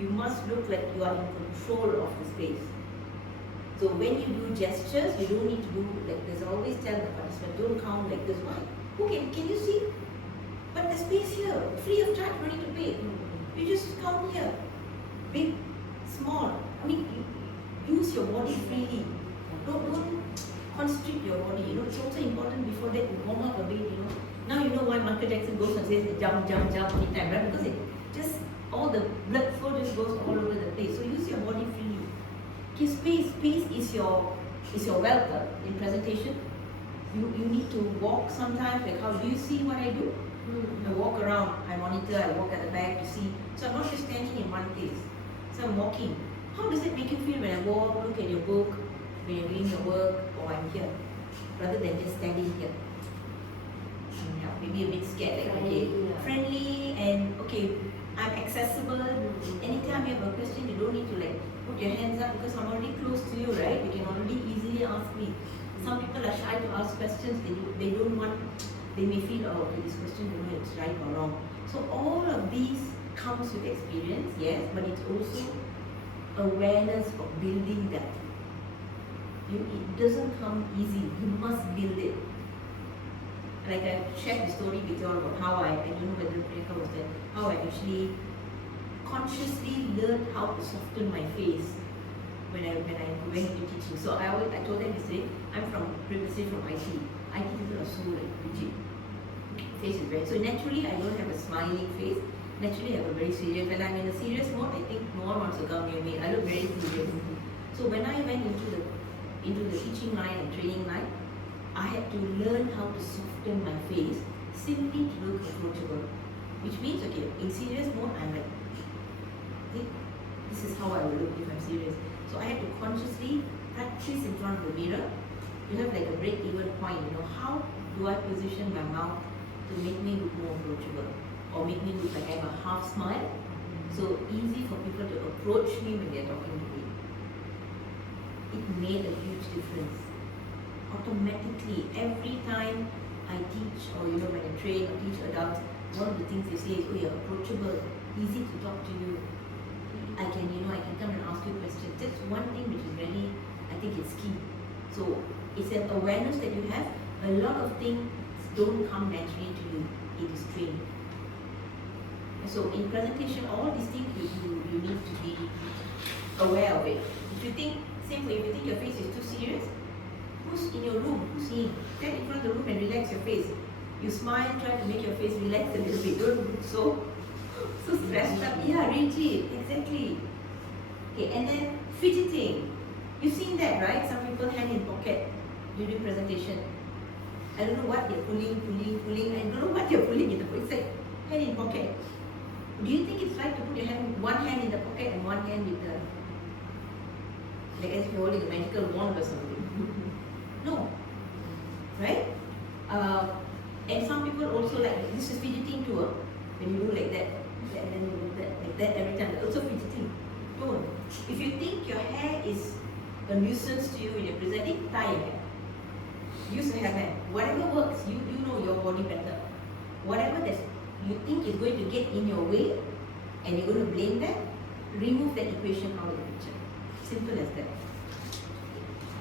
You must look like you are in control of the space. So when you do gestures, you don't need to do like this. I always tell the participant, don't count like this. Why? Okay, can you see? But the space here, free of charge, no need to pay. You just count here. Big, small. Use your body freely. Don't constrict your body. It's also important before that you warm up a bit. Now you know why Michael Jackson goes and says jump, jump, jump anytime, right? Because it just all the blood flow just goes all over the place. So use your body freely. Okay, space is your wealth in presentation. You need to walk sometimes. Like how do you see what I do? I walk around, I monitor, I walk at the back to see. So I'm not just standing in one place. So I'm walking. How does it make you feel when I walk, look at your book, when you're doing your work, or I'm here, rather than just standing here? Maybe a bit scared, like okay, friendly and okay, I'm accessible. Anytime you have a question, you don't need to like put your hands up because I'm already close to you, right? You can already easily ask me. Some people are shy to ask questions. They don't want. They may feel, oh, okay, this question, it's right or wrong. So all of these comes with experience, yes, but it's also awareness of building that. It doesn't come easy. You must build it. Like I shared the story with you all about how I don't know whether Priyanka was there, how I actually consciously learned how to soften my face when I went into teaching. So I told them yesterday, I'm previously from IT. IT people are so like rigid. Face is very, so naturally I don't have a smiling face. Naturally I have a very serious, when I'm in a serious mode, I think no one wants to come near me. I look very serious. So when I went into the teaching line and training line, I had to learn how to soften my face simply to look approachable. Which means, okay, in serious mode, I'm like, this is how I will look if I'm serious. So I had to consciously practice in front of the mirror. You have like a break-even point, how do I position my mouth to make me look more approachable? Or make me look like I have a half smile. So easy for people to approach me when they're talking to me. It made a huge difference. Automatically, every time I teach or when I train or teach adults, one of the things they say is, oh, you're approachable, easy to talk to you. I can come and ask you questions. That's one thing which is really, I think it's key. So it's an awareness that you have. A lot of things don't come naturally to you. It is trained. So in presentation, all these things you need to be aware of it. If you think, same way, if you think your face is too serious, who's in your room? Who's seeing? Stand in front of the room and relax your face. You smile, try to make your face relax a little bit. Don't look so stressed up. Yeah, rigid, exactly. Okay, and then fidgeting. You've seen that, right? Some people hand in pocket during presentation. I don't know what they're pulling. I don't know what they're pulling in the pocket. It's like hand in pocket. Do you think it's right to put one hand in the pocket and one hand with the, like as if you're holding a magical wand or something? No, right? And some people also like, this is fidgeting too, when you do like that, and then you do that, like that every time, also fidgeting. Don't. If you think your hair is a nuisance to you when you're presenting, tie your hair. Use a hairband. Whatever works, you know your body better. Whatever that you think is going to get in your way, and you're going to blame that, remove that equation out of the picture. Simple as that.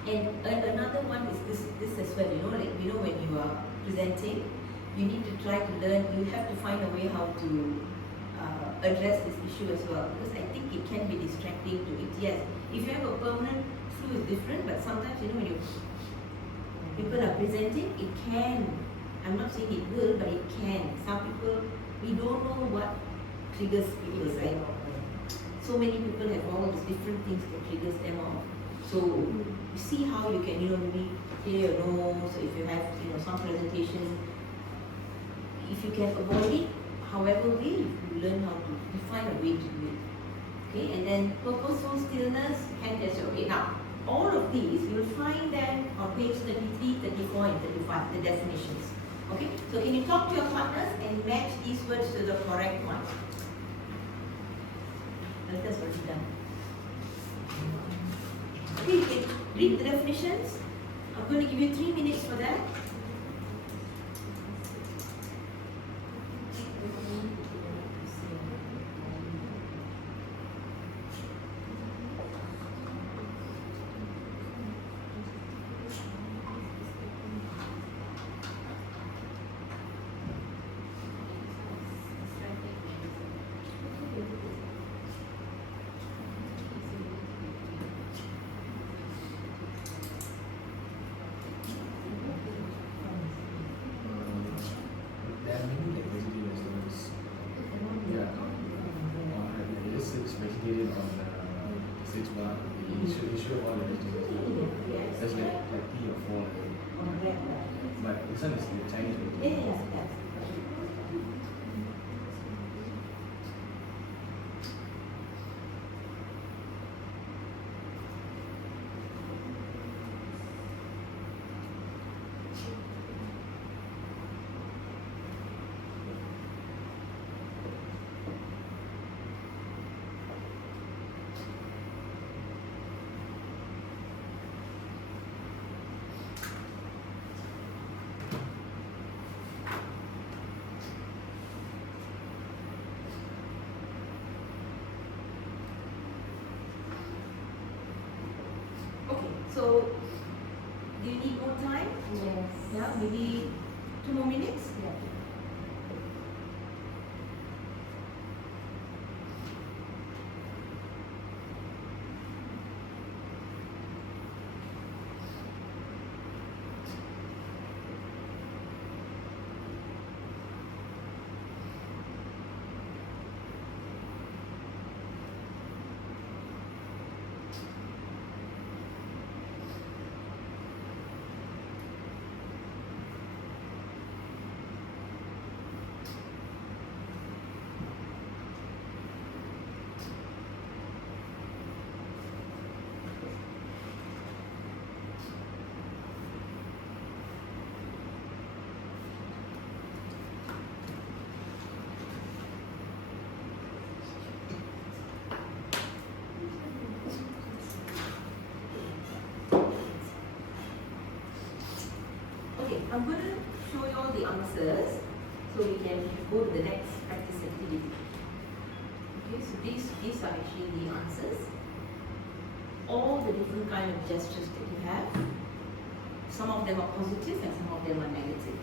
And another one is this as well, when you are presenting, you need to try to learn, you have to find a way how to address this issue as well, because I think it can be distracting to it. Yes, if you have a permanent flu, it's different, but sometimes, when people are presenting, it can, I'm not saying it will, but it can. Some people, we don't know what triggers people, right? So many people have all these different things that triggers them off. So you see how you can, maybe clear your nose, if you have, some presentation, if you can avoid it, however way, you learn how to, you find a way to do it. Okay, and then purposeful stillness, hand gesture. Okay, now, all of these, you'll find them on page 33, 34, and 35, the definitions. Okay, so can you talk to your partners and match these words to the correct one? That's what you've done. Okay, you can read the definitions. I'm going to give you 3 minutes for that. There are many like vegetarian restaurants. Yeah, it's vegetarian on the 6 bar. You show all the vegetables. There's like 3 or 4 like that. But this one is the Chinese vegetarian. Yes. So, do you need more time? Yes. Yeah, maybe 2 more minutes? Yeah. I'm going to show you all the answers so we can go to the next practice activity. Okay, so these are actually the answers. All the different kind of gestures that you have. Some of them are positive and some of them are negative.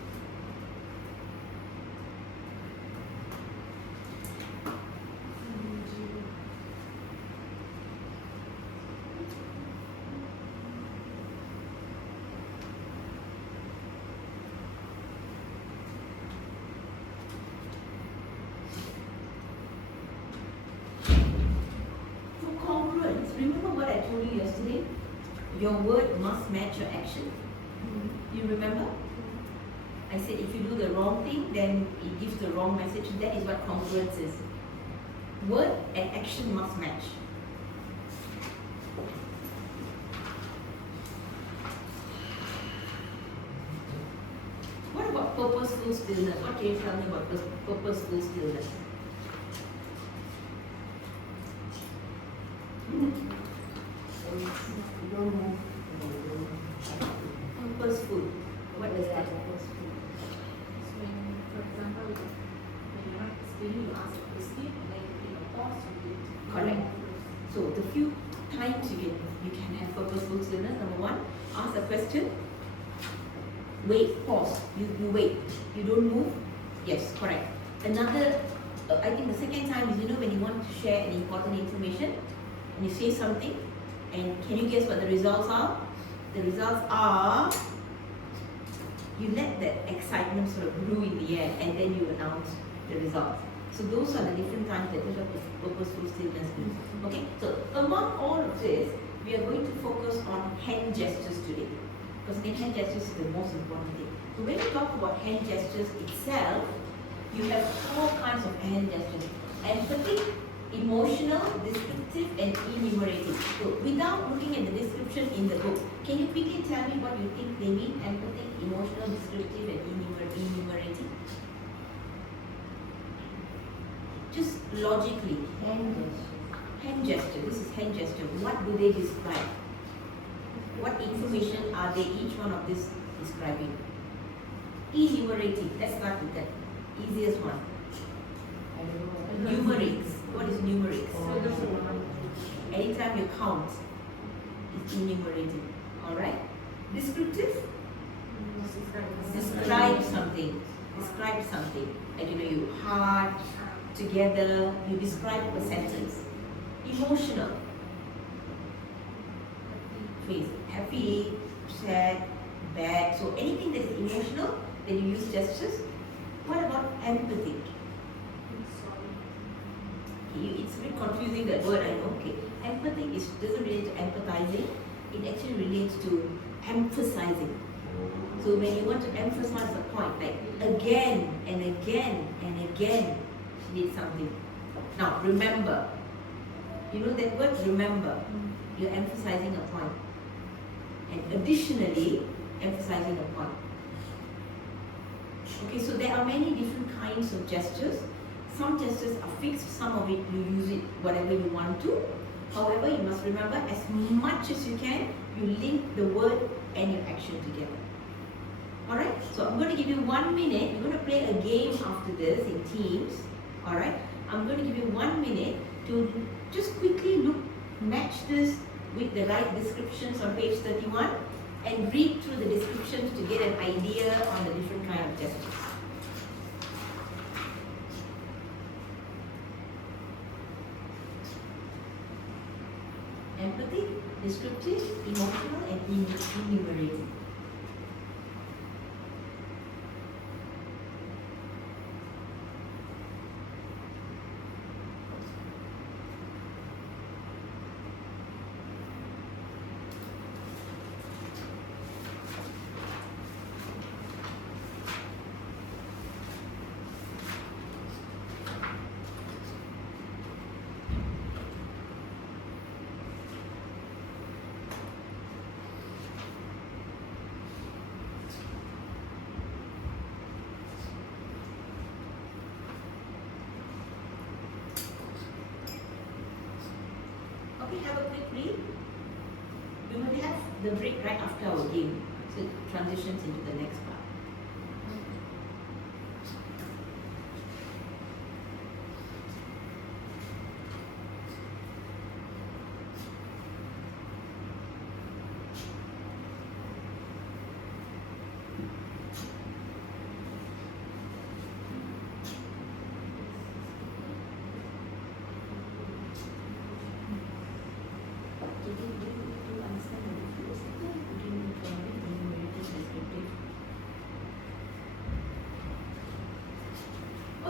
Remember what I told you yesterday? Your word must match your action. You remember? I said if you do the wrong thing, then it gives the wrong message. That is what congruence is. Word and action must match. What about purposeful stillness? What can you tell me about purposeful stillness? Purposeful. What does that mean? So when, for example, when you're not explaining, you ask a question and then you take a pause, you get Correct. So the few times you can have purposeful stillness. Number one, ask a question. Wait, pause. You wait. You don't move. Yes, correct. Another, I think the second time is when you want to share an important information and you say something, and can you guess what the results are? The results are you let that excitement sort of brew in the air and then you announce the results. So those are the different times that purposeful stillness means. Okay, so among all of this, we are going to focus on hand gestures today. Because again, hand gestures is the most important thing. So when we talk about hand gestures itself, you have all kinds of hand gestures. Empathic, emotional, descriptive, and enumerative. So without looking at the description in the book, can you quickly tell me what you think they mean? Empathic, emotional, descriptive, and enumerative? Just logically. Hand gesture. Hand gesture. This is hand gesture. What do they describe? What information are they, each one of this describing? Enumerative. Let's start with that. Easiest one. Numerics. What is numerics? Anytime you count, it's enumerative. Alright? Descriptive? Describe something. Describe something. Like you heart, together, you describe a sentence. Emotional. Face. Happy, sad, bad. So anything that is emotional, then you use gestures. What about empathic? It's a bit confusing, that word, I know. Okay. Empathic doesn't relate to empathizing. It actually relates to emphasizing. So when you want to emphasize a point, like again and again and again, you did something. Now remember. You know that word, remember. You're emphasizing a point. And additionally, emphasizing a point. Okay, so there are many different kinds of gestures. Some gestures are fixed, some of it you use it whatever you want to. However, you must remember, as much as you can, you link the word and your action together. Alright, so I'm going to give you 1 minute. We're going to play a game after this in teams. Alright, I'm going to give you 1 minute to just quickly match this with the right descriptions on page 31 and read through the descriptions to get an idea on the different kind of gestures. Empathic, descriptive, emotional, and enumerative. Okay, have a quick read. We will have the break right after our game, so it transitions into the next part.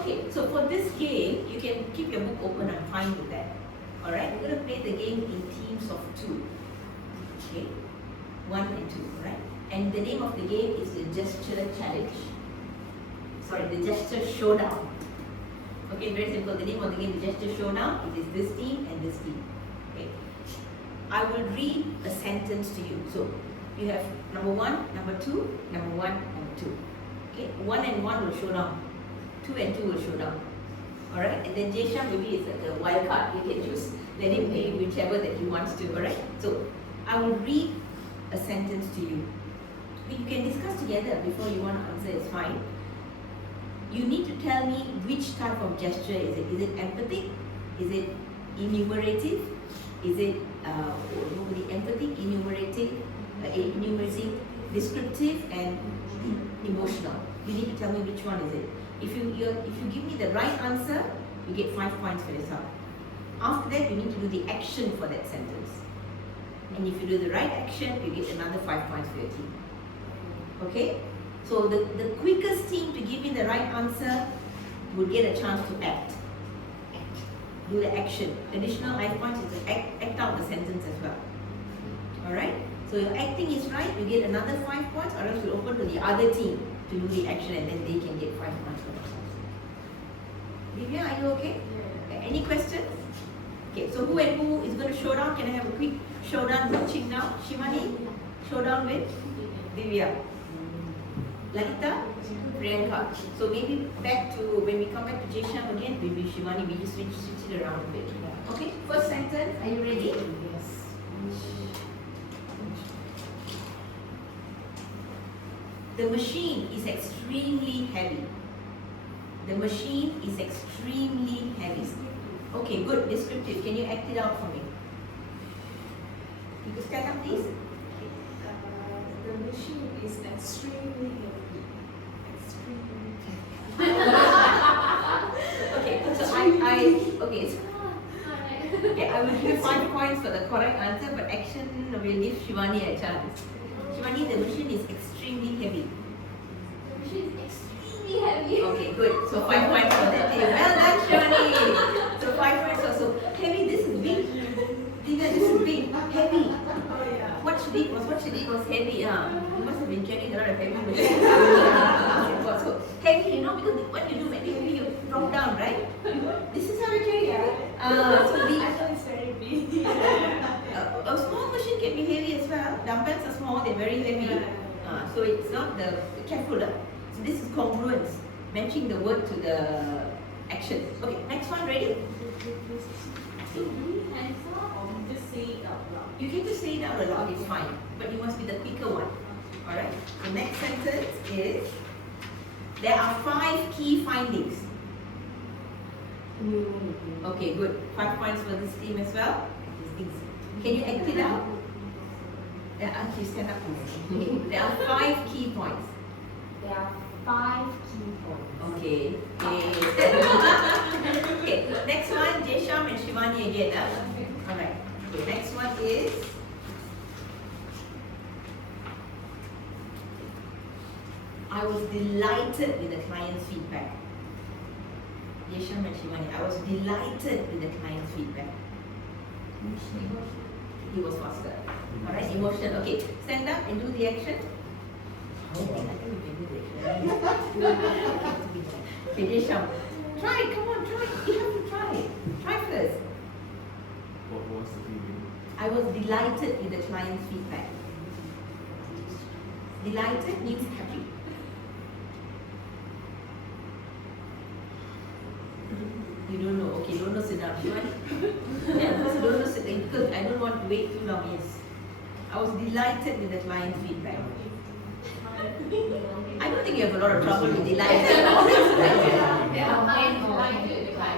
Okay, so for this game, you can keep your book open. I'm fine with that. Alright, we're going to play the game in teams of 2. Okay, 1 and 2, right? And the name of the game is the gesture challenge. Sorry, the gesture showdown. Okay, very simple. The name of the game, the gesture showdown. It is this team and this team. Okay, I will read a sentence to you. So you have number 1, number 2, number 1, number 2. Okay, 1 and 1 will show down. 2 and 2 will show down. Alright, and then Jesha maybe is like a wild card. You can choose, let him play whichever that he wants to. Alright, so I will read a sentence to you. You can discuss together before you want to answer, it's fine. You need to tell me which type of gesture is it. Is it empathic? Is it enumerative? Is it the empathic, enumerating, descriptive, and emotional? You need to tell me which one is it. If you give me the right answer, you get 5 points for yourself. After that, you need to do the action for that sentence. And if you do the right action, you get another 5 points for your team. Okay? So the quickest team to give me the right answer will get a chance to act. Do the action. Additional 5 points is to act out the sentence as well. Alright? So your acting is right, you get another 5 points, or else you open to the other team to do the action and then they can get 5 points for themselves. Divya, are you okay? Okay, any questions? Okay, so who and who is going to show down? Can I have a quick showdown watching now? Shivani, showdown with Divya. Lalita, Priyanka. So maybe back to, when we come back to Jesham again, maybe Shivani, we just switch it around a bit. Okay, first sentence, are you ready? Yes. The machine is extremely heavy. The machine is extremely heavy. Okay, good. Descriptive. Can you act it out for me? You could stand up, please. The machine is extremely heavy. Okay, so I will give 5 points for the correct answer, but action will give Shivani a chance. Shivani, the machine is extremely heavy. The machine is extremely heavy. Okay, good. So 5 points for that team. Well done, Shivani. So 5 points also. Heavy, this is big. Divya, this is big. Heavy. What she did was heavy. You must have been carrying a lot of heavy machine. So heavy, you know, because when you do very heavy, you drop down, right? This is how you carry it. So big. I thought it's very big. A small machine can be heavy as well. Dumbbells are small, they're very heavy. So it's not the careful. So this is congruence, matching the word to the action. Okay, next one, ready? So do we answer or we just say it out loud? You can just say it out loud, it's fine. But you must be the quicker one. Alright? The next sentence is, there are 5 key findings. Okay, good. 5 points for this team as well. Can you act it out? Actually, stand up. There are 5 key points. There are 5 key points. Okay. Okay. Next one, Jesham and Shivani again. Alright. Okay. Next one is, I was delighted with the client's feedback. Jesham and Shivani, I was delighted with the client's feedback. He was faster. Alright, emotion. Okay, stand up and do the action. I think we can do the action. Okay, Jesham. Try, come on, try. You have to try. Try first. What was the feeling? I was delighted with the client's feedback. Delighted means happy. You don't know. Okay, don't know, sit down. Yeah, so don't know, sit down because I don't want to wait too long. Yes. I was delighted with the client's feedback. I don't think you have a lot of trouble with delighted.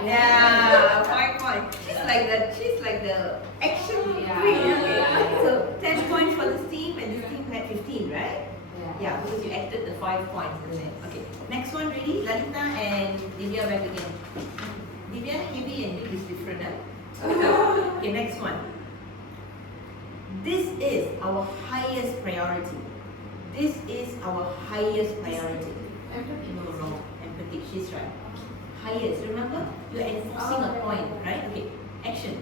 Yeah, 5 points. She's like the action queen. Okay. So 10 points for this team and this team had 15, right? Yeah, because you acted the 5 points, isn't it? Okay. Next one, ready? Lalita and Divya back again. Divya, heavy and big is different, huh? Okay, next one. This is our highest priority. This is our highest priority. No, wrong. Empathic, she's right. highest. Remember, you are enforcing a point, right? Okay, action.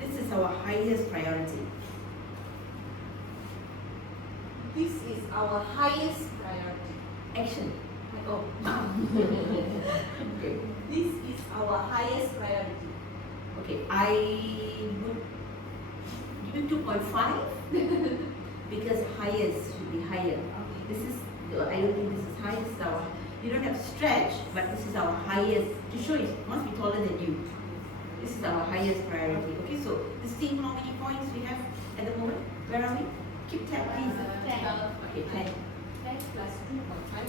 This is our highest priority. This is our highest priority. Action. Oh. Okay. This is our highest priority. Okay, I would give you 2.5 because highest should be higher. This is, I don't think this is high, this is our, you don't have to stretch, but this is our highest, to show it must be taller than you. This is our highest priority. Okay, so this team, how many points we have at the moment? Where are we? Keep tab, please. 10. Okay, 10. 10 plus 2.5.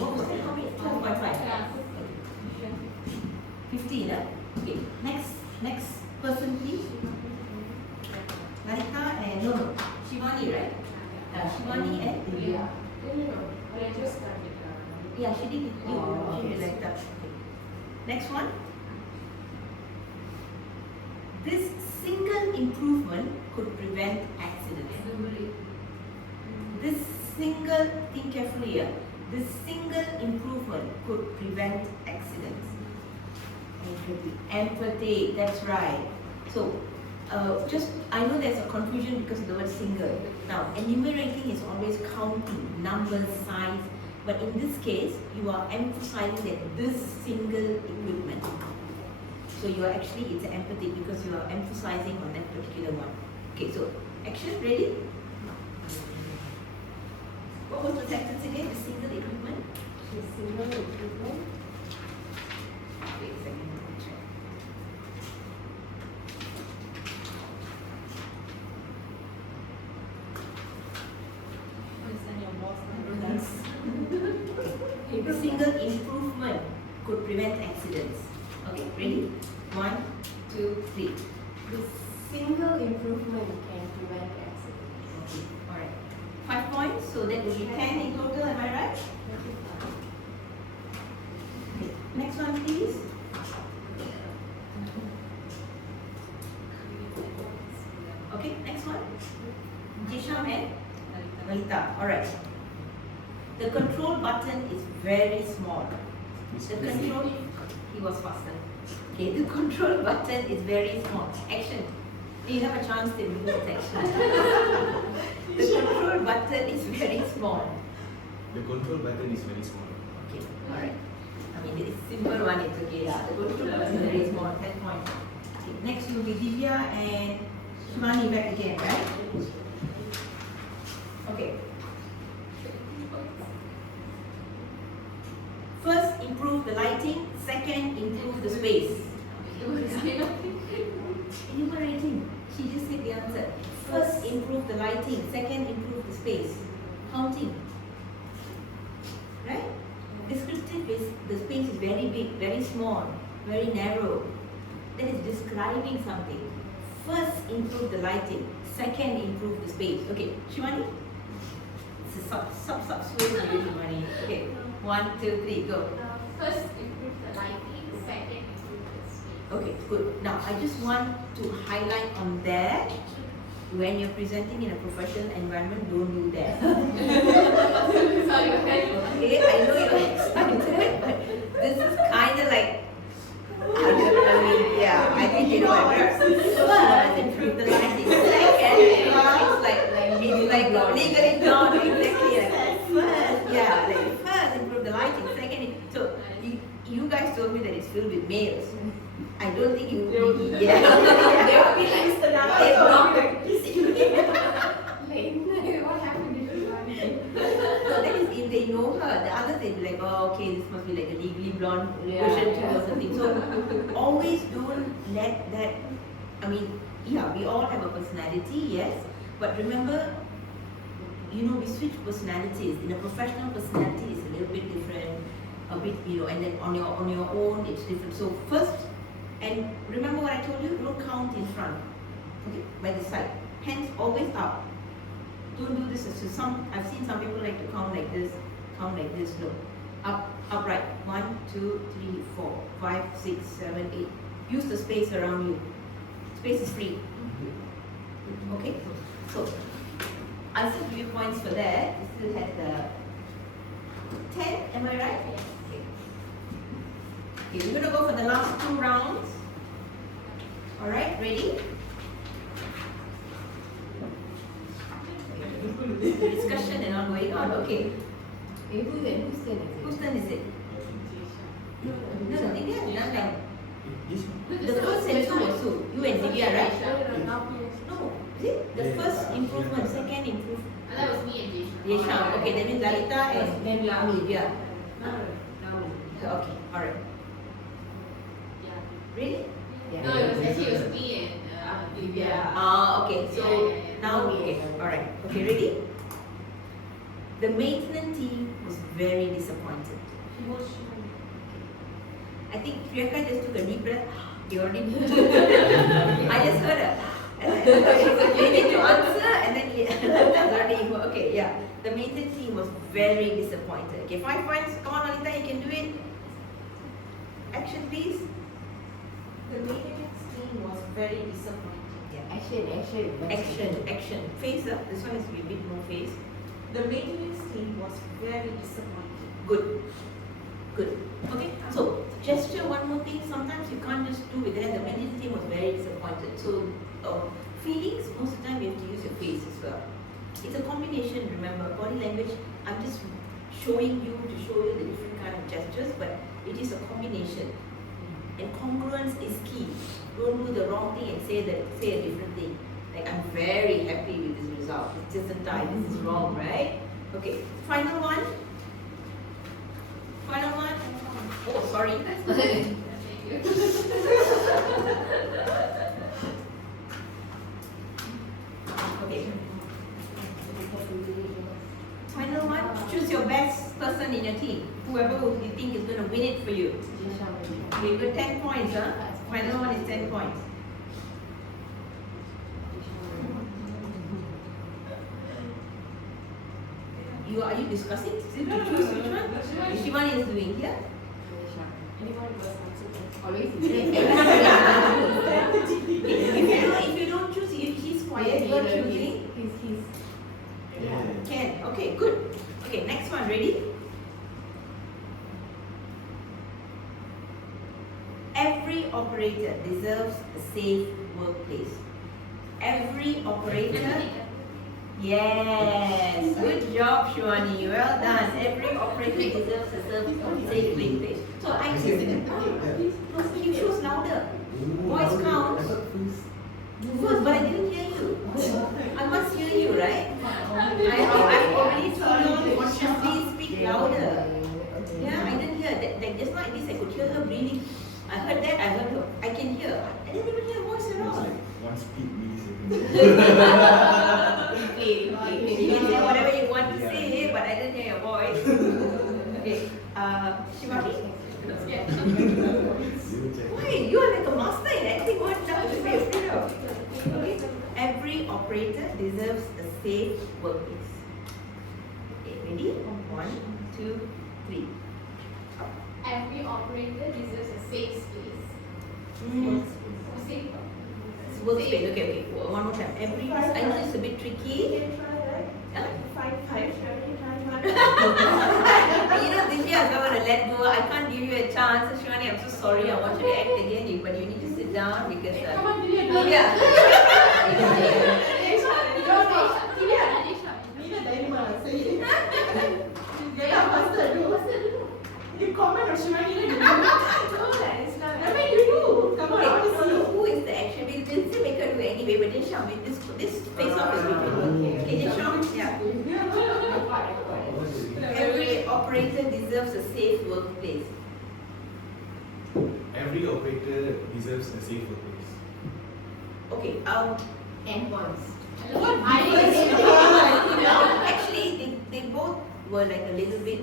What was that? How many? 2.5. 15, okay. Next person, please. Lalita and no, Shivani, right? Shivani and Yeah. No. I just started. yeah, she did it. She did like that. Okay. Next one. This single improvement could prevent accidents. This single, think carefully here. This single improvement could prevent accidents. Empathy, that's right. So, I know there's a confusion because of the word single. Now, enumerating is always counting, numbers, signs, but in this case, you are emphasizing that this single equipment. So you are actually, it's empathy because you are emphasizing on that particular one. Okay, so action, ready? What was the sentence again? The single equipment? The single equipment. Wait a second, let me check. The single improvement could prevent accidents. Okay, ready? 1, 2, 3. The single improvement can prevent accidents. Okay, alright. 5 points, so that will be 10 in total, am I right? Okay. Next one, please. Okay, next one. Jisham and Lalita. Alright. The control button is very small. The control, he was faster. Okay, the control button is very small. Action. You have a chance to remove this action. The control button is very small. The control button is very small. Okay, alright. I mean, it's simple one, it's okay. Yeah, the control button is very small, 10 points. Okay, next will be Divya and Shivani back again, right? Okay. First, improve the lighting. Second, improve the space. Enumerating. She just said the answer. First, improve the lighting. Second, improve the space. Counting. Right? Descriptive is the space is very big, very small, very narrow. That is describing something. First, improve the lighting. Second, improve the space. Okay, Shivani? It's a swing to you, Shivani. Okay, 1, 2, 3, go. First, improve the lighting. Second, improve the space. Okay, good. Now, I just want to highlight on that. When you're presenting in a professional environment, don't do that. Sorry, Okay, I know you're excited, but this is kind of like, I think you know what. First, improve the lighting. Second, it's like legally not exactly like first. Yeah, like first improve the lighting. Second, so you guys told me that it's filled with males. I don't think you. Yeah. They will be like, What happened to you? so that is if they know her. The others they be like, oh, okay, this must be like a legally blonde version 2 or something. So always don't let that. I mean, yeah, we all have a personality, yes, but remember, we switch personalities. In a professional personality, it's a little bit different, a bit, and then on your own, it's different. So first, and remember what I told you, don't count in front, okay, by the side. Hands always up. Don't do this. So I've seen some people like to count like this, no. Upright. 1, 2, 3, 4, 5, 6, 7, 8. Use the space around you. Space is free. Okay, so I'll still give you points for that. You still had the 10, am I right? Okay. Okay, we're gonna go for the last 2 rounds. Alright, ready? Discussion and all going on. Okay. Whose turn is Whose it? turn is it? No, Divya has done that. Yes. The first and 2 was who? You and Divya, right? Now PS. No, is it? The first improvement, second improvement. That was me and Jisha. Yesham. Okay, that means Lalita and Then Nami. Divya. Nami. Okay, alright. Yeah. Really? Yeah. No, it was actually it was me and Divya. Ah, okay. So Yeah, yeah, yeah. now, okay, alright. Okay, ready? The maintenance team was very disappointed. I think Priyanka just took a deep breath. You already I just heard her. You need to answer and then that's already okay, yeah. The maintenance team was very disappointed. Okay, 5 points. Come on, Anita, you can do it. Action, please. The maintenance team was very disappointed. Yeah. Action. Face up. This one is to be a bit more face. The maintenance team was very disappointed. Good. Okay, so gesture, one more thing, sometimes you can't just do it there. The maintenance team was very disappointed. So feelings, most of the time you have to use your face as well. It's a combination, remember, body language, I'm just showing you to show you the different kind of gestures, but it is a combination. And congruence is key. Don't do the wrong thing and say a different thing. Like, I'm very happy with this result. It's just a tie, this is wrong, right? Okay, final one. Oh, sorry. Thank you. Okay. Final one. Choose your best person in your team. Whoever you think is going to win it for you. Okay, you got 10 points, huh? Final one is 10 points. Are you discussing? To choose which one? Shivani is doing here. Anyone was Always If you don't choose, if he's quiet, you're choosing. Yeah. Can. Okay, good. Okay, next one. Ready? Every operator deserves a safe workplace. Every operator. Yes. Good job, Shivani. Well done. Every operator deserves a safe workplace. So I just he shows louder. Voice counts. First, but I didn't hear you. I must hear you, right? I've already told you consciously speak louder. Yeah, I didn't hear that. Like just like this, I could hear her breathing. I heard that. I heard her. I can hear. I didn't even hear voice at all. One speed milliseconds. You can say whatever you want to say, but I didn't hear your voice. Okay, Shivani. Why? You are like a master in acting. What job to be afraid of? Okay. Every operator deserves a safe workplace. Okay, ready? 1, 2, 3. Every operator deserves a safe space. Safe. Workspace. Okay. One more time. Every. I know it's a bit tricky. Huh? 5, shall we try one? You know, Divya is not going to let go. I can't give you a chance. Shivani, I'm so sorry. I want you to act again, but you need to sit down because. Come on, Divya. Divya. Nina தைரியமா செய். Get up faster, do. You comment on Shivani. Let me do. Come on, I want to Okay, see. who is the action? We'll still make her do anyway, but then Sham, this face off is between you. Okay, then Sham, yeah. Every operator deserves a safe workplace. Every operator deserves a safe workplace. Okay, 10 points. actually, they both were like a little bit.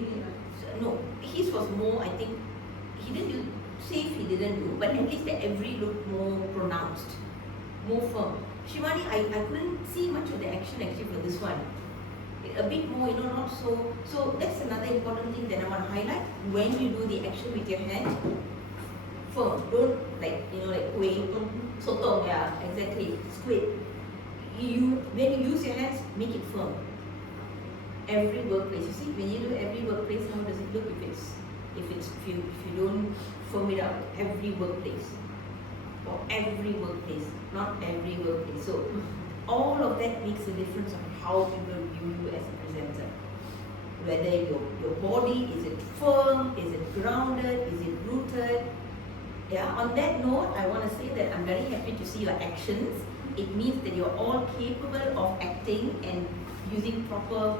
No, his was more. I think he didn't do safe. He didn't do, but at least the every looked more pronounced, more firm. Shivani, I couldn't see much of the action actually for this one. A bit more, not so. So that's another important thing that I want to highlight. When you do the action with your hand, firm. Don't like like wave. Sotong, yeah, exactly. Squid. When you use your hands, make it firm. Every workplace, you see, when you do every workplace, how does it look if you don't firm it up? Every workplace, or every workplace, not every workplace. So all of that makes a difference on how people view you as a presenter. Whether your body, is it firm, is it grounded, is it rooted? Yeah. On that note, I want to say that I'm very happy to see your actions. It means that you're all capable of acting and using proper,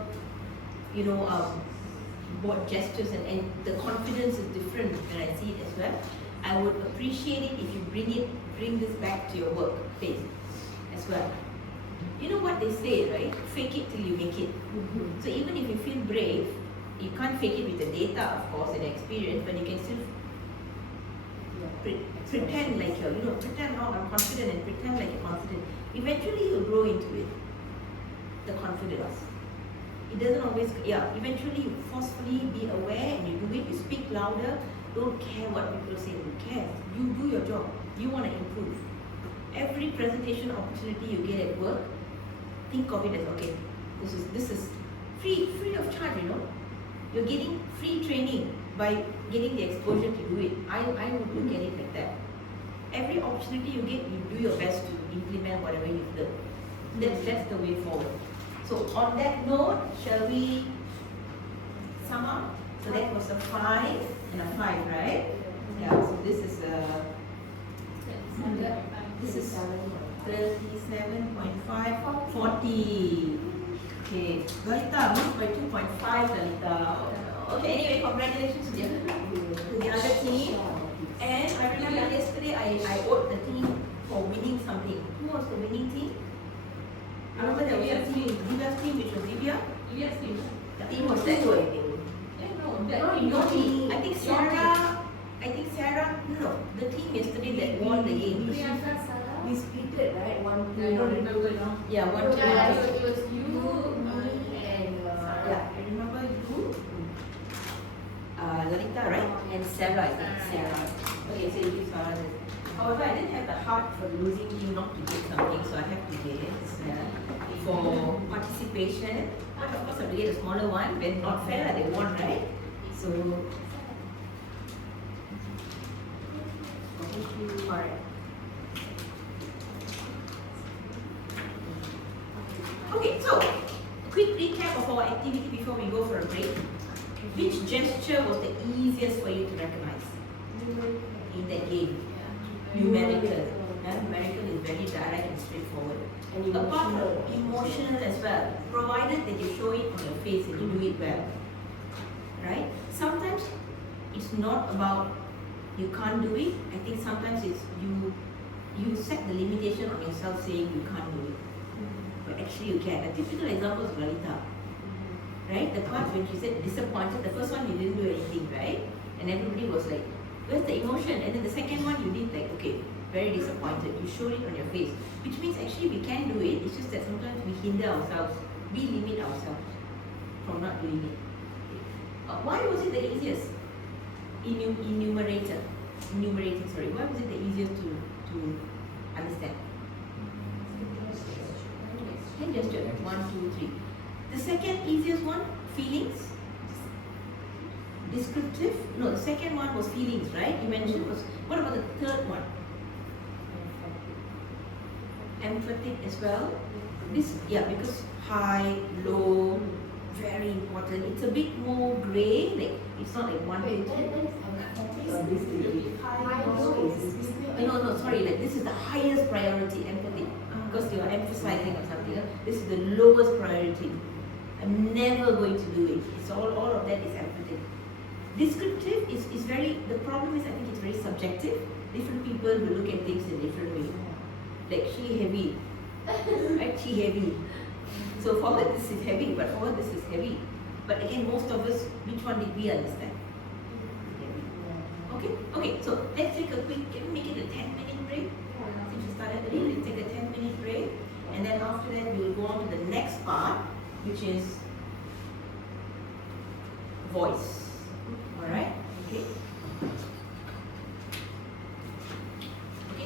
board gestures, and the confidence is different when I see it as well. I would appreciate it if you bring this back to your workplace as well. You know what they say, right? Fake it till you make it. So even if you feel brave, you can't fake it with the data, of course, and experience, but you can still pretend like pretend, oh, I'm confident, and pretend like you're confident. Eventually you'll grow into it, the confidence. It doesn't always, eventually you forcefully be aware and you do it, you speak louder, don't care what people say, who cares? You do your job, you want to improve. Every presentation opportunity you get at work, think of it as, okay, this is free of charge, You're getting free training by getting the exposure to do it. I would look at it like that. Every opportunity you get, you do your best to implement whatever you've learned. That's the way forward. So on that note, shall we sum up? So that was a 5 and a 5, right? Yeah, so this is 37.5, 40. Okay, Lalita moved by 2.5, Lalita. Okay, anyway, congratulations to the other team. And I remember yesterday I owed the team for winning something. Who was the winning team? I remember there was a team, Divya's team, which was Divya. Yes, team. The team was that way, I think. I think Sarah, no, the team yesterday that won the game. We split it, right? One I don't remember now. Yeah, one team. It was you, me, and Yeah, I remember you, Lalita, right? And Sarah, I think. Sarah. Okay, so you Sarah. However, I didn't have the heart for the losing team not to get something, so I have to get it for participation. But of course, I have to get a smaller one. When not fair, they won, right? So, alright. Okay, so a quick recap of our activity before we go for a break. Which gesture was the easiest for you to recognize in that game? Numerical. Numerical is very direct and straightforward. And Apart from emotional as well, provided that you show it on your face and you do it well. Right? Sometimes it's not about you can't do it. I think sometimes it's you set the limitation on yourself saying you can't do it. But actually you can. A typical example is Lalita. Right? The part when she said disappointed, the first one you didn't do anything, right? And everybody was like, where's the emotion? And then the second one you did like, okay, very disappointed. You showed it on your face. Which means actually we can do it. It's just that sometimes we hinder ourselves. We limit ourselves from not doing it. Why was it the easiest? Enumerating, sorry. Why was it the easiest to understand? Hand gesture. 1, 2, 3. The second easiest one, feelings. Descriptive. No, the second one was feelings, right? You mentioned was. What about the third one? Empathic as well. This, because high, low, very important. It's a bit more grey. Like it's not like 1, 2, 3. No, sorry. Like this is the highest priority, empathy, because you are emphasizing on something. This is the lowest priority. I'm never going to do it. It's all of that is empathic. Descriptive is very. The problem is I think it's very subjective. Different people will look at things in different ways. Like she heavy, right? She heavy. So for her this is heavy, but for her this is heavy. But again, most of us, which one did we understand? Okay. So let's take a quick. Can we make it a 10-minute break? Since we started early, let's take a 10-minute break, and then after that we will go on to the next part, which is voice. All right. Okay.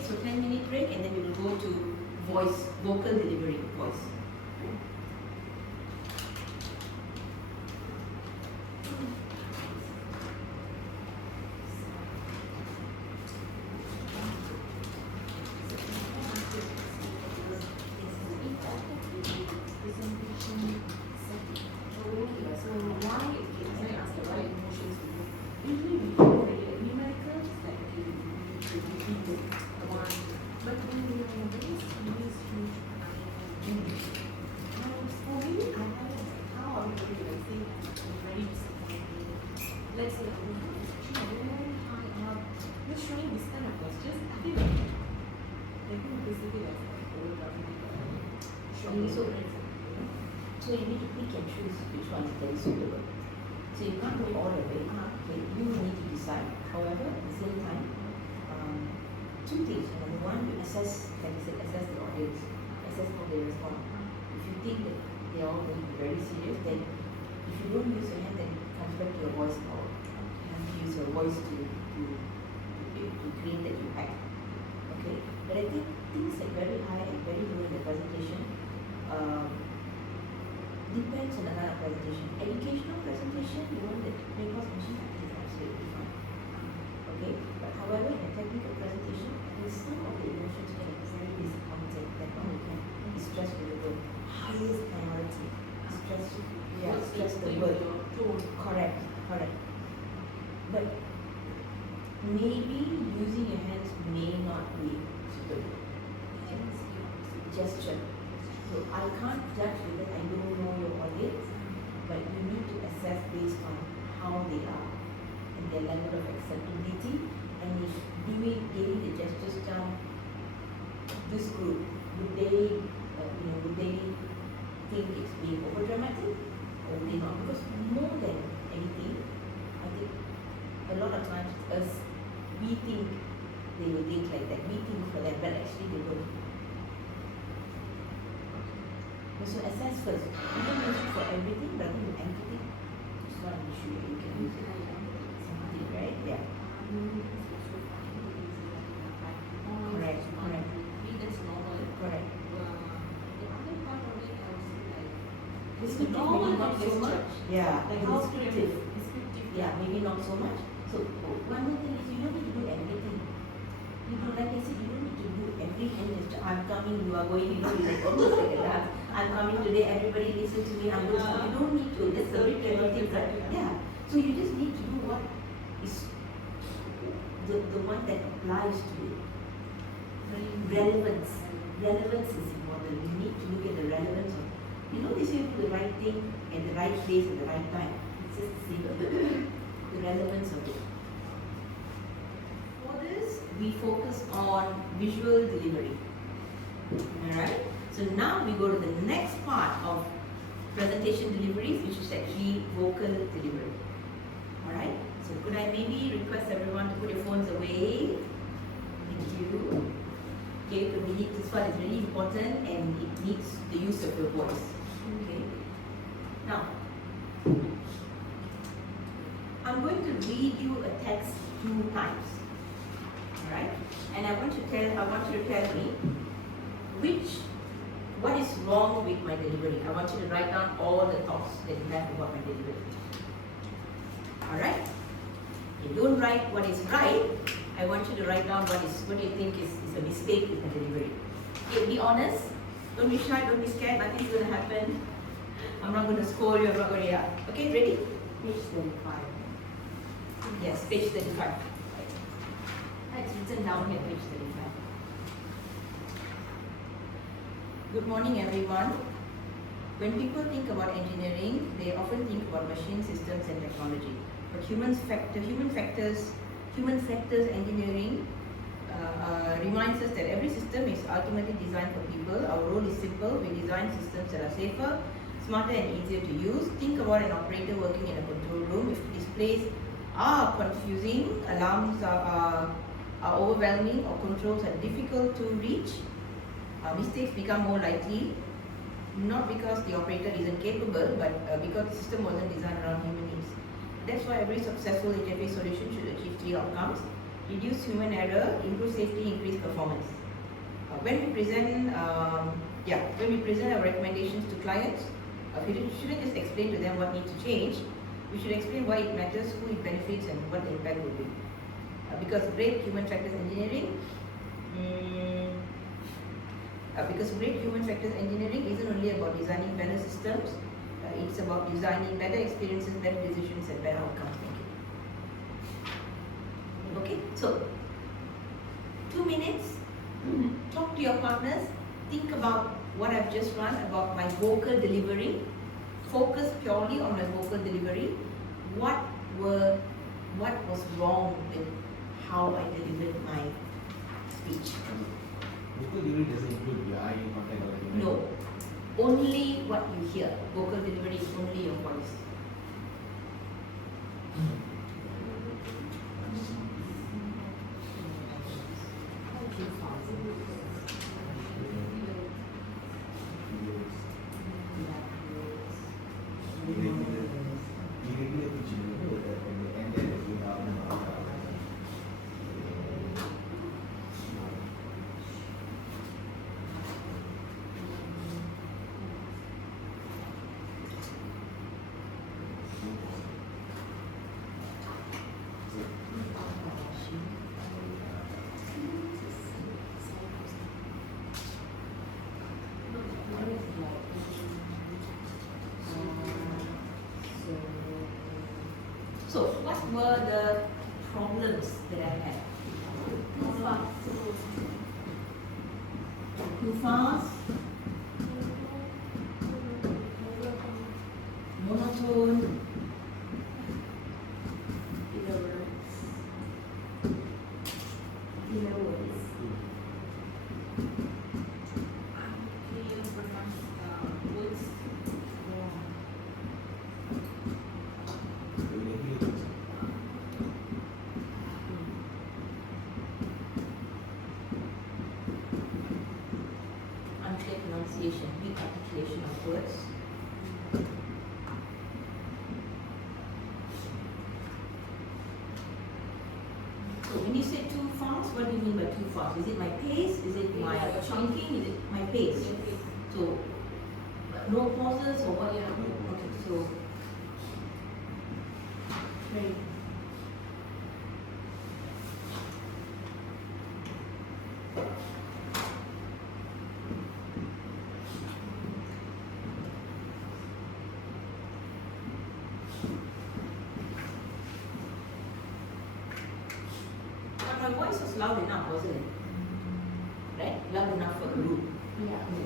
So 10-minute break, and then So why, okay, That's why I asked why emotions will go. usually we do numericals, like okay, we repeat the one, But when you are in a very serious, huge English. for me, I have like how are we going to like say I'm very disappointed. Let's say I'm going to especially very high up, just showing this kind of gestures, I feel like they're going to basically like overdrafting So you need to pick and choose which one is very suitable. So you can't go all the way. But you need to decide. However, at the same time, two things. Number one, you assess, like I said, assess the audience, assess how they respond. If you think that they are all going to be very serious, then if you don't use your hand, then it comes back to your voice power. You have to use your voice to create that impact. Okay, but I think things like very high and very low in the presentation depends on the kind of presentation. Educational presentation, the one that may cause machine practice is absolutely fine. Okay, but however, in a technical presentation, with some of the emotions can be very disappointed. That one you can be stressed with the word. Highest priority. Stress the word. Correct. But maybe using your hands may not be suitable. Gesture. So I can't judge because I don't know your audience, but you need to assess based on how they are and their level of acceptability, and if getting the gestures done, this group, would they think it's being over dramatic or would they not? Because more than anything, I think a lot of times us, we think they will think like that, we think for them, but actually they don't. So assess first. You don't use it for everything, but I think with empathy, it's not an issue. You can use it. Something, right? Yeah. Correct. That's normal. Correct. The other part of it, I was like, Descriptive, normal maybe not so gesture. much. Yeah. Like how Descriptive. descriptive. Yeah, maybe not so much. So one more thing is you don't need to do everything. You know, like I said, you don't need to do every hand gesture. I'm coming, you are going, you know, it's almost like a dance. I'm coming today, everybody listen to me, I'm going to. You don't need to. That's a bit chaotic, right? Yeah. So you just need to do what is the one that applies to it. Relevance. Relevance is important. You need to look at the relevance of, you know, they say do the right thing at the right place at the right time. It's just the relevance of it. For this, we focus on visual delivery. Alright? So now we go to the next part of presentation deliveries, which is actually vocal delivery. Alright? So could I maybe request everyone to put your phones away? Thank you. Okay, this part is really important and it needs the use of your voice. Okay. Now, I'm going to read you a text 2 times. Alright? And I want you to tell me what is wrong with my delivery. I want you to write down all the thoughts that you have about my delivery. Alright? You don't write what is right. I want you to write down what you think is a mistake with the delivery. Okay, be honest. Don't be shy, don't be scared, nothing's gonna happen. I'm not gonna scold you, I'm not gonna, yeah. Okay, ready? Page 35. Yes, page 35. It's written down here, page 35. Good morning, everyone. When people think about engineering, they often think about machine systems and technology. But human factors engineering reminds us that every system is ultimately designed for people. Our role is simple. We design systems that are safer, smarter and easier to use. Think about an operator working in a control room. If displays are confusing, alarms are overwhelming, or controls are difficult to reach, mistakes become more likely, not because the operator isn't capable, but because the system wasn't designed around human needs. That's why every successful interface solution should achieve 3 outcomes: reduce human error, improve safety, increase performance. When we present our recommendations to clients, we shouldn't just explain to them what needs to change. We should explain why it matters, who it benefits, and what the impact will be. Because great human factors engineering isn't only about designing better systems. It's about designing better experiences, better decisions, and better outcomes. Thank you. Okay, so 2 minutes. Talk to your partners. Think about what I've just run about my vocal delivery. Focus purely on my vocal delivery. What was wrong with how I delivered my speech? Vocal delivery doesn't include your eye contact or anything. No, only what you hear. Vocal delivery is only your voice. So, what were the problems that I had? Too fast, monotone, unclear pronunciation, weak articulation of words. So when you say too fast, what do you mean by too fast? Is it my pace? Is it my chunking? Is it my pace? So no pauses or what? Okay, so very. But my voice was loud enough, wasn't it? Right? Loud enough for the room.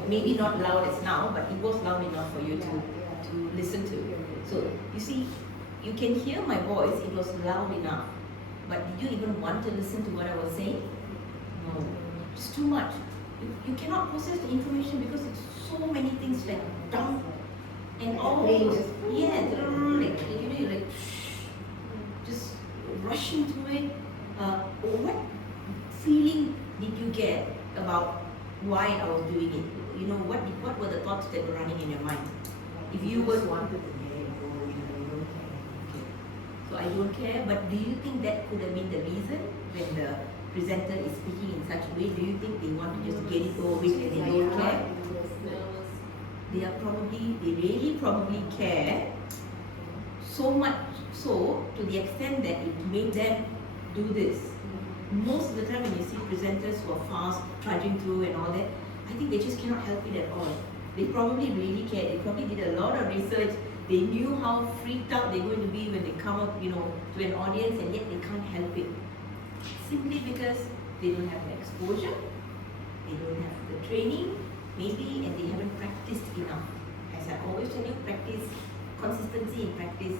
Maybe not loud as now, but it was loud enough for you to listen to. So you see, you can hear my voice, it was loud enough. But did you even want to listen to what I was saying? No. It's too much. You cannot process the information because it's so many things like dump and all those, like you're like just rushing through it. What feeling did you get about why I was doing it? You know, what were the thoughts that were running in your mind? If you were so I don't care, but do you think that could have been the reason when the presenter is speaking in such a way? Do you think they want to just get it over with and they don't care? They really probably care so much so to the extent that it made them do this. Most of the time when you see presenters who are fast, trudging through and all that, I think they just cannot help it at all. They probably really care. They probably did a lot of research. They knew how freaked out they're going to be when they come up, to an audience, and yet they can't help it. Simply because they don't have the exposure, they don't have the training, maybe, and they haven't practiced enough. As I always tell you, practice, consistency in practice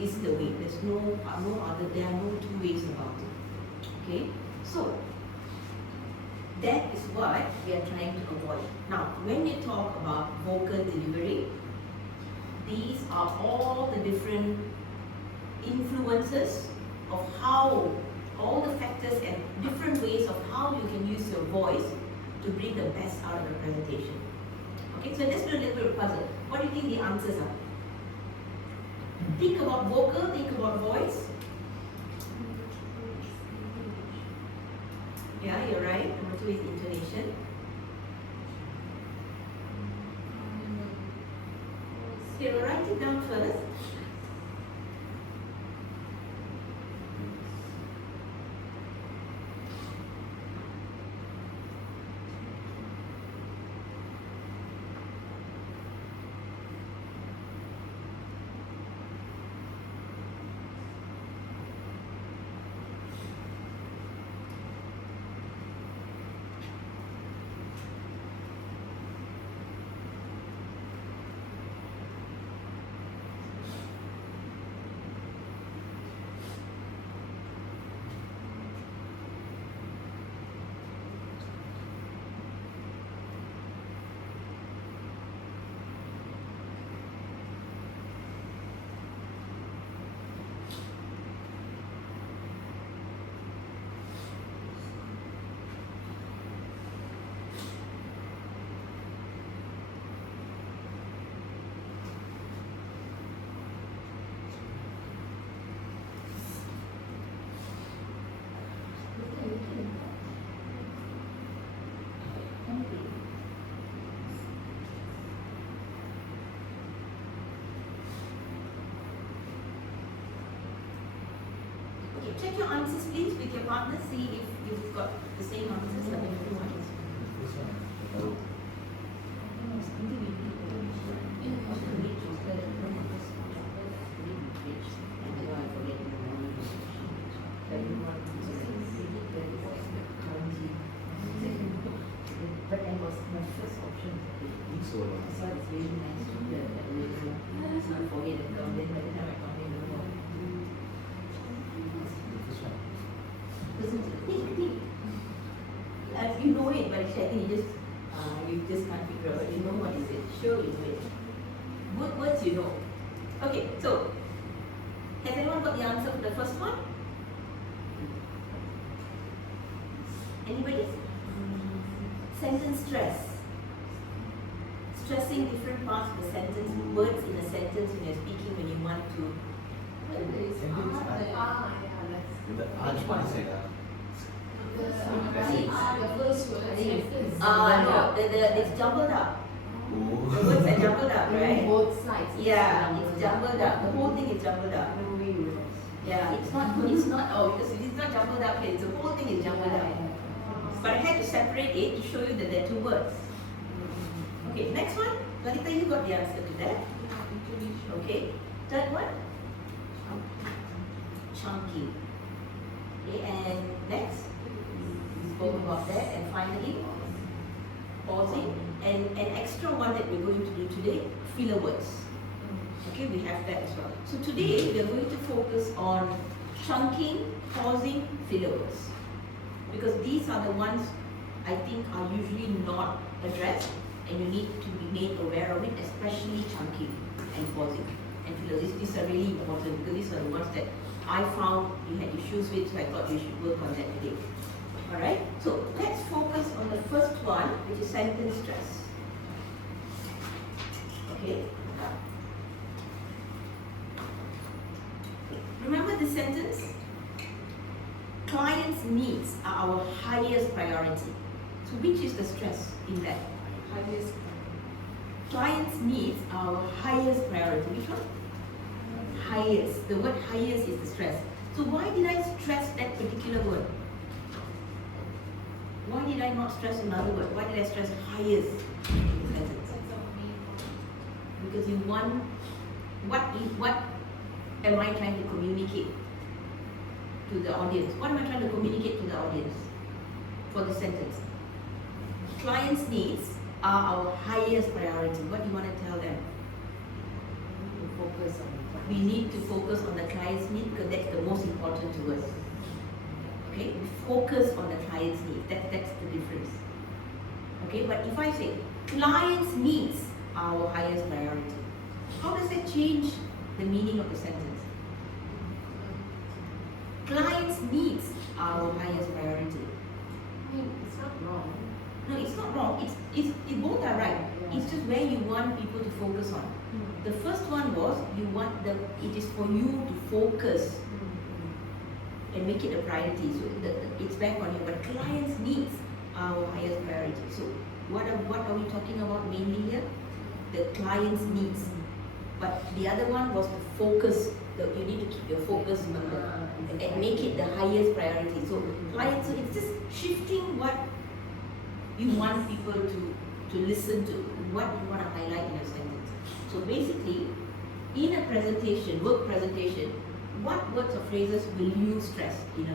is the way. There's no other, there are no two ways about it. Okay? So, that is what we are trying to avoid. Now, when you talk about vocal delivery, these are all the different influences of how, all the factors and different ways of how you can use your voice to bring the best out of the presentation. Okay, so let's do a little bit of puzzle. What do you think the answers are? Think about vocal, think about voice. Yeah, you're right. Number 2 is intonation. Okay, we'll write it down first. Okay, check your answers please with your partner, see if you've got the same answers that everyone is. This one, about But I was my first option. so So it's really nice to hear that we not forget and come then by the time I come in the room. this one. Listen to think. As you know it, but I think you just can't figure out. You know what is it? Sure you know it. What words you know? Okay, so has anyone got the answer for the first one? Anybody? Sentence stress. Stressing different parts of the sentence, words in a sentence when you're speaking, when you want to. Sentence art. The art Which one? is like The first word. No, it's jumbled up. The words are jumbled up, right? Both sides. Yeah, it's jumbled up. The whole thing is jumbled up. Yeah, it's not, because it is not jumbled up here, the whole thing is jumbled up. But I had to separate it to show you that there are two words. Okay, next one. Lalita, you got the answer to that. Okay, third one. Chunky. Okay, and next. We spoke about that. And finally, pausing. And an extra one that we're going to do today, filler words. Okay, we have that as well. So today we are going to focus on chunking, pausing, filler words. Because these are the ones I think are usually not addressed and you need to be made aware of it, especially chunking and pausing and fillers. These are really important because these are the ones that I found you had issues with, so I thought you should work on that today. Alright, so let's focus on the first one, which is sentence stress. Okay. Remember this sentence? Clients' needs are our highest priority. So which is the stress in that? Highest. Clients' needs are our highest priority. Which one? Highest. The word highest is the stress. So why did I stress that particular word? Why did I not stress another word? Why did I stress highest in the sentence? Because you want, what am I trying to communicate to the audience? What am I trying to communicate to the audience for the sentence? Clients' needs are our highest priority. What do you want to tell them? Focus on We need to focus on the client's need because that's the most important to us. Okay, we focus on the client's need. That's the difference. Okay, but if I say client's needs are our highest priority, how does that change the meaning of the sentence? Client's needs are our highest priority. I mean, it's not wrong. No, it's not wrong. It's both are right. It's just where you want people to focus on. The first one was you want them. It is for you to focus and make it a priority. So it's back on you. But clients' needs are our highest priority. So what are we talking about mainly here? The client's needs. But the other one was to focus. You need to keep your focus on and make it the highest priority. So clients. So it's just shifting what you want people to listen to, what you want to highlight in a sentence. So basically, in a presentation, work presentation, what words or phrases will you stress in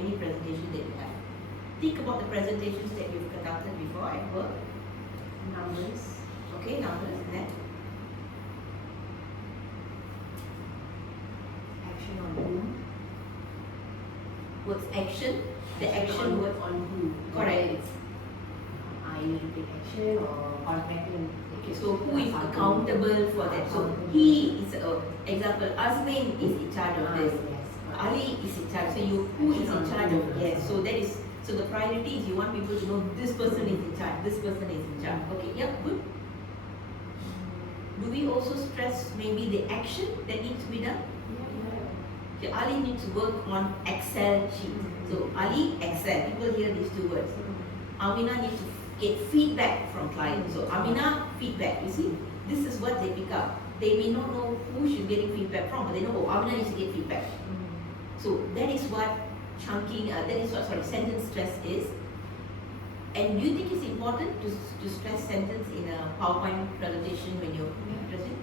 any presentation that you have? Think about the presentations that you've conducted before at work. Numbers. Okay, numbers, and then Action on whom. words action, the action word. on who. Correct. It's, I need to take action or contacting. Okay, so who is accountable for that? So he is, example, Azmin is in charge of this. Ali is in charge. So who is in charge of? Yes. So that is. So the priority is you want people to know this person is in charge. This person is in charge. Okay. Yep. Good. Do we also stress maybe the action that needs to be done? Okay, Ali needs to work on Excel sheet. So Ali, Excel. People hear these two words. Amina needs to get feedback from clients. So Amina, feedback. You see, this is what they pick up. They may not know who she's getting feedback from, but they know, oh, Amina needs to get feedback. So that is what chunking, that is what sentence stress is. And do you think it's important to stress sentence in a PowerPoint presentation when you're presenting?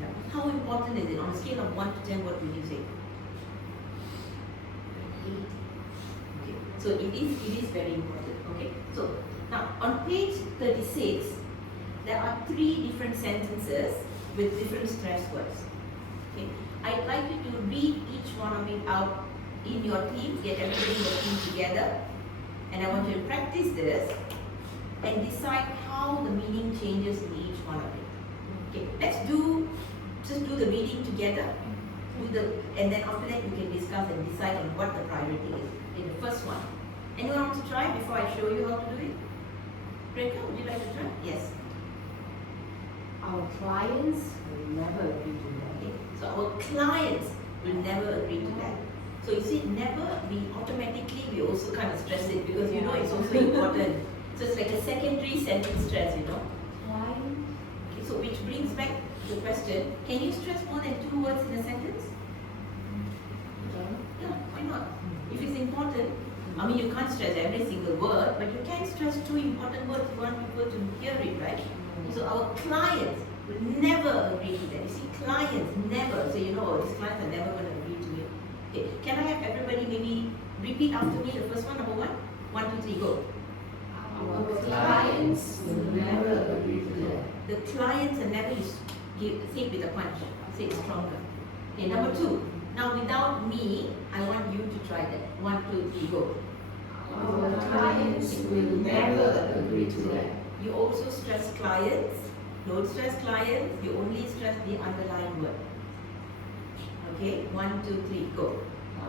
Yeah. How important is it? On a scale of 1 to 10, what would you say? 8. Okay. So it is very important. Okay. So now on page 36, there are 3 different sentences with different stress words. Okay. I'd like you to read each one of it out in your team, get everybody in your team together, and I want you to practice this and decide how the meaning changes in each one of it. Okay, let's just do the reading together, and then after that you can discuss and decide on what the priority is in the first one. Anyone want to try before I show you how to do it? Priyanka, would you like to try? Yes. Our clients will never agree to that. Okay. So our clients will never agree to that. So you see, never, we automatically, we also kind of stress it because you know it's also important. So it's like a secondary sentence stress, you know. Client. Okay, so which brings back the question, can you stress more than 2 words in a sentence? Yeah, why not? If it's important, I mean you can't stress every single word, but you can stress 2 important words you want people to hear it, right? So our clients will never agree to that. You see, clients never, so you know, these clients are never going to agree to it. Okay, can I have everybody maybe repeat after me the first one, number 1? 1, 2, 3, go. Our clients will never agree to that. The clients are never, say it with a punch, say it stronger. Okay, number 2. Now without me, I want you to try that. 1, 2, 3, go. Our clients will never agree to that. You also stress clients. Don't stress clients, you only stress the underlying word. Okay, 1, 2, 3, go.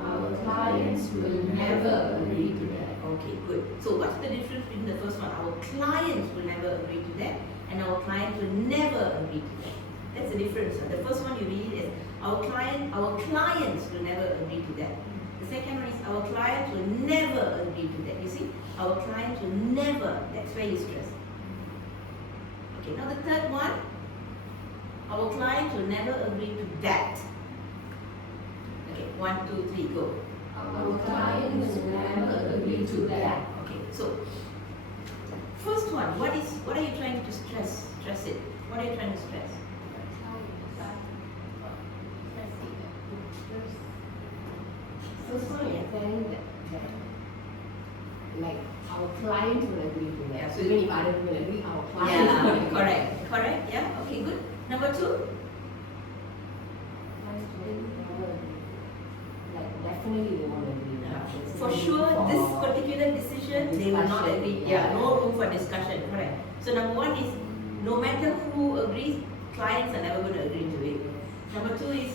Our clients will never agree to that. Okay, good. So what's the difference between the first one? Our clients will never agree to that, and our clients will never agree to that. That's the difference. The first one you read is our clients will never agree to that. The second one is our clients will never agree to that. You see, our clients will never. That's where you stress. Okay, now the third one, our clients will never agree to that. Okay, 1, 2, 3, go. Our clients will never agree to that. Okay, so first one, what are you trying to stress? Stress it. What are you trying to stress? First one, you're telling that like our client will agree to that. Yeah, So even if other people agree, our client will Yeah, agree. correct. Yeah, okay, good. Number 2. Like definitely they won't agree. It's For only sure, for this particular decision, they will not discussion. agree. Yeah, no room for discussion, correct. So number 1 is, no matter who agrees, clients are never going to agree to it. Number 2 is,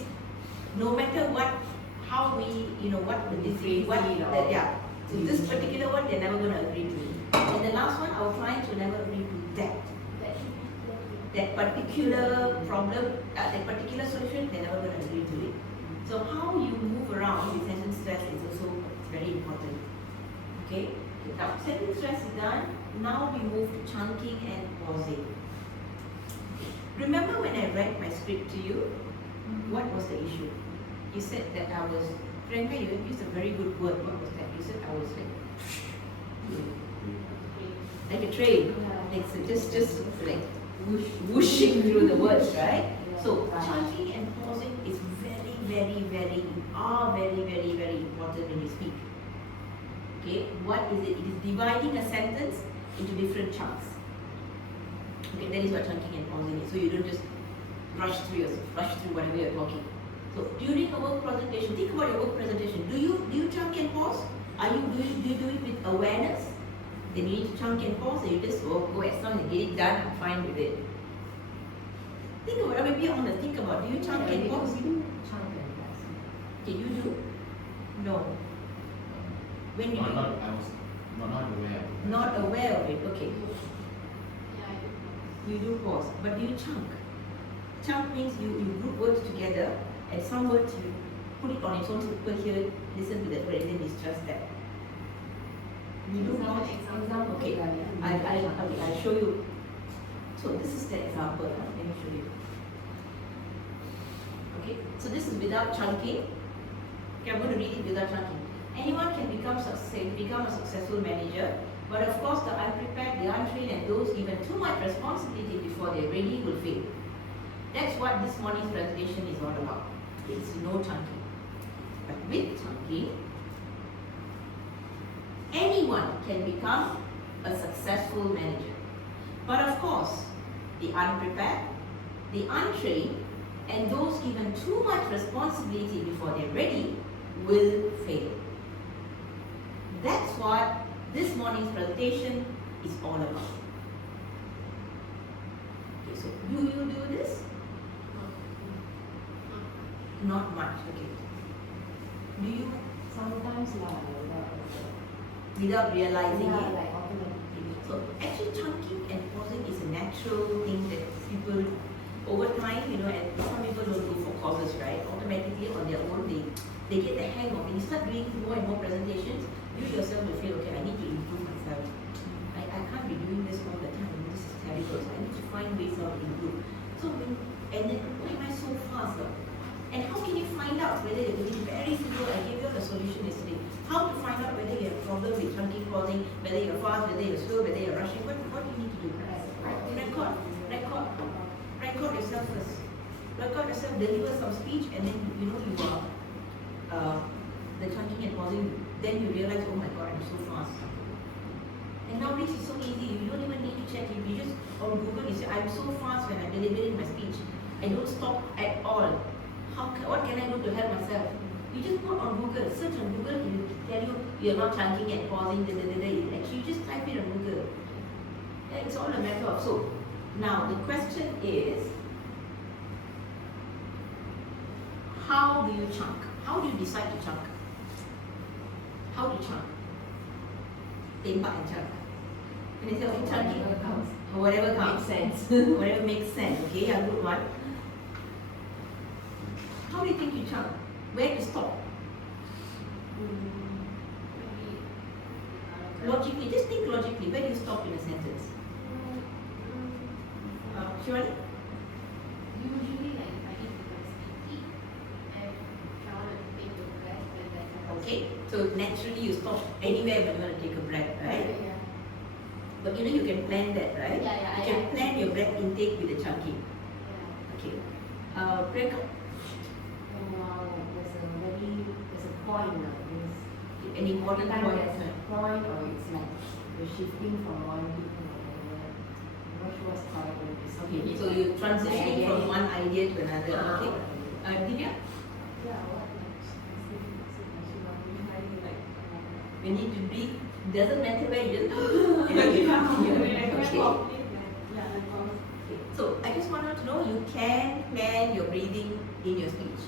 no matter what, how we, what the decision, what, yeah. So this particular one, they're never going to agree to it. And the last one, our clients will never agree to that. That particular problem, that particular solution, they're never going to agree to it. So how you move around with sentence stress is also very important. Okay? Now sentence stress is done. Now we move to chunking and pausing. Remember when I read my script to you? What was the issue? You said that I was, Priyanka, you used a very good word. What was that? You said I was like a train. Like just like whooshing through the words, right? So chunking and pausing is very important when you speak. Okay, what is it? It is dividing a sentence into different chunks. Okay, that is what chunking and pausing is. So you don't just rush through whatever you're talking. So during a work presentation, think about your work presentation. Do you chunk and pause? Do you do it with awareness? Then you need to chunk and pause, and you just go as long as you get it done, I'm fine with it. Think about it. I mean, be honest. Think about it. Do you chunk and pause? Okay, you do? No. When you I do? was not aware. Not aware of it. Okay. You do pause, but do you chunk? Chunk means you group words together, and some words you put it on its own so people hear, listen to that word, and then discuss that. You do pause? Okay. I'll show you. So this is the example. Let me show you. Okay. So this is without chunking. Okay, I'm going to read it without chunking. Anyone can become a successful manager, but of course the unprepared, the untrained, and those given too much responsibility before they're ready will fail. That's what this morning's presentation is all about. It's no chunking. But with chunking, anyone can become a successful manager. But of course, the unprepared, the untrained, and those given too much responsibility before they're ready will fail. That's what this morning's presentation is all about. Okay, so do you do this? Not much, okay. Do you? Sometimes Without realizing yeah, it? like automatically. So actually chunking and pausing is a natural thing that people, over time, and some people don't go for courses, right? Automatically on their own, they get the hang of it. You start doing more and more presentations, you yourself will feel, okay, I need to improve myself. I can't be doing this all the time. This is terrible. So I need to find ways how to improve. So and then why am I so fast? And how can you find out whether you're doing very simple? I gave you the solution yesterday. How to find out whether you have a problem with chunking, pausing, whether you're fast, whether you're slow, whether you're rushing. What do you need to do? Record yourself first. Record yourself, deliver some speech, and then you are the chunking and pausing. Then you realize, oh my God, I'm so fast. And nowadays it's so easy. You don't even need to check. You just on Google, you say, I'm so fast when I'm delivering my speech. I don't stop at all. What can I do to help myself? You just put on Google, search on Google, it will tell you you're not chunking and pausing. Actually, you just type it on Google. Yeah, it's all a matter of. So now the question is, how do you chunk? How do you decide to chunk? How do you chunk? Tembak and chunk. Can you tell me chunking? Whatever comes. Makes sense. Whatever makes sense. Okay, a good one. How do you think you chunk? Where to stop? Logically, just think logically. Where do you stop in a sentence? Shivani? Usually, like if I need to speak, and I want to take a breath, then that's a Okay, so naturally you stop anywhere when you want to take a breath, right? Yeah. But you can plan that, right? Yeah, You can plan your breath intake with the chunking. Okay. Priyanka? There's a point now. An important Sometimes point. there's a point, or it's like you're shifting from one thing to another. I'm not sure what's correct with this. Okay, so you're transitioning from one idea to another. Okay. Divya? Yeah, what next? You need to breathe. Doesn't matter where you just okay. So I just want you to know you can plan your breathing in your speech.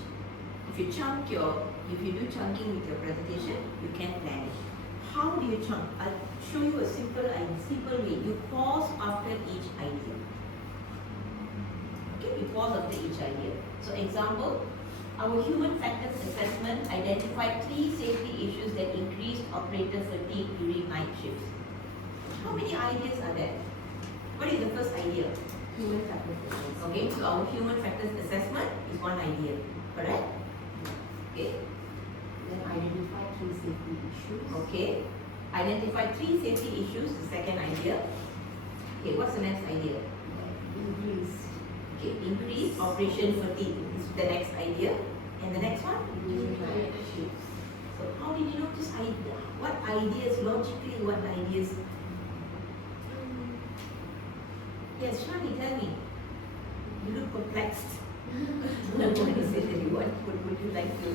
If you do chunking with your presentation, you can plan it. How do you chunk? I'll show you a simple way. You pause after each idea. Okay, you pause after each idea. So example, our human factors assessment identified 3 safety issues that increased operator fatigue during night shifts. How many ideas are there? What is the first idea? Human factors assessment. Okay, so our human factors assessment is one idea, correct? Okay. Then identify 3 safety issues. Okay. Identify 3 safety issues, the second idea. Okay, what's the next idea? Increased. Okay, increase operation fatigue is the next idea. And the next one? During night shifts. So how did you know this idea? What ideas, logically, what ideas? Yes, Shani, tell me. You look perplexed. What is it that you want? What would you like to?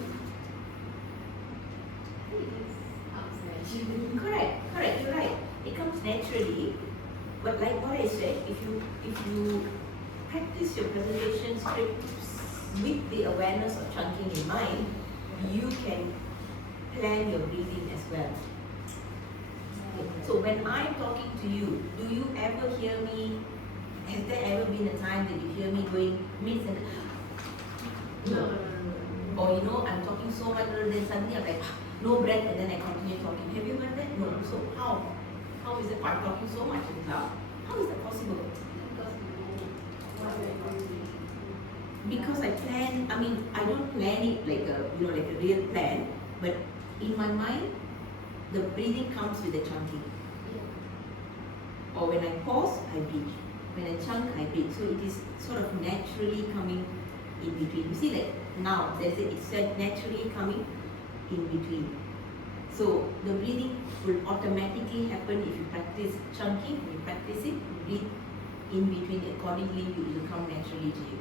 Correct, you're right. It comes naturally. But like what I said, if you practice your presentation script with the awareness of chunking in mind, you can plan your breathing as well. Okay. So when I'm talking to you, do you ever hear me? Has there ever been a time that you hear me going mid-sentence? No. Or I'm talking so much and then suddenly I'm like, no breath, and then I continue talking. Have you heard that? No. So how? How is it? I'm talking so much and loud. How is that possible? because I plan, I mean, I don't plan it like a, like a real plan, but in my mind, the breathing comes with the chunking. Or when I pause, I breathe. When I chunk, I breathe. So it is sort of naturally coming in between. You see, like now, it's naturally coming in between. So the breathing will automatically happen if you practice chunking. When you practice it, you breathe in between. Accordingly, it will come naturally to you.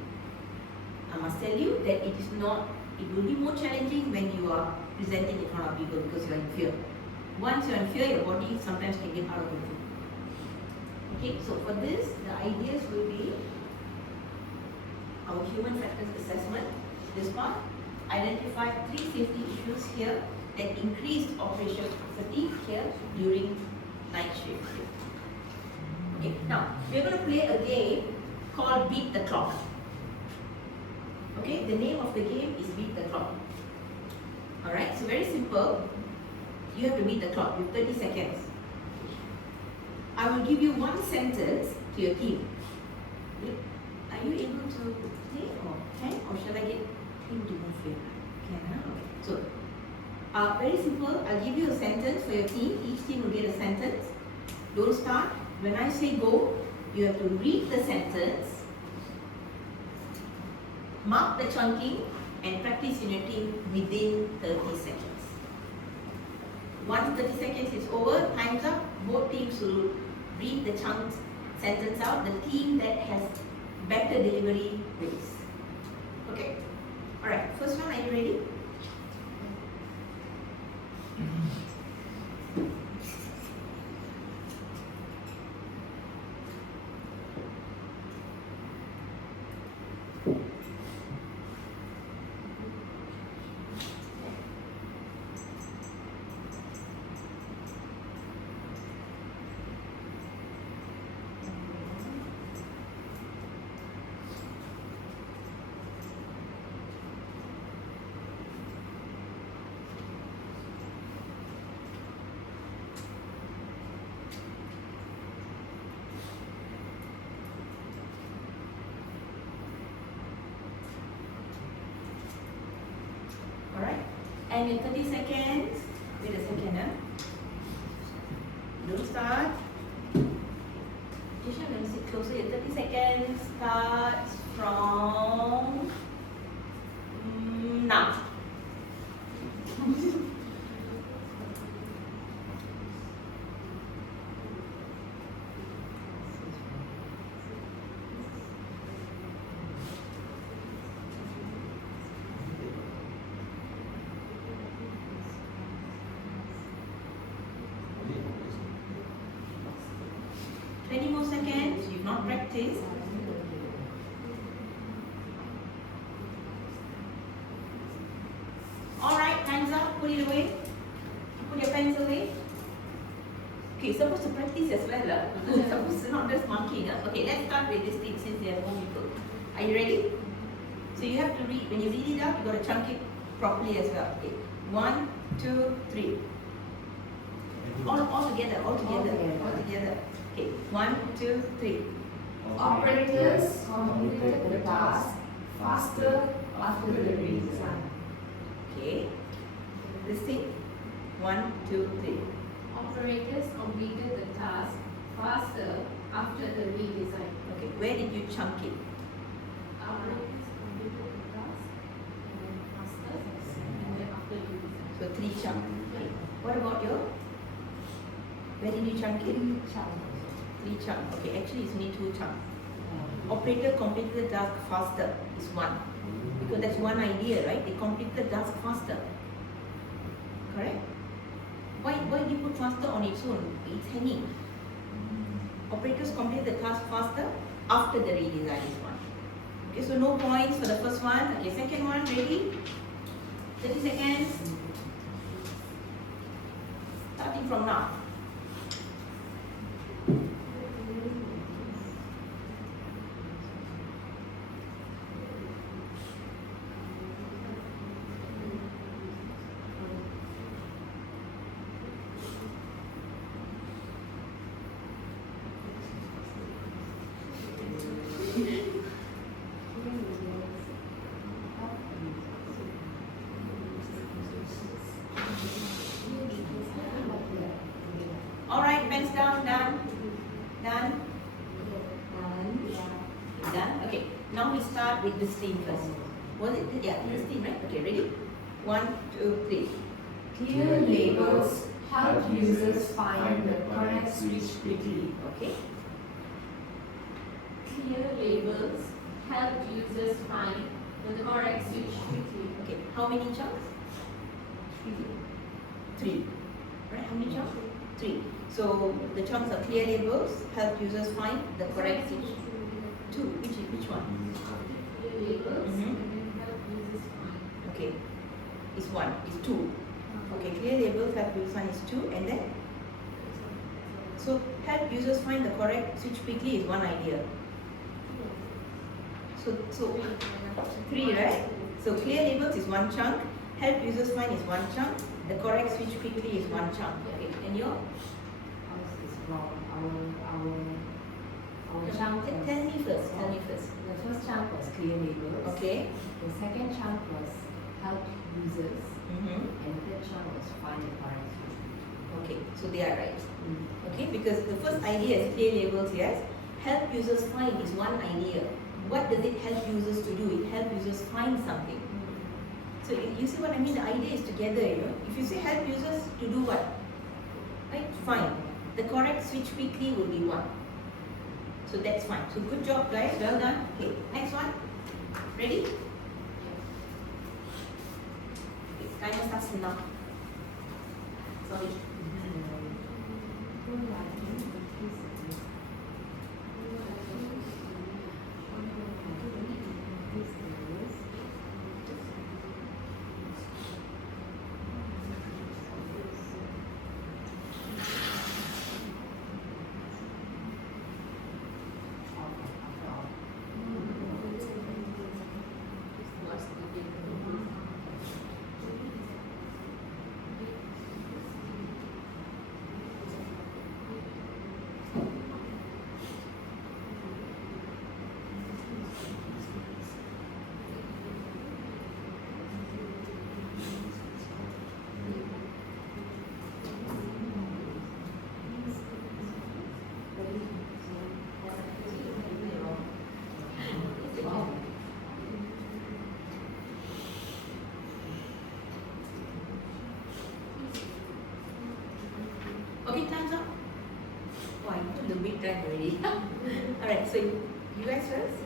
I must tell you that it is not. It will be more challenging when you are presenting in front of people because you are in fear. Once you are in fear, your body sometimes can get out of control. Okay, so for this, the ideas will be our human factors assessment. This part, identify 3 safety issues here that increased operational fatigue here during night shift. Okay, now we're going to play a game called Beat the Clock. Okay, the name of the game is Beat the Clock. Alright, so very simple. You have to beat the clock with 30 seconds. I will give you one sentence to your team. Are you able to play or can, or shall I get him to move here? Can, huh? Okay. So, very simple. I'll give you a sentence for your team. Each team will get a sentence. Don't start. When I say go, you have to read the sentence, mark the chunking, and practice in your team within 30 seconds. Once 30 seconds is over, time's up, both teams will read the chunk sentence out. The team that has better delivery wins. Okay? Alright, first one, are you ready? And in 30 seconds, wait a second, don't start. Jisha, let me sit closer. Your 30 seconds starts from now. Not practice. Alright, time's up. Put it away. Put your pens away. Okay, you're supposed to practice as well. Because you're supposed to not just marking. Okay, let's start with this thing since there are more people. Are you ready? So you have to read. When you read it out, you've got to chunk it properly as well. Okay. 1, 2, 3. All together. Okay, 1, 2, 3. Operators completed the task faster after the redesign. Okay. This thing. 1, 2, 3. Operators completed the task faster after the redesign. Okay. Where did you chunk it? Operators completed the task faster and then after redesign. So 3 chunks. Okay. What about your? Where did you chunk it? 3 chunks. Okay, actually it's only 2 chunks. Operator completed the task faster is 1. Because that's one idea, right? They completed the task faster. Correct? Why do you put faster on its own? It's hanging. Operators completed the task faster after the redesign is 1. Okay, so no points for the first one. Okay, second one, ready? 30 seconds. Starting from now. down, done? Done? Done? Okay, now we start with this theme first. Was it? Yeah, this theme, right? Okay, ready? 1, 2, 3. Clear labels help users find the correct switch quickly. Okay. Clear labels help users find the correct switch quickly. Okay, how many chunks? 3. Right, how many chunks? 3. So the chunks are clear labels, help users find the correct switch. 2. Which one? Clear labels Mhm. help users find. Okay, is 1, is 2. Okay, clear labels help users find is 2, and then so help users find the correct switch quickly is one idea. So 3, right? So clear labels is 1 chunk, help users find is 1 chunk, the correct switch quickly is 1 chunk. Okay, and your Ours is wrong. Our chunk was, tell me first. Tell me first. the first chunk was clear labels. Okay. The second chunk was help users. Mm-hmm. And the third chunk was find the correct switch quickly. Okay, so they are right. Okay, because the first idea is clear labels, yes. Help users find is one idea. What does it help users to do? It helps users find something. So you see what I mean? The idea is together, you know. If you say help users to do what? Right? Fine. The correct switch quickly will be 1. So that's fine. So good job, guys. Well done. Okay, next one. Ready? Okay, timer starts now. Sorry. Okay, time's up. Oh, I put the big time already. Alright, so you guys first?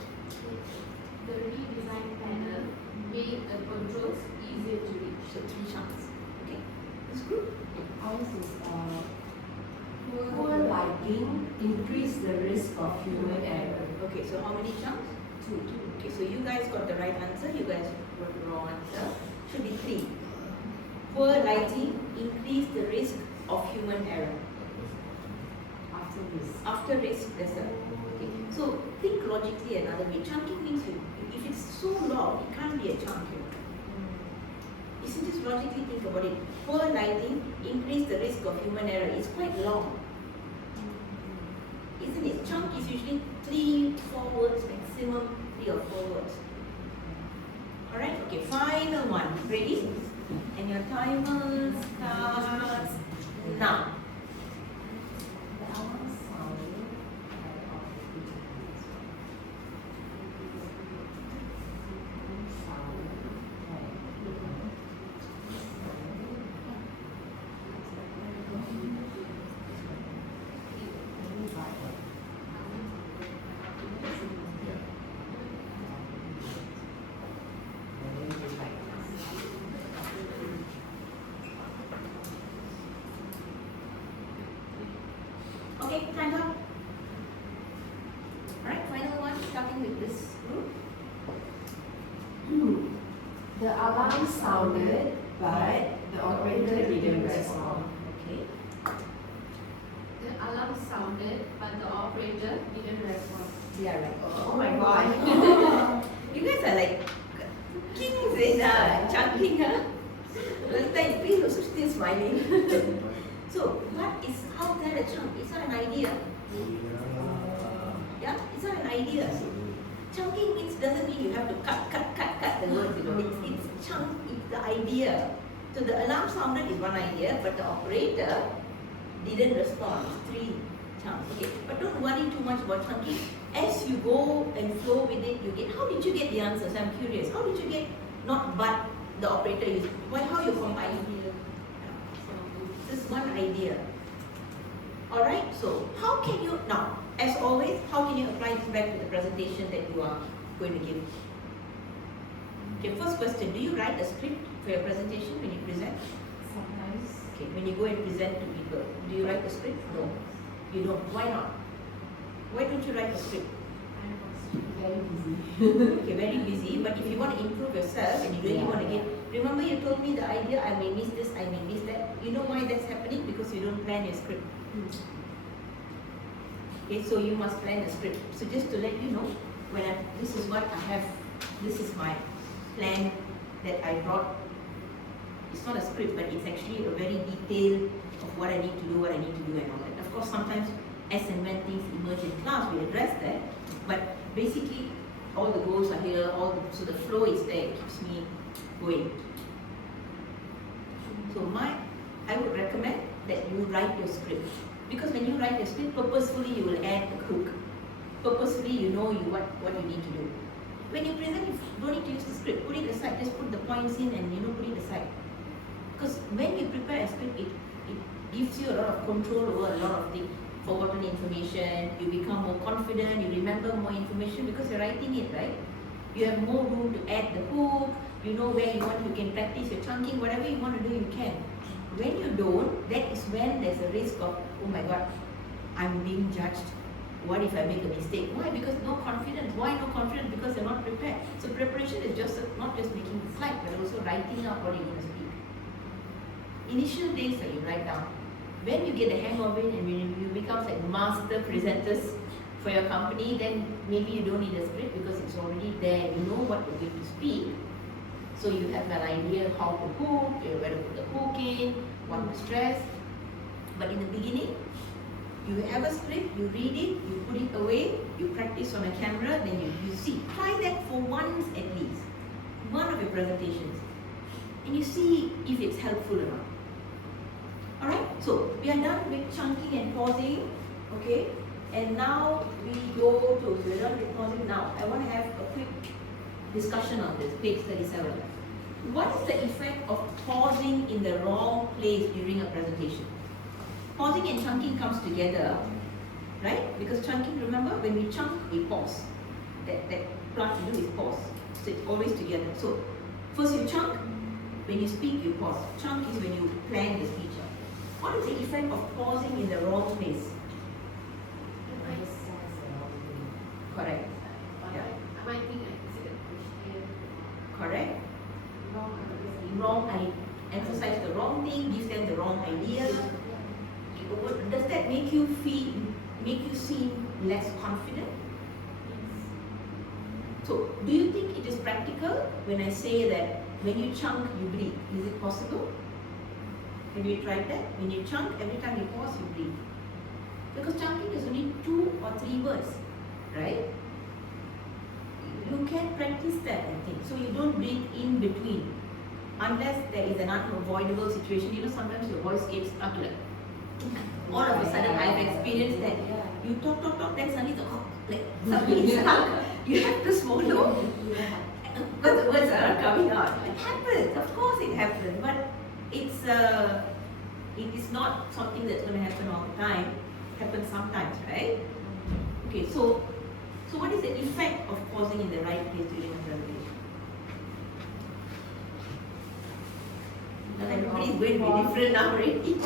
The redesigned panel made the controls easier to reach. So 3 chunks. Okay. This group? Ours is poor lighting increase the risk of human error. Okay, so how many chunks? 2. Okay, so you guys got the right answer. You guys got the wrong answer. Should be 3. Poor lighting increase the risk of human error. After this, After risk, there's a. Okay. So think logically another way. Chunking means if it's so long, it can't be a chunk. Isn't this logically think about it? Poor lighting increase the risk of human error. It's quite long. Isn't it? Chunk is usually 3, 4 words maximum, 3 or 4 words. Alright, okay, final one. Ready? And your timer starts now. the alarm sounded Okay, time's up. Alright, final one, starting with this group. The alarm sounded, but the operator didn't respond. Okay. The alarm sounded, but the operator didn't respond. Yeah, right. Oh my god. You guys are like kings in chunking, huh? Lalita is please also still smiling. So, how is that a chunk? It's not an idea. Yeah, it's not an idea. Chunking means doesn't mean you have to cut the words, you know. It's chunk, it's the idea. So the alarm sounded is one idea, but the operator didn't respond. It's 3 chunks. Okay, but don't worry too much about chunking. As you go and flow with it, you get. How did you get the answers? I'm curious. How did you get not but the operator is? Why? How you combine here? So this is one idea. All right. So how can you now? As always, how can you apply this back to the presentation that you are going to give? Okay. First question: do you write a script for your presentation when you present? Sometimes. Okay, when you go and present to people, do you write a script? No, you don't. Why not? Why don't you write a script? Very busy. Okay, very busy, but if you want to improve yourself and you really want to get, remember you told me the idea, I may miss this, I may miss that. You know why that's happening? Because you don't plan your script. Okay, so you must plan a script. So just to let you know, this is what I have, this is my plan that I brought. It's not a script, but it's actually a very detailed of what I need to do, and all that. Of course, sometimes as and when things emerge in class, we address that. But basically, all the goals are here, so the flow is there, it keeps me going. So I would recommend that you write your script. Because when you write your script, purposefully you will add a hook. Purposefully you know what you need to do. When you present, you don't need to use the script. Put it aside, just put the points in and put it aside. Because when you prepare a script, it gives you a lot of control over a lot of things. Forgotten information, you become more confident, you remember more information because you're writing it, right? You have more room to add the hook, you know where you want, you can practice your chunking, whatever you want to do, you can. When you don't, that is when there's a risk of, oh my God, I'm being judged. What if I make a mistake? Why? Because no confidence. Why no confidence? Because you're not prepared. So preparation is just not just making the slide, but also writing up what you're going to speak. Initial days that you write down. When you get the hang of it and when you become like master presenters for your company, then maybe you don't need a script because it's already there. You know what you're going to speak. So you have an idea how to hook, where to put the hook in, what to stress. But in the beginning, you have a script, you read it, you put it away, you practice on a camera, then you see. Try that for once at least, one of your presentations. And you see if it's helpful or not. Alright, so we are done with chunking and pausing, okay? And now we go to, we're done with pausing now. I want to have a quick discussion on this, page 37. What is the effect of pausing in the wrong place during a presentation? Pausing and chunking comes together, right? Because chunking, remember, when we chunk, we pause. That part you do is pause. So it's always together. So first you chunk, when you speak, you pause. Chunk is when you plan the speech. What is the effect of pausing in the wrong place? Correct. Yeah. I might think I consider question. Correct. Wrong. I emphasize the wrong thing, gives them the wrong idea. Does that make you seem less confident? So, do you think it is practical when I say that when you chunk, you breathe? Is it possible? Have you tried that? When you chunk, every time you pause, you breathe. Because chunking is only 2 or 3 words, right? You can practice that, I think. So you don't breathe in between. Unless there is an unavoidable situation. You know, sometimes your voice gets stuck like, all of a sudden I've experienced that. You talk, then suddenly something is stuck. You have to swallow. But the words are not coming out. It happens, of course it happens. But it is not something that's going to happen all the time. It happens sometimes, right? Okay, so what is the effect of pausing in the right place during a presentation? Now everybody is going to be different now already.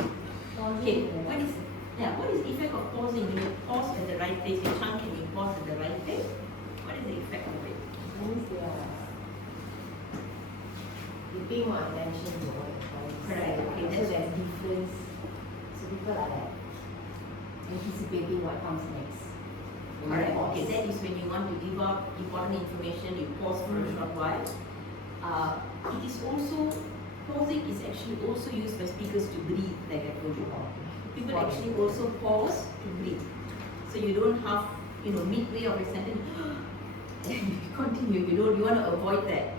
Okay, what is the effect of pausing? When you pause at the right place, you chunk and you pause at the right place. What is the effect of it? Means they are paying more attention to what you're trying to say. Correct. Okay, So that's there's difference. So people are like anticipating what comes next. When you Correct. pause. Okay, that is when you want to give out important information, you pause for a short while. It is also, pausing is actually also used by speakers to breathe, like I told you. People actually also pause to breathe. So you don't have, midway of a sentence, continue. You want to avoid that.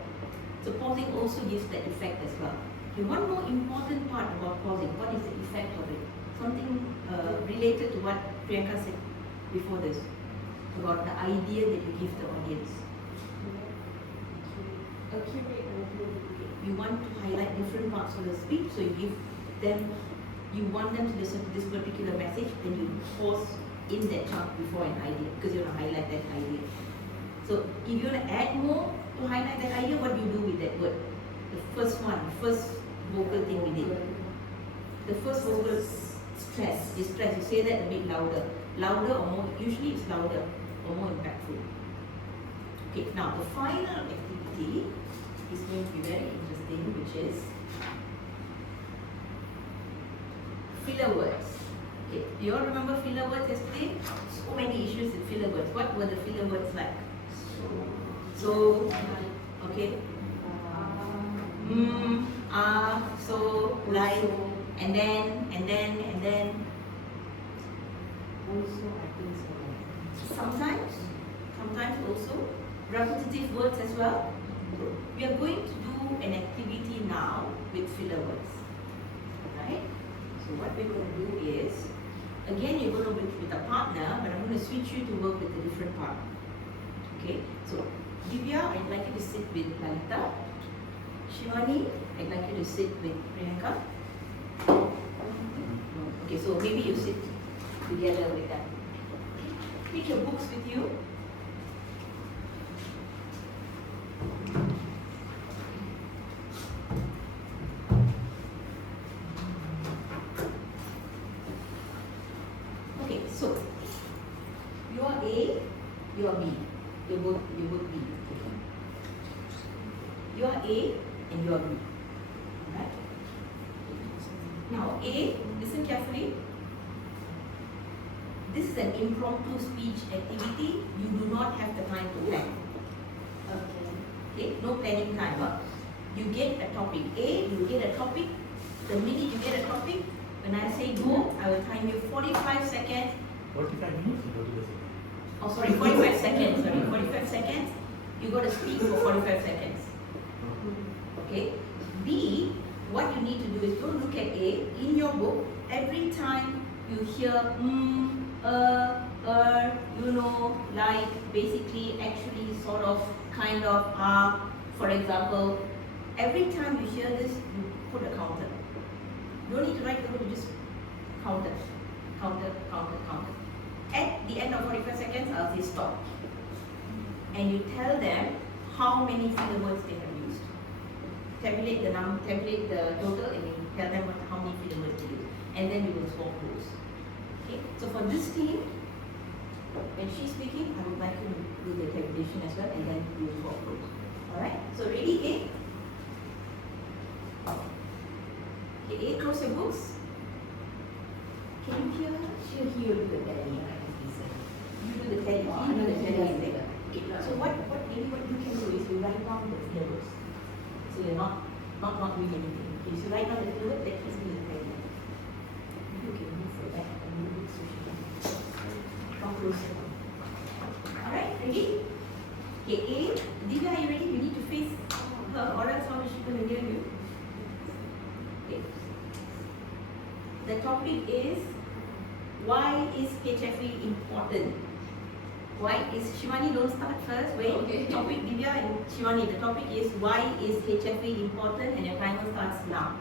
So pausing also gives that effect as well. Okay, one more important part about pausing. What is the effect of it? something related to what Priyanka said before this, about the idea that you give the audience. You want to highlight different parts of the speech, so you give them, you want them to listen to this particular message, then you pause in that chunk before an idea, because you want to highlight that idea. So if you want to add more to highlight that idea, what do you do with that word? The first vocal thing we did. The first vocal stress, you say that a bit louder. Louder or more, usually it's louder or more impactful. Okay, now the final activity is going to be very interesting, which is filler words. Okay, do you all remember filler words yesterday? So many issues with filler words. What were the filler words like? So, okay. So, like, and then. Also, I think so. Sometimes also repetitive words as well. We are going to do an activity now with filler words. Right? So what we're going to do is, again you're going to work with a partner, but I'm going to switch you to work with a different partner. Okay? So Divya, I'd like you to sit with Lalita. Shivani, I'd like you to sit with Priyanka. Okay, so maybe you sit together with them. Take your books with you. Okay, so you are A, you are B. You're both B. Okay. You are A and you are B. Alright? Now A, listen carefully. This is an impromptu speech activity. You do not have the time to plan. Okay, no planning time. You get a topic. A, you get a topic. The minute you get a topic, when I say go, I will time you 45 seconds. 45 minutes or 45 seconds? Oh, sorry, 45 seconds. Sorry, 45 seconds. You got to speak for 45 seconds. Okay. B, what you need to do is don't look at A. In your book, every time you hear you know, like, basically, actually, sort of, kind of, for example, every time you hear this, you put a counter. You don't need to write the word, you just counter. At the end of 45 seconds, I'll say stop. And you tell them how many filler words they have used. Tabulate the total, and you tell them how many filler words they use. And then we will swap rules. Okay, so for this team, when she's speaking, I would like you to do the tabulation as well, and then we will swap rules. Alright, so ready, A? Okay, A, close your books. Can you hear her? She'll hear you the tally. You do the tally, you do the tally thing. Okay, so what you can do is you write down the filler words. So you're not doing anything. Okay, so write down the filler words, that is doing the tally. You can move for that and move it so she can come closer. Alright, ready? Okay, A, Divya, are you ready? You need to face her, or else how is she going to hear you? Okay. The topic is, why is HFE important? Why is, Shivani, don't start first, wait. Okay. Topic, Divya and Shivani, the topic is, why is HFE important, and your timer starts now.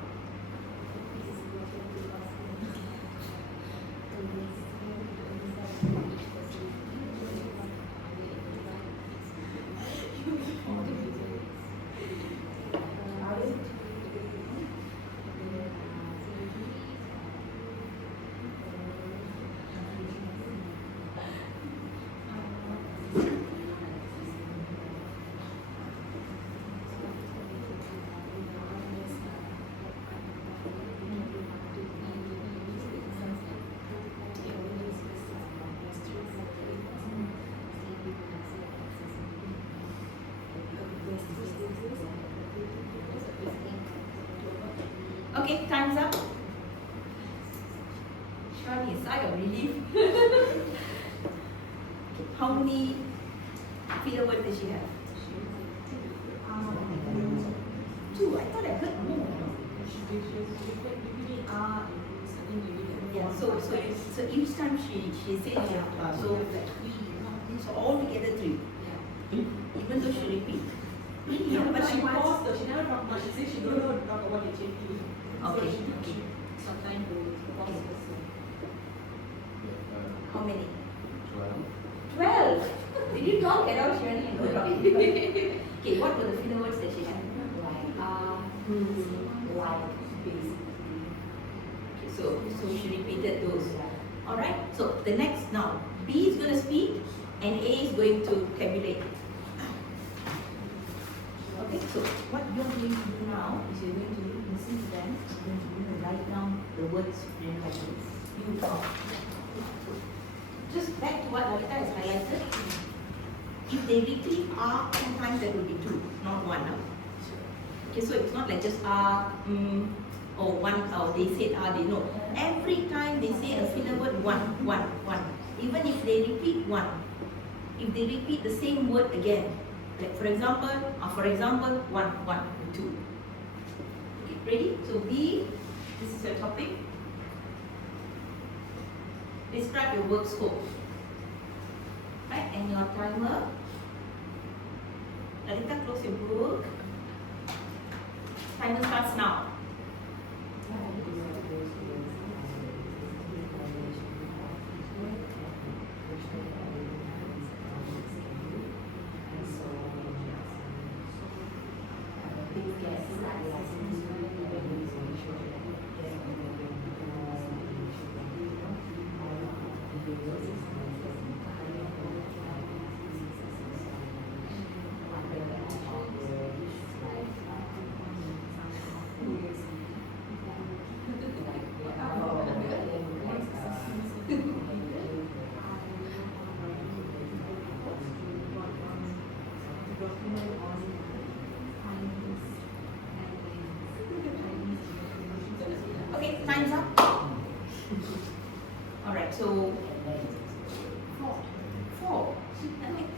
Okay, time's up. Shivani, sigh of relief. How many filler words does she have? 2. I thought I heard more. Yeah, So each time she says so all together 3. Even though she repeats. Yeah, but she paused though, she never talked much. She said she don't know how to talk about HRDF. Okay. Sometimes to pause also. How many? 12. 12. Did you talk at all, Shirley? No talking. Okay, what were the filler words that she had? Like, basically. Okay, so she repeated those. Alright, so the next now, B is going to speak and A is going to tabulate. Okay, so what you're going to do now is you're going to listen to them, you're going to write down the words in like this. You talk. Just back to what Lolita has highlighted. If they repeat R, sometimes there will be 2, not 1 now. Okay, so it's not like just or 1, or they said they know. Every time they say a filler word, 1, 1, 1. Even if they repeat 1, if they repeat the same word again, like for example, 1, 1, 2. Okay, ready? So B, this is your topic. Describe your work scope. Right, and your timer. Lalita, close your book. Timer starts now. Okay, time's up. Alright, so 4.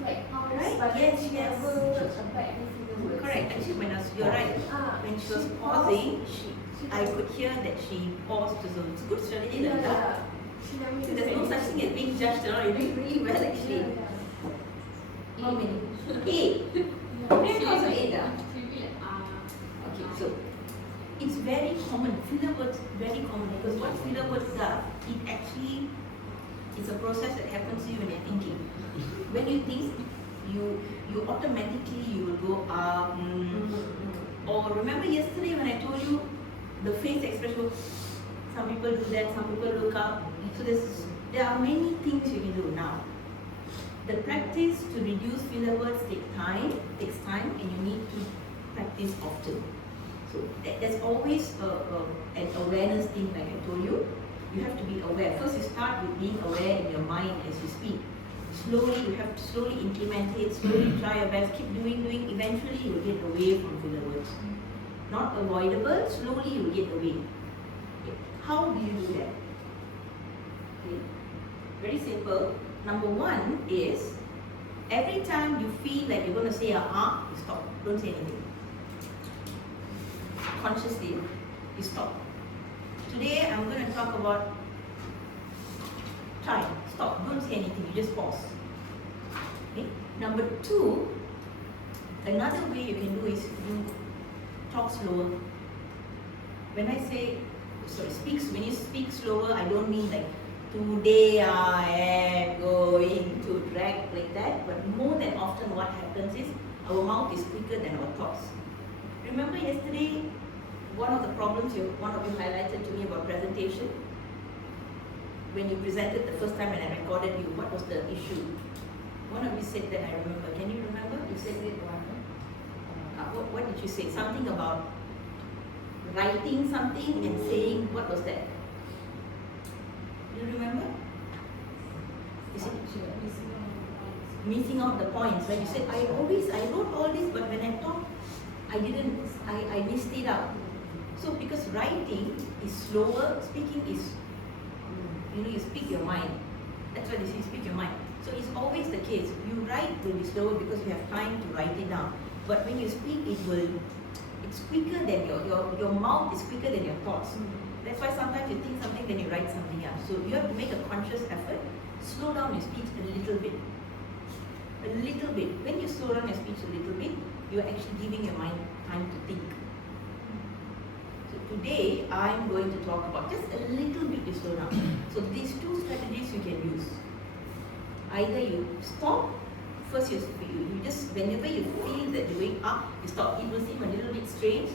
Like how Right? but Yes, she yes. never abide any filler words. Correct. Actually, you're right. When she was pausing, I could hear that she paused. So it's a good strategy. Yeah, Like that. yeah. She never So there's no such thing as being judged. You're doing really well actually. How many? 8. Maybe also 8. Okay, so it's very common. Filler words very common because what filler words does, it actually is a process that happens to you when you're thinking. When you think, you automatically you will go or remember yesterday when I told you the face expression. Some people do that. Some people look up. So there are many things you can do now. The practice to reduce filler words takes time, and you need to practice often. So there's always an awareness thing, like I told you. You have to be aware. First, you start with being aware in your mind as you speak. Slowly, you have to slowly implement it, slowly try your best, keep doing. Eventually, you will get away from filler words. Not avoidable, slowly you will get away. Okay. How do you do that? Okay. Very simple. Number 1 is, every time you feel like you're going to say you stop. Don't say anything. Consciously, you stop. Today, I'm going to talk about time. Stop. Don't say anything. You just pause. Okay. Number 2, another way you can do is you talk slower. When I say, when you speak slower, I don't mean like, today I am going to drag like that, but more than often what happens is our mouth is quicker than our thoughts. Remember yesterday, one of the problems one of you highlighted to me about presentation? When you presented the first time and I recorded you, what was the issue? One of you said that, I remember. Can you remember? You said it. What did you say? Something about writing something and saying, what was that? Do you remember? You said missing out the points, right? You said, I wrote all this, but when I talked, I missed it out. So because writing is slower, speaking is, you speak your mind. That's why they say speak your mind. So it's always the case. You write will be slower because you have time to write it down. But when you speak, it's quicker than your mouth is quicker than your thoughts. That's why sometimes you think something, then you write something else. So you have to make a conscious effort, slow down your speech a little bit. A little bit. When you slow down your speech a little bit, you are actually giving your mind time to think. So today, I'm going to talk about just a little bit to slow down. So these two strategies you can use. Either you stop, first you just, whenever you feel that doing up, you stop. It will seem a little bit strange,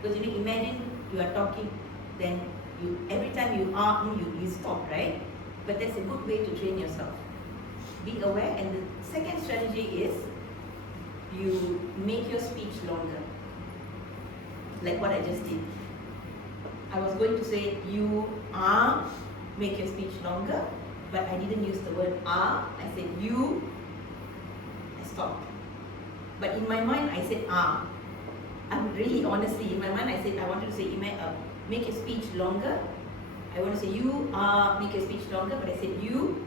because imagine you are talking, then every time you are, you stop, right? But that's a good way to train yourself. Be aware, and the second strategy is you make your speech longer. Like what I just did. I was going to say you are, make your speech longer, but I didn't use the word are. I said you, I stopped. But in my mind I said are. I'm really honestly, in my mind I said I wanted to say make your speech longer. I want to say you are, make your speech longer, but I said you.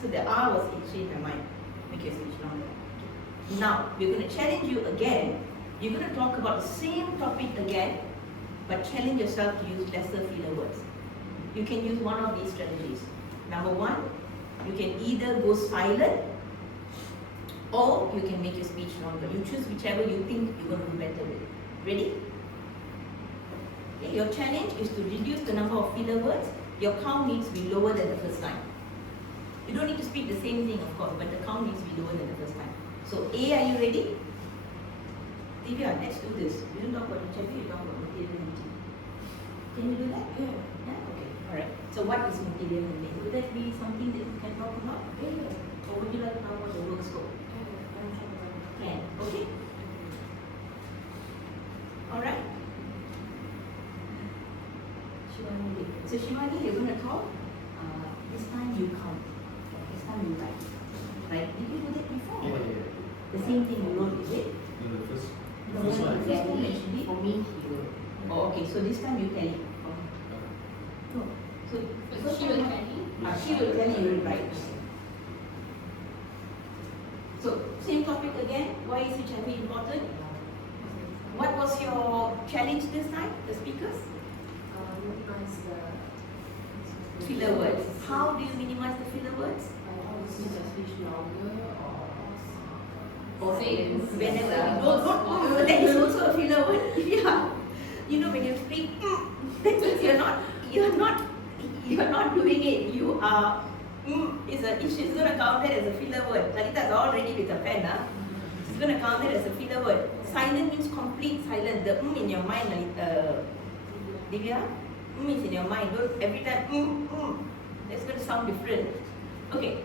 So the R was actually in my mind, make your speech longer. Now, we're going to challenge you again. You're going to talk about the same topic again, but challenge yourself to use lesser filler words. You can use one of these strategies. Number one, you can either go silent, or you can make your speech longer. You choose whichever you think you're going to do better with. Ready? Okay, your challenge is to reduce the number of filler words. Your count needs to be lower than the first time. You don't need to speak the same thing, of course, but the count needs to be lower than the first time. So, A, are you ready? Divya, let's do this. We don't talk about HIV, we talk about material handling. Can you do that? Yeah? Okay, alright. So, what is material handling? Would that be something that you can talk about? Or would you like to talk about the work scope? Can. Okay? Alright. Shivani. So, Shivani, you're going to talk. This time you count. This time you write. Right? Did you do that before? Yeah. The same thing you wrote, is it? No, the first The one. one exactly mentioned it? For me, he will. Oh, okay. So this time you tell it. No. So So she will tell you. she will tell you, you will write. So same topic again. Why is HIV important? What was your challenge this time, the speakers? Minimize the Filler words. How do you minimize the filler words? Or whenever that is also a filler word. Yeah. You know, when you speak, that means you're not doing it. You are she's gonna count that as a filler word. Lalita is all ready with a pen, huh? She's gonna count that as a filler word. Silent means complete silence. The in your mind, Divya, is in your mind. Don't every time that's gonna sound different. Okay.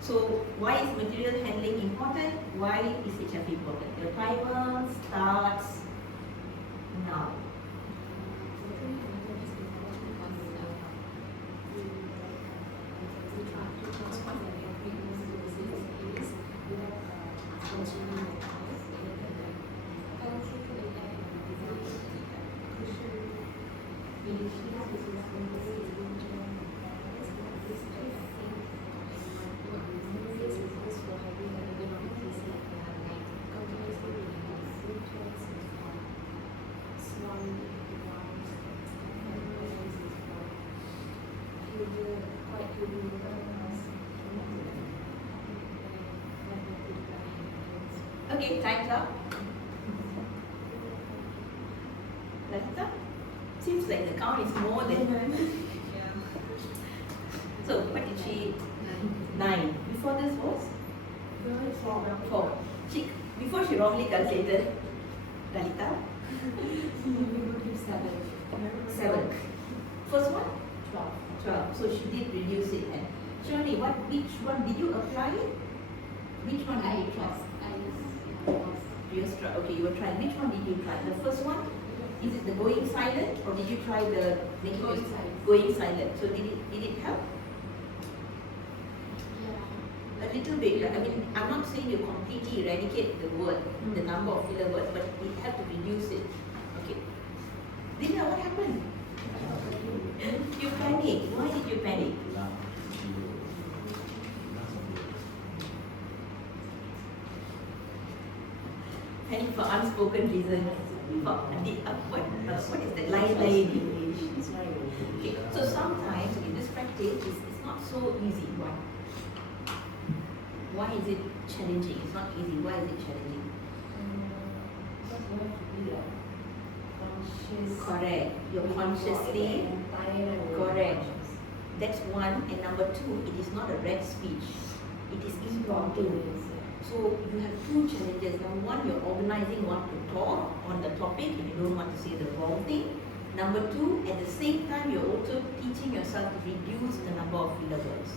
So why is material handling important? Why is HRDF important? Your timer starts now. Okay, time's up. Lalita? Seems like the count is more than So what did she? 9. Before this was? 4. Before she wrongly calculated. Lalita? 7. First one? 12. So she did reduce it. And Shirley, which one did you apply it? Which one did you try? Okay, you were trying. Which one did you try? The first one? Is it the going silent, or did you try the making going silent? So did it help? A little bit. I mean, I'm not saying you completely eradicate the word, the number of filler words, but it helped to reduce it. Okay. Dina, what happened? You panicked. Why did you panic? Panic for unspoken reasons. For what is that? Lain-lain. so easy? Why? Why is it challenging? It's not easy. Why is it challenging? Because you have to be like conscious. Correct. You're consciously. Correct. That's one. And number two, it is not a read speech. It is impromptu. So you have two challenges. Number one, you're organizing what to talk on the topic and you don't want to say the wrong thing. Number two, at the same time, you're also teaching yourself to reduce the number of filler words.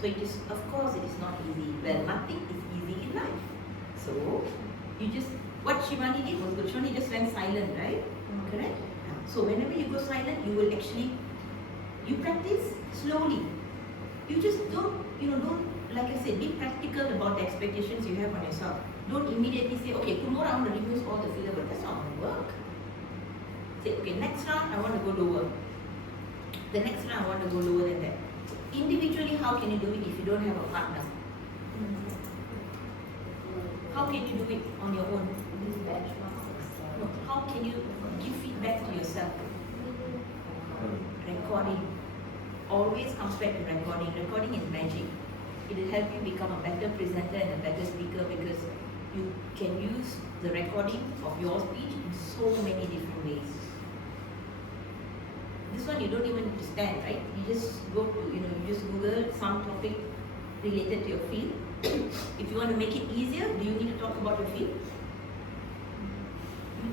So it is, of course, it is not easy. Well, nothing is easy in life. So you just, what Shivani did was good. Shivani just went silent, right? Correct? So whenever you go silent, you will actually, you practice slowly. You just don't, don't, like I said, be practical about the expectations you have on yourself. Don't immediately say, okay, tomorrow I want to reduce all the filler words. That's not going to work. Say, okay, next round I want to go lower. The next round I want to go lower than that. So individually, how can you do it if you don't have a partner? How can you do it on your own? No, how can you give feedback to yourself? Recording. Always comes back to recording. Recording is magic. It will help you become a better presenter and a better speaker because you can use the recording of your speech in so many different ways. This one you don't even need to stand, right? You just go to, you just Google some topic related to your field. If you want to make it easier, do you need to talk about your field?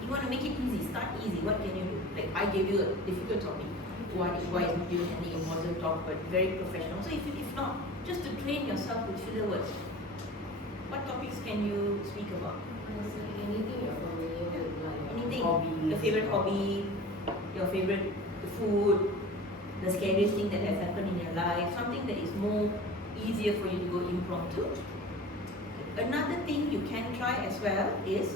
You want to make it easy, start easy. What can you do? Like I gave you a difficult topic. Why is video handling a model talk, but very professional. So if not, just to train yourself with filler words. What topics can you speak about? Anything you're familiar with, like Anything. hobbies. Your favorite hobby, your favorite food, the scariest thing that has happened in your life, something that is more easier for you to go impromptu. Another thing you can try as well is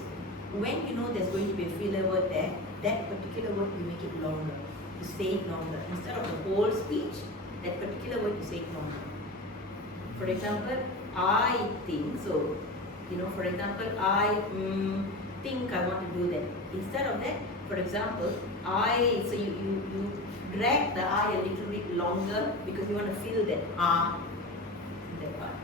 when you know there's going to be a filler word there, that particular word you make it longer. You say it longer. Instead of the whole speech, that particular word you say it longer. For example, I think, so, for example, I think I want to do that. Instead of that, for example, so you drag the I a little bit longer because you want to feel that that part.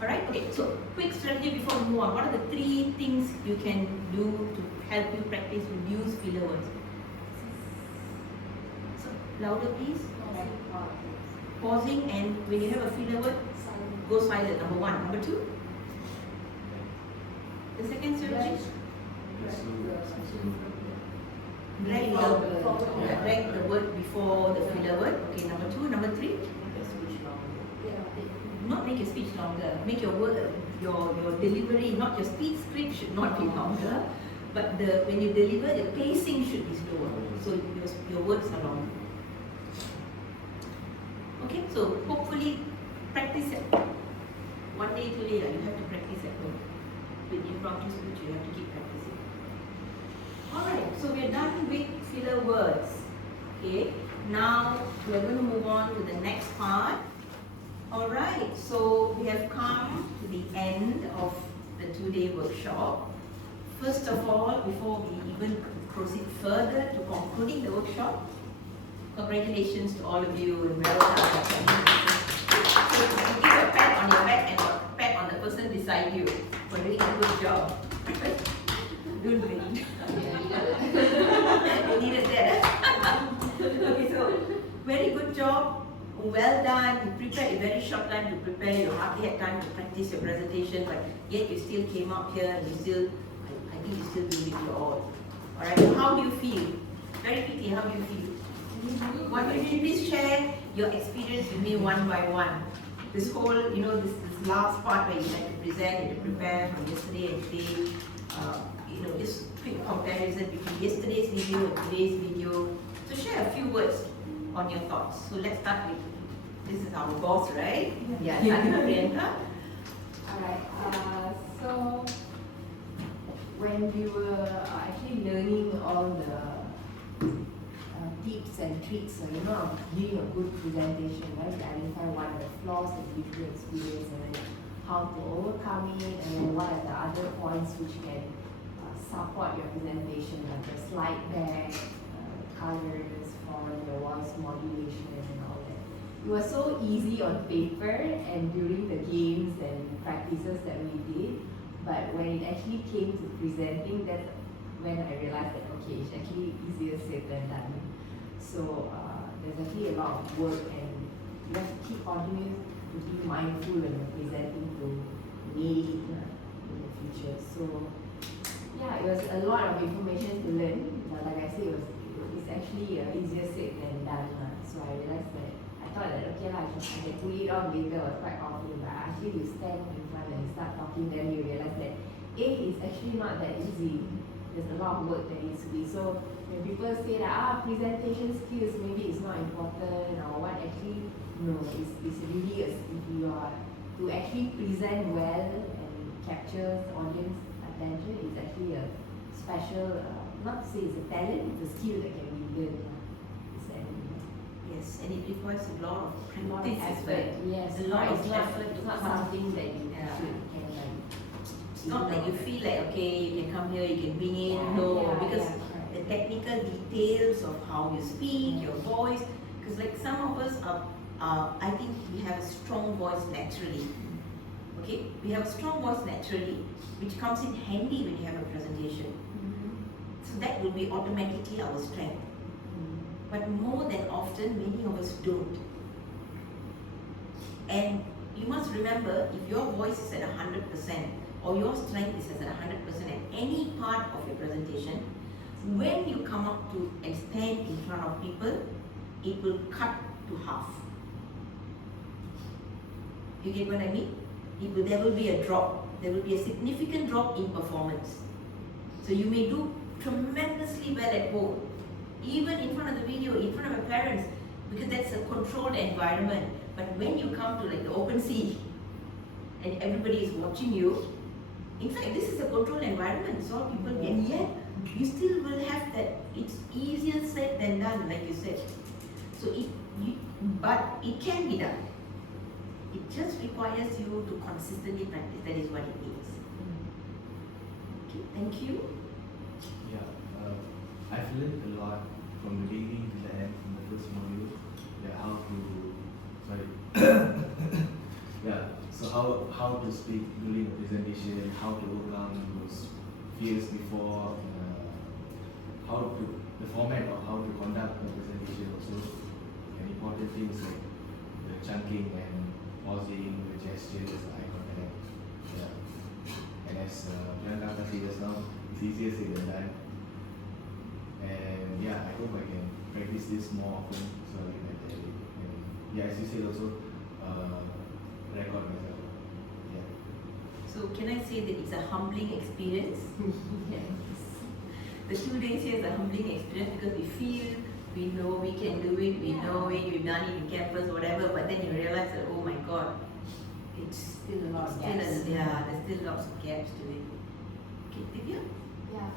Alright, okay, so quick strategy before we move on. What are the 3 things you can do to help you practice reduce filler words? So, louder please. Pausing, and when you have a filler word, go silent, number 1. Number 2? The second strategy? Drag the word before the filler word. Okay, number 2. Number 3? Not make your speech longer. Make your word, your delivery, not your speech script should not be longer, but when you deliver, the pacing should be slower. So your words are longer. Okay, so hopefully practice it. 1 day, 2 days, you have to practice at home. With impromptu speech, you have to keep practicing. Alright, so we're done with filler words. Okay, now we're going to move on to the next part. Alright, so we have come to the end of the 2-day workshop. First of all, before we even proceed further to concluding the workshop, congratulations to all of you and well done. So give a pat on your back and a pat on the person beside you for doing a good job. Don't really. You needed that. Okay, so very good job. Well done. You prepared a very short time to prepare. You hardly had time to practice your presentation, but yet you still came up here and I think you still did it your all. Alright, so how do you feel? Very quickly, how do you feel? What can you please share your experience with me one by one? This whole, this last part where you had to present and to prepare from yesterday and today, just quick comparison between yesterday's video and today's video. So share a few words on your thoughts. So let's start with, this is our boss, right? Yeah. Priyanka. Alright, so when we were actually learning all the tips and tricks, of giving a good presentation, right? To identify what are the flaws that you do experience and then how to overcome it, and then what are the other points which can support your presentation, like the slide deck, colors, for the voice modulation and all that. It was so easy on paper and during the games and practices that we did, but when it actually came to presenting, that's when I realized that okay, it's actually easier said than done. So there's actually a lot of work, and you have to keep continuing to be mindful when you're presenting to nail it in the future. So yeah, it was a lot of information to learn, but like I said, it's actually easier said than done. So I realized that I thought that okay lah, I can pull it off later, was quite confident, but actually you stand in front and you start talking, then you realize that it's actually not that easy. There's a lot of work that needs to be. So when people say that presentation skills maybe it's not important or what, actually no, it's really if you are to actually present well and capture the audience attention, is actually a special, not to say it's a talent, it's a skill that can be learned. Yes, and it requires a lot of Lot of practice as effort, well. yes. A lot of It's not- effort It's to not come. something that you Yeah. can like. It's not like you feel like okay, you can come here, you can bring in. Yeah, No, yeah, because yeah, correct. the technical details of how you speak, your voice. Because like some of us I think we have a strong voice naturally. Okay, we have a strong voice naturally, which comes in handy when you have a presentation. So that will be automatically our strength. But more than often, many of us don't. And you must remember, if your voice is at 100% or your strength is at 100% at any part of your presentation, when you come up to and stand in front of people, it will cut to half. You get what I mean? There will be a drop. There will be a significant drop in performance. So you may do tremendously well at home, even in front of the video, in front of your parents, because that's a controlled environment. But when you come to like the open sea and everybody is watching you, in fact, this is a controlled environment, it's all people, and yet you still will have that. It's easier said than done, like you said. So but it can be done. It just requires you to consistently practice. That is what it means. Okay, thank you. Yeah, I've learned a lot from the beginning to the end, from the first module. Yeah, how to speak during a presentation, how to overcome those fears before, the format of how to conduct a presentation also, and important things like the chunking and pausing, the gestures, the eye contact. Yeah, and as Priyanka said just now, it's easier said than done. And yeah, I hope I can practice this more often, so as you said also, record myself. Yeah. So can I say that it's a humbling experience? Yes. The 2 days here is a humbling experience because we feel, we know we can do it, we know it, we've done it in campus, whatever, but then you realize that, oh my God, it's Still a lot of still gaps. there's still lots of gaps to it. Okay, Divya? Yeah,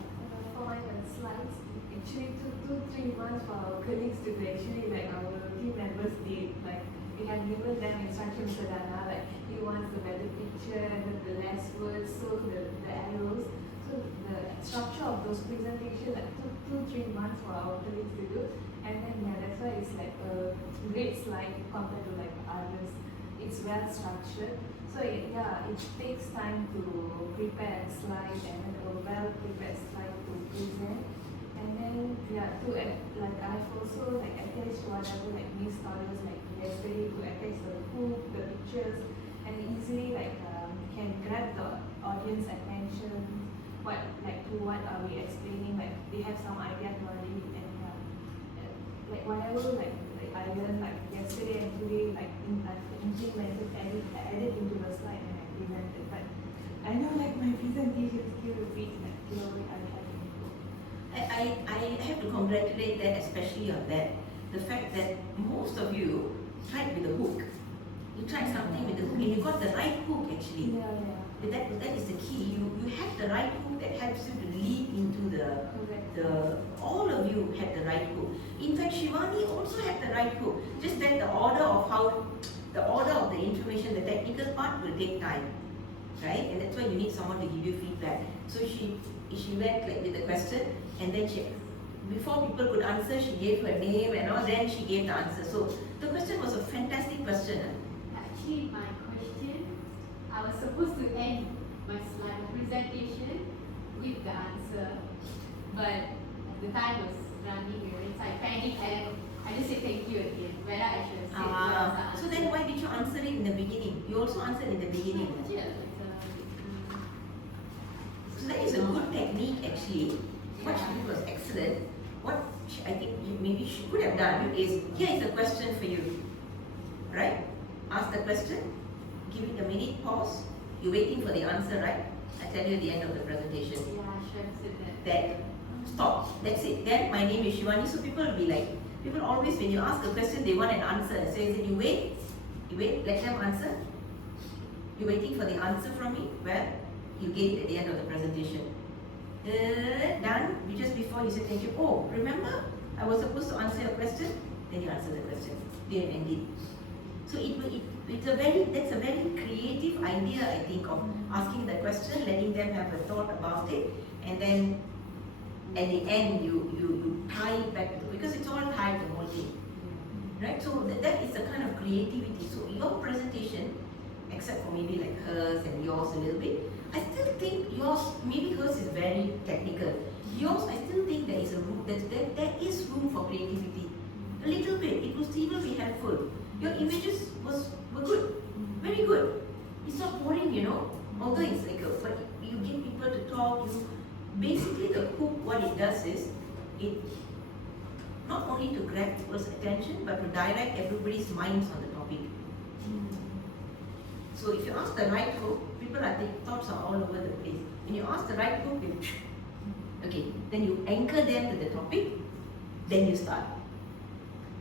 for my slides, actually took 2-3 months for our colleagues to actually, like our team members did, like we had given them instructions to Dana, like he wants the better picture and then the less words, so the arrows. So the structure of those presentations like took 2-3 months for our colleagues to do, and then that's why it's like a great slide compared to like others. It's well structured. So it takes time to prepare a slide and then a well prepared slide to present. And then like I've also like attached whatever like Miss taught us like yesterday to attach the hook, the pictures, and easily like can grab the audience attention. What are we explaining? Like they have some idea already, and like whatever like I learned like yesterday and today, like I've implemented, added into the slide and I presented. But I know like my presentation skill will be like low. I have to congratulate that, especially on that. The fact that most of you tried with the hook. You tried something with the hook and you got the right hook actually. Yeah. That is the key. You have the right hook that helps you to lead into the all of you had the right hook. In fact, Shivani also had the right hook. Just that the order of the information, the technical part will take time. Right? And that's why you need someone to give you feedback. So she went like with the question and then she before people could answer, she gave her name and all, then she gave the answer. So the question was a fantastic question. Actually, my question, I was supposed to end my slide presentation with the answer, but the time was running away, so I panicked and I just said thank you again. Whether I should have said what was the answer. So then why did you answer it in the beginning? You also answered in the beginning. Yeah, So that is a good technique actually. What she did was excellent. What I think maybe she could have done is, here is a question for you. Right? Ask the question, give it a minute, pause. You're waiting for the answer, right? I tell you at the end of the presentation. yeah, I should have said that. That stop. That's it. Then my name is Shivani. So people will be like, people always when you ask a question they want an answer. So is it you wait, let them answer. You're waiting for the answer from me? Well, you get it at the end of the presentation. Done. Just before you say thank you. Oh, remember? I was supposed to answer your question. Then you answer the question. There and did. So that's a very creative idea, I think, of asking the question, letting them have a thought about it, and then at the end you tie it back to, because it's all tied the whole thing. Right? So that is a kind of creativity. So your presentation, except for maybe like hers and yours a little bit, I still think yours, maybe hers is very technical. Yours, I still think there is a room, there is room for creativity. A little bit, it will still be helpful. Your images were good, very good. It's not boring, although it's like but you get people to talk, basically the hook, what it does is, it not only to grab people's attention, but to direct everybody's minds on the topic. So if you ask the right hook, thoughts are all over the place. When you ask the right hook, okay, then you anchor them to the topic, then you start.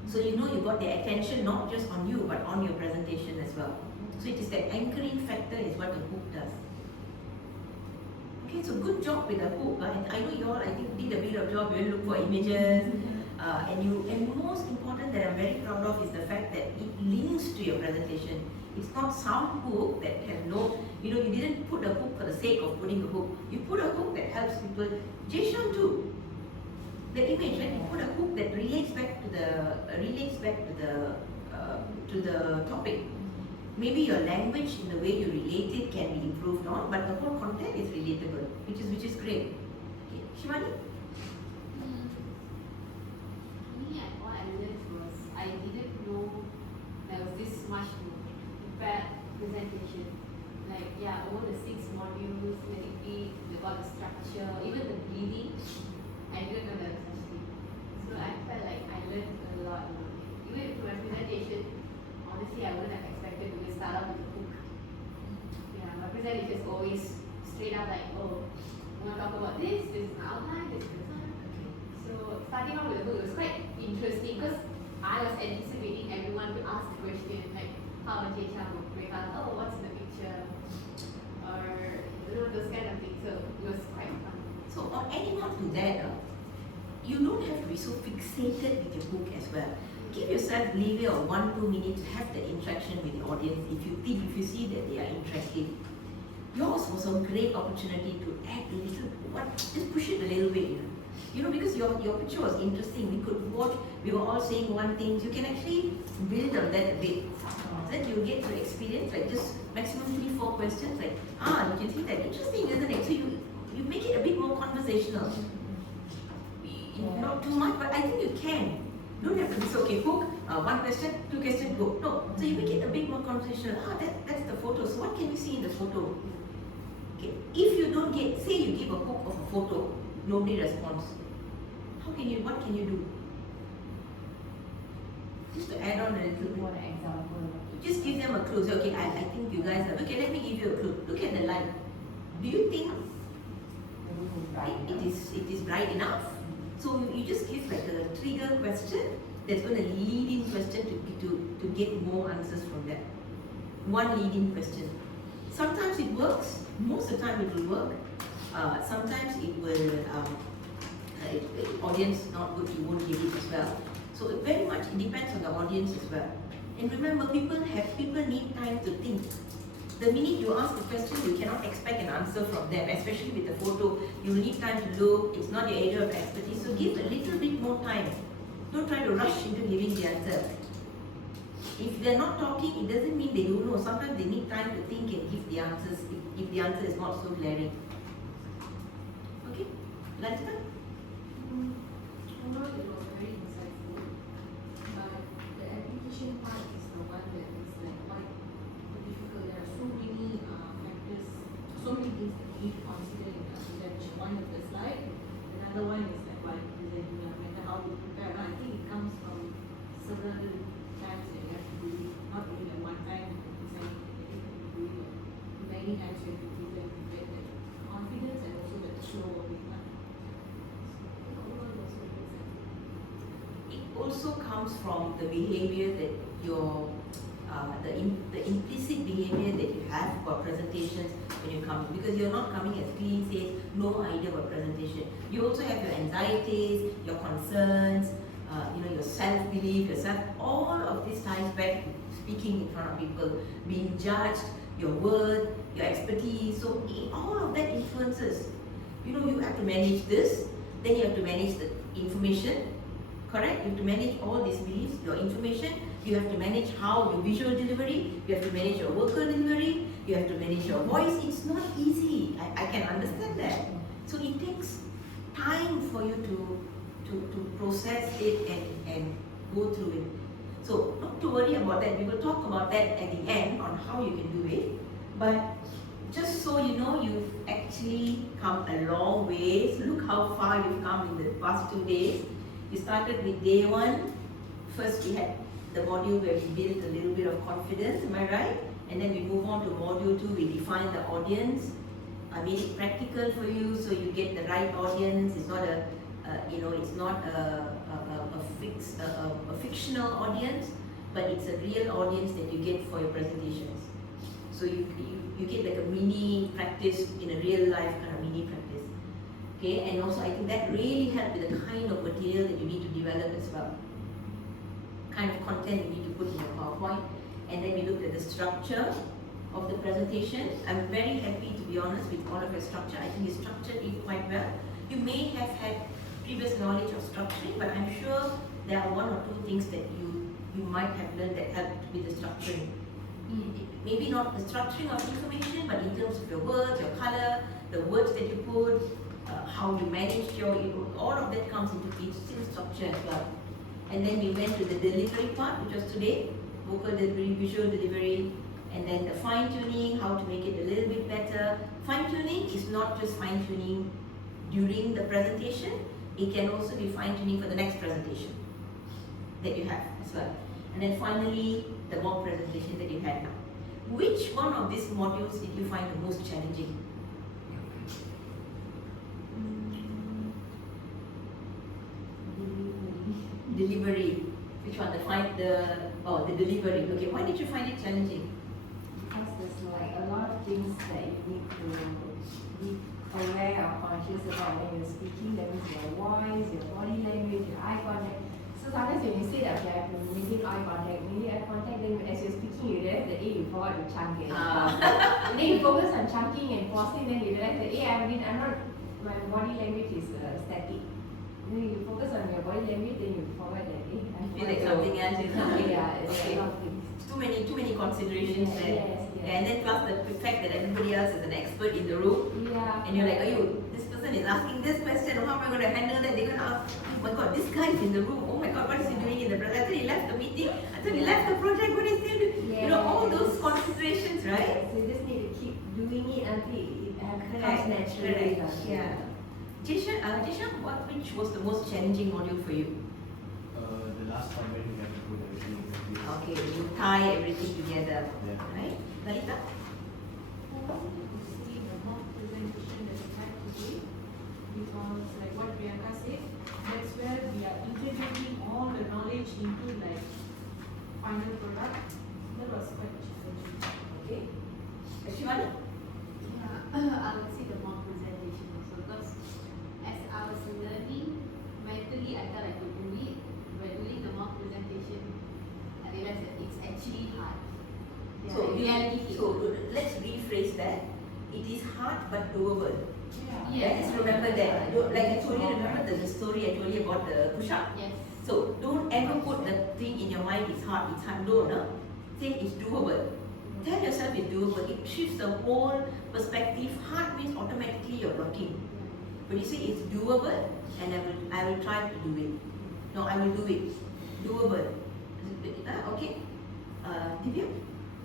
So you got their attention not just on you, but on your presentation as well. So it is that anchoring factor is what the hook does. Okay, so good job with the hook. I know you all, I think, did a bit of job. You look for images, and most important that I'm very proud of is the fact that it links to your presentation. It's not some hook that has no, you didn't put a hook for the sake of putting a hook. You put a hook that helps people. Jason too. The image, when you put a hook that relates back to the topic. Maybe your language in the way you relate it can be improved on, but the whole content is relatable, which is great. Okay. Shivani? Me, all I learned was I didn't know there was this much to prepare presentation. Like, over the 6 modules, they got the structure, even the bleeding, I didn't know there was such thing. So I felt like I learned a lot. Even for my presentation, honestly, I wouldn't have expected to start out with a hook. Yeah, my presentation is always straight up like, oh, I'm going to talk about this is an outline, this is one. So starting off with a hook was quite interesting because I was anticipating everyone to ask the question like, how much HR would break out, oh, what's in the picture? Or, those kind of things. So it was quite fun. So adding on to that, you don't have to be so fixated with your book as well. Give yourself leeway of 1-2 minutes to have the interaction with the audience if you see that they are interested. Yours was a great opportunity to add a little, just push it a little bit, because your picture was interesting. We could watch, we were all saying one thing, you can actually build on that a bit. Then you get to experience like just maximum 3-4 questions, like, you can see that interesting, isn't it? So you make it a bit more conversational. Not too much, but I think you can. Don't have to be so, okay, hook, 1 question, 2 questions, go. No, so you make it a bit more conversational. That's the photo. So what can you see in the photo? Okay, if you don't say you give a hook of a photo, nobody responds. What can you do? Just to add on a little bit. One example. Just give them a clue. So, okay, I think you guys are, okay, let me give you a clue. Look at the light. Do you think it is bright enough? So you just give like a trigger question that's going to lead in question to get more answers from that. One leading question. Sometimes it works. Most of the time it will work. Sometimes it will, audience not good, you won't get it as well. So it very much it depends on the audience as well. And remember, people need time to think. The minute you ask a question, you cannot expect an answer from them, especially with the photo. You need time to look. It's not your area of expertise. So give a little bit more time. Don't try to rush into giving the answer. If they're not talking, it doesn't mean they don't know. Sometimes they need time to think and give the answers if the answer is not so glaring. Okay? Lanjutkan? Although it was very insightful, but the application part is the one that is like quite difficult. There are so many factors, so many things that you need to consider in the presentation. One is the slide, another one is like while presenting, no matter how you prepare. I think it comes from several times that you have to do it, not only at one time you present, I think you do it many times you have to present to get that confidence and also that flow of it. It also comes from the behavior that your the implicit behavior that you have for presentations when you come, because you're not coming as clean says no idea about presentation. You also have your anxieties, your concerns, your self-belief, all of this ties back to speaking in front of people, being judged, your worth, your expertise. So all of that influences. You have to manage this, then you have to manage the information, correct? You have to manage all these beliefs, your information, you have to manage how your visual delivery, you have to manage your vocal delivery, you have to manage your voice. It's not easy. I can understand that. So it takes time for you to process it and go through it. So not to worry about that. We will talk about that at the end on how you can do it. But just so you know, you've actually come a long way. So look how far you've come in the past 2 days. You started with day 1. First we had the module where we built a little bit of confidence, am I right? And then we move on to module 2, we define the audience. I made it practical for you so you get the right audience. It's not a fictional audience, but it's a real audience that you get for your presentations. So you get like a mini practice in a real life kind of mini practice. Okay, and also I think that really helped with the kind of material that you need to develop as well. Kind of content you need to put in your PowerPoint. And then we looked at the structure of the presentation. I'm very happy, to be honest, with all of your structure. I think you structured it quite well. You may have had previous knowledge of structuring, but I'm sure there are 1 or 2 things that you might have learned that helped with the structuring. Maybe not the structuring of information, but in terms of your words, your color, the words that you put, how you managed all of that comes into each structure as well. And then we went to the delivery part, which was today, vocal delivery, visual delivery, and then the fine-tuning, how to make it a little bit better. Fine-tuning is not just fine-tuning during the presentation, it can also be fine-tuning for the next presentation that you have as well. And then finally, the mock presentation that you had now. Which one of these modules did you find the most challenging? Delivery. Which one? The delivery. Okay, why did you find it challenging? Because there's like a lot of things that you need to be aware or conscious about when you're speaking. That means your voice, your body language, your eye contact. So sometimes when you say that you have to maintain eye contact, then as you're speaking, you realize that you forgot to chunk it. And then you focus on chunking and pausing, then you realize that my body language is static. Then you focus on your body language, then you forget that I Feel like something else is happening. Yeah, it's Okay. a lot of things. Too many considerations there. Yes. And then plus the fact that everybody else is an expert in the room. Yeah. And you're like, this person is asking this question, how am I going to handle that? They're going to ask, oh my god, this guy is in the room. Oh my god, what is he doing in the project? I thought he left the meeting. I thought he left the project. What is he doing? All those considerations, right? So you just need to keep doing it until it comes Correct. naturally. Yeah. Jishan, which was the most challenging module for you? The last one when we have to put everything in place. Okay, you tie everything together, Yeah. right? Lalita? I wanted to see the mock presentation that we had today, because like what Priyanka said, that's where we are integrating all the knowledge into like final product. That was quite challenging. Okay. Shivani? Yeah, I would say the mock presentation also, because as I was learning, mentally I thought I could do it, but doing the mock presentation, I realized that it's actually hard. Yeah, So let's rephrase that. It is hard but doable. Yeah. Yeah. Just remember that. Like I told you, remember the story I I told you about the push-up. Yes. So don't ever put the thing in your mind, it's hard, don't, no? Say it's doable. Tell yourself it's doable. It shifts the whole perspective. Hard means automatically you're blocking. But you say it's doable and I will try to do it. No, I will do it. Doable. Okay? Divya?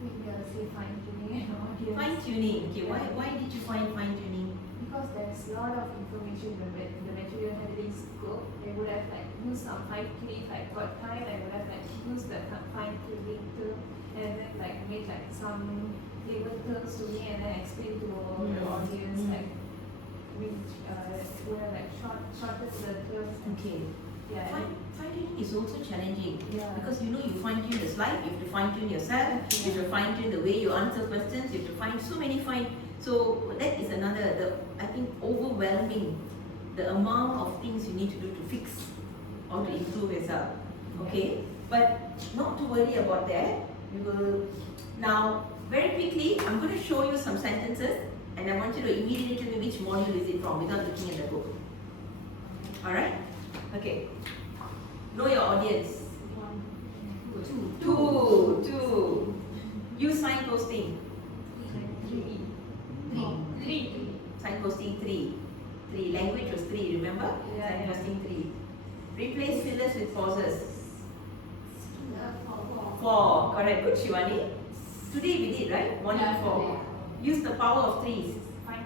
Maybe I'll say fine tuning and audience. Fine tuning. Okay, why did you find fine tuning? Because there's a lot of information in the material handling scope. I would have like used some fine tuning if I got time. I would have like used the fine tuning term and then like made like some label terms to me and then explain to the audience like which would have like shorted the terms. Okay. Yeah. Fine tuning is also challenging Yeah. because you fine tune the slide, you have to fine tune yourself, you have to fine tune the way you answer questions, you have to find so many So that is another, I think, overwhelming the amount of things you need to do to fix or to improve yourself. Okay, but not to worry about that. We will now very quickly. I'm going to show you some sentences, and I want you to immediately tell me which module is it from without looking at the book. All right? Okay. Know your audience. Two. Use signposting. Three. Signposting 3. Language was 3, remember? Yeah. Signposting 3. Replace fillers with pauses. 4. 4. Correct. Good, Shivani. Today we did, right? 1 and 4. Use the power of 3s. 5.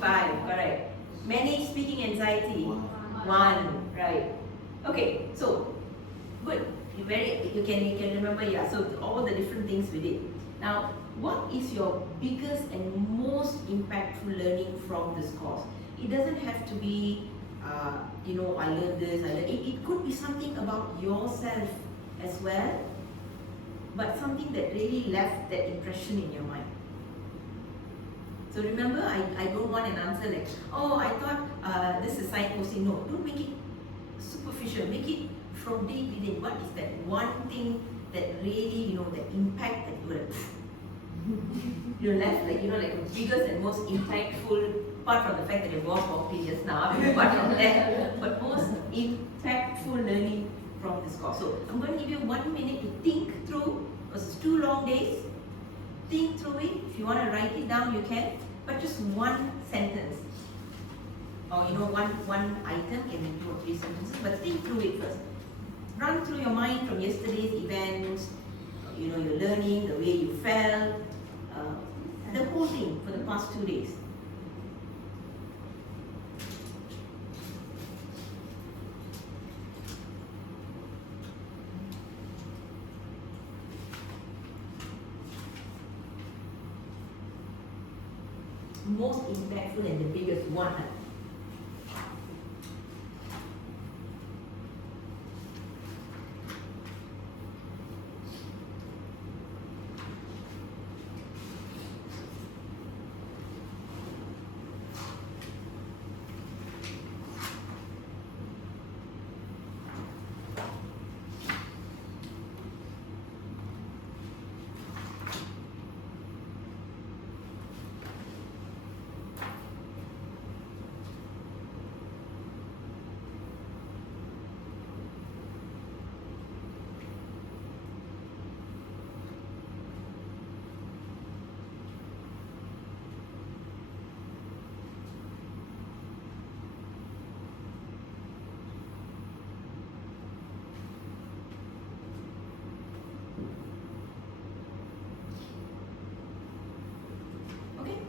5. Correct. Manage speaking anxiety. 1. Right. Okay. So good. You can remember. Yeah. So all the different things we did. Now, what is your biggest and most impactful learning from this course? It doesn't have to be, I learned this. It could be something about yourself as well, but something that really left that impression in your mind. So remember, I don't want an answer like, oh, I thought this is signposting. No, don't make it superficial. Make it from deep within. What is that one thing that really, the impact that you would you're left like, like the biggest and most impactful, apart from the fact that your boss walked in just now, apart from that, but most impactful learning from this course. So I'm going to give you 1 minute to think through, because it's 2 long days. Think through it. If you want to write it down, you can, but just one sentence. Or one item can be 2 or 3 sentences, but think through it first. Run through your mind from yesterday's events, your learning, the way you felt, the whole thing for the past 2 days. Most impactful and the biggest one.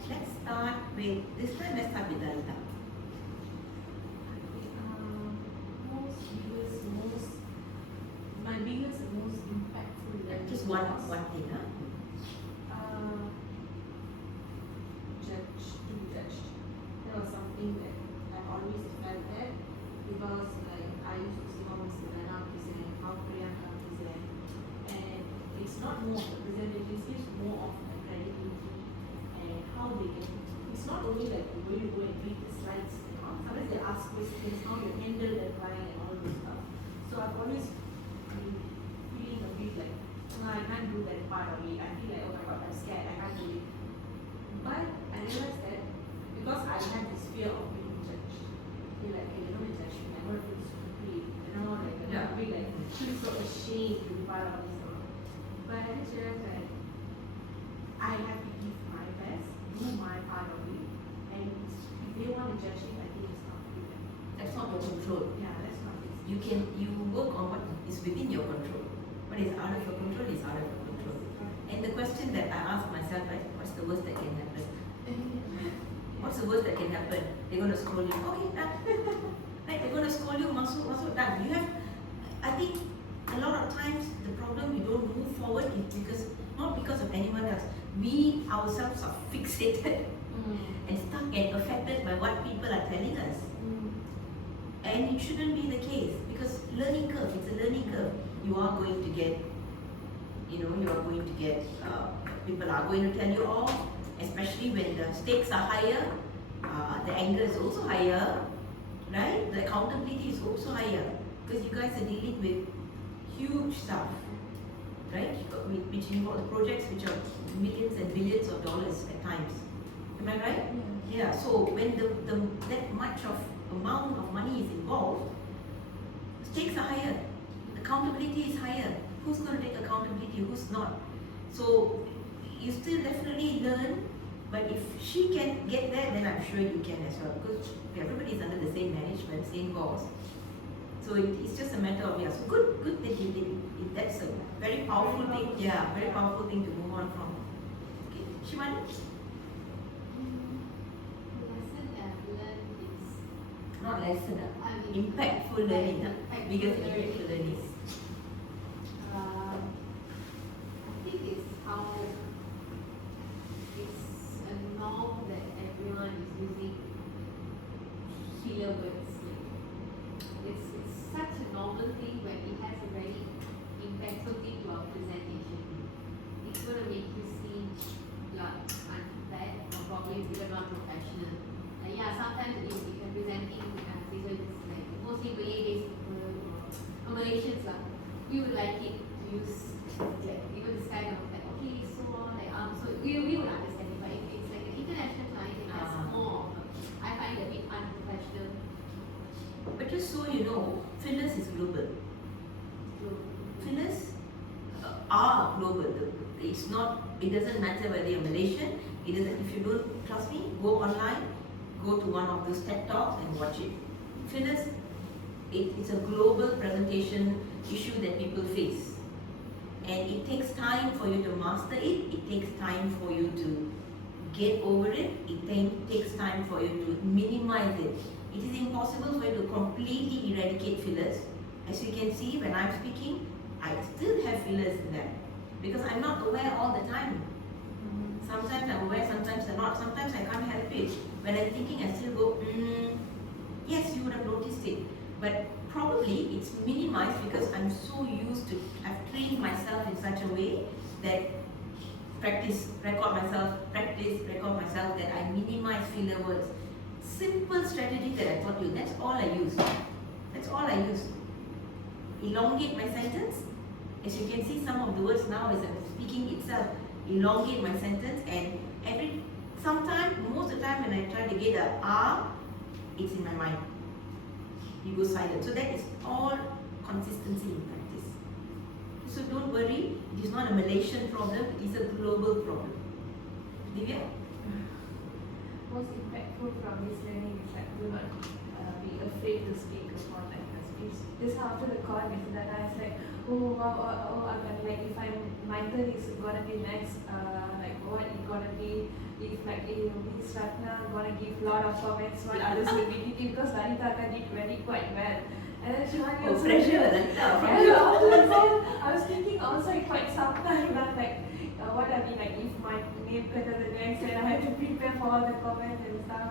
Let's start with, this time let's start with Dalita. My biggest and most impactful learning Just one was, thing, huh? to be judged. That was something that I always felt that, because like I used to see how Mr. Lana present, how Priyanka present, and it's not more of the presentation, it's more of the credibility and how they can. It's not only like the way you go and read the slides, sometimes they ask questions, how you handle the client and all those stuff. So I've always been feeling a bit like, no, I can't do that part of it. I feel like, oh my god, I'm scared, I can't do it. But I realized that because I had this fear feel so ashamed to be part of this work. But I just realized that I have to give my best, do my part of it, and if they want to judge it, I think it's not for them. That's not your control. Yeah, that's not it. You work on what is within your control. What is out of your control is out of your control. And the question that I ask myself, right, what's the worst that can happen? What's the worst that can happen? They're going to scold you. Okay, done. Right, they're going to scold you. Masuk, done. You have. I think a lot of times the problem we don't move forward is because not because of anyone else. We ourselves are fixated and stuck and affected by what people are telling us. And it shouldn't be the case because learning curve. It's a learning curve. You are going to get. You are going to get. People are going to tell you off. Especially when the stakes are higher, the anger is also higher, right? The accountability is also higher because you guys are dealing with huge stuff, right? Which involve the projects which are millions and billions of dollars at times. Am I right? Yeah. So when that much of amount of money is involved, stakes are higher, accountability is higher. Who's going to take accountability? Who's not? So you still definitely learn, but if she can get there, then I'm sure you can as well because everybody is under the same management, same boss. So it's just a matter of so good that you did. That's a very powerful thing. Yeah, very powerful thing to move on from. Okay, Shivani? Lesson I've learned is Not lesson, I mean, impactful learning. impactful Biggest learning. impactful learning. I think it's how it's a norm that everyone is using filler words. It's such a normal thing when it has a very impactful thing to our presentation. It's going to make you seem like unfair or probably even not professional. Yeah, sometimes if you're presenting like mostly Malay-based or Malaysians, we would like it to use this kind of like, okay, so we would understand it, but if it's like an international client, it has more. I find it a bit unprofessional. But just so you know, fillers is global. Fillers are global. It's not. It doesn't matter whether you're Malaysian. It doesn't. If you don't trust me, go online, go to one of those TED Talks and watch it. Fillers, it's a global presentation issue that people face. And it takes time for you to master it. It takes time for you to get over it. It takes time for you to minimize it. It is impossible for you to completely eradicate fillers. As you can see, when I'm speaking, I still have fillers in there because I'm not aware all the time. Sometimes I'm aware, sometimes I'm not. Sometimes I can't help it. When I'm thinking, I still go, yes, you would have noticed it. But probably it's minimized because I'm so used to, I've trained myself in such a way that record myself, that I minimize filler words. Simple strategy that I taught you, that's all I use. That's all I use. Elongate my sentence. As you can see, some of the words now as I'm speaking itself, elongate my sentence, and most of the time when I try to get a R, it's in my mind. You go silent. So that is all consistency in practice. So don't worry, it is not a Malaysian problem, it is a global problem. Divya? Most impactful from this learning is like do not be afraid to speak upon like a speech. Just after the call, that I was like, I'm gonna, like if my turn is gonna be next, like what it gonna be if like Miss Ratna gonna give lot of comments what others will be thinking because Vanita did very quite well. And then she wanted to pressure, I was thinking also quite some time like what I mean like if my name cut to the next and I have to prepare for all the comments and stuff,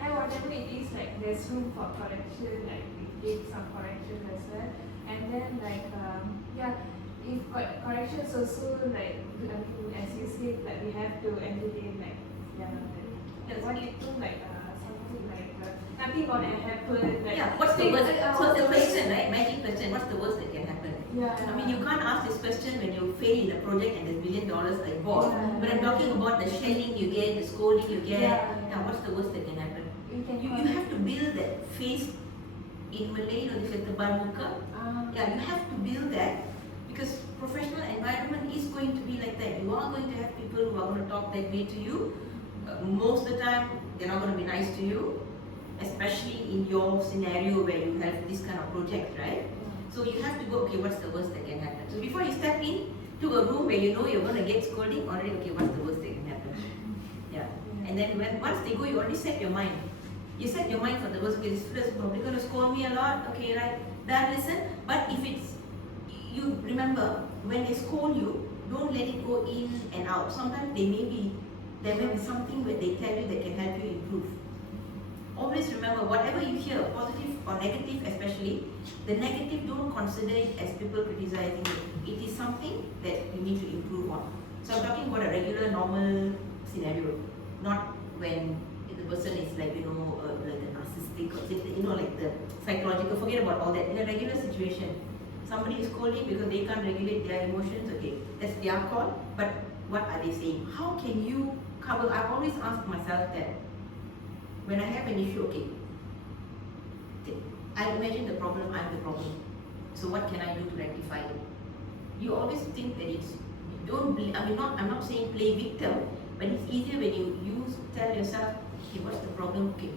and whatever it is like there's room for correction, like we did some correction as well, and then like if corrections also like as you said like we have to entertain like what it took like something like nothing gonna happen like what's the worst? So the question, right? Magic question, what's the worst that can happen? I mean, you can't ask this question when you fail in a project and there's $1 million involved. But I'm talking about the shelling you get, the scolding you get. What's the worst that can happen? You have to build that face in Malay, they say tebal muka. Yeah, you have to build that because professional environment is going to be like that. You are going to have people who are going to talk that way to you. Most of the time, they're not going to be nice to you, especially in your scenario where you have this kind of project, right? So you have to go, okay, what's the worst that can happen? So before you step in to a room where you know you're going to get scolding, already, okay, what's the worst that can happen? Yeah. And then once they go, you already set your mind. You set your mind for the worst. Okay, this fellow is probably going to scold me a lot. Okay, right. Then listen. But if it's, you remember, when they scold you, don't let it go in and out. Sometimes there may be something where they tell you that can help you improve. Always remember, whatever you hear, positive or negative especially, the negative, don't consider it as people criticizing you. It is something that you need to improve on. So I'm talking about a regular, normal scenario, not when the person is like, like a narcissistic, or like the psychological, forget about all that. In a regular situation, somebody is scolding because they can't regulate their emotions, okay, that's their call, but what are they saying? How can you cover? I've always asked myself that when I have an issue, okay, I imagine the problem, I'm the problem. So what can I do to rectify it? You always think that it's, I'm not saying play victim, but it's easier when you tell yourself, okay, what's the problem? Okay,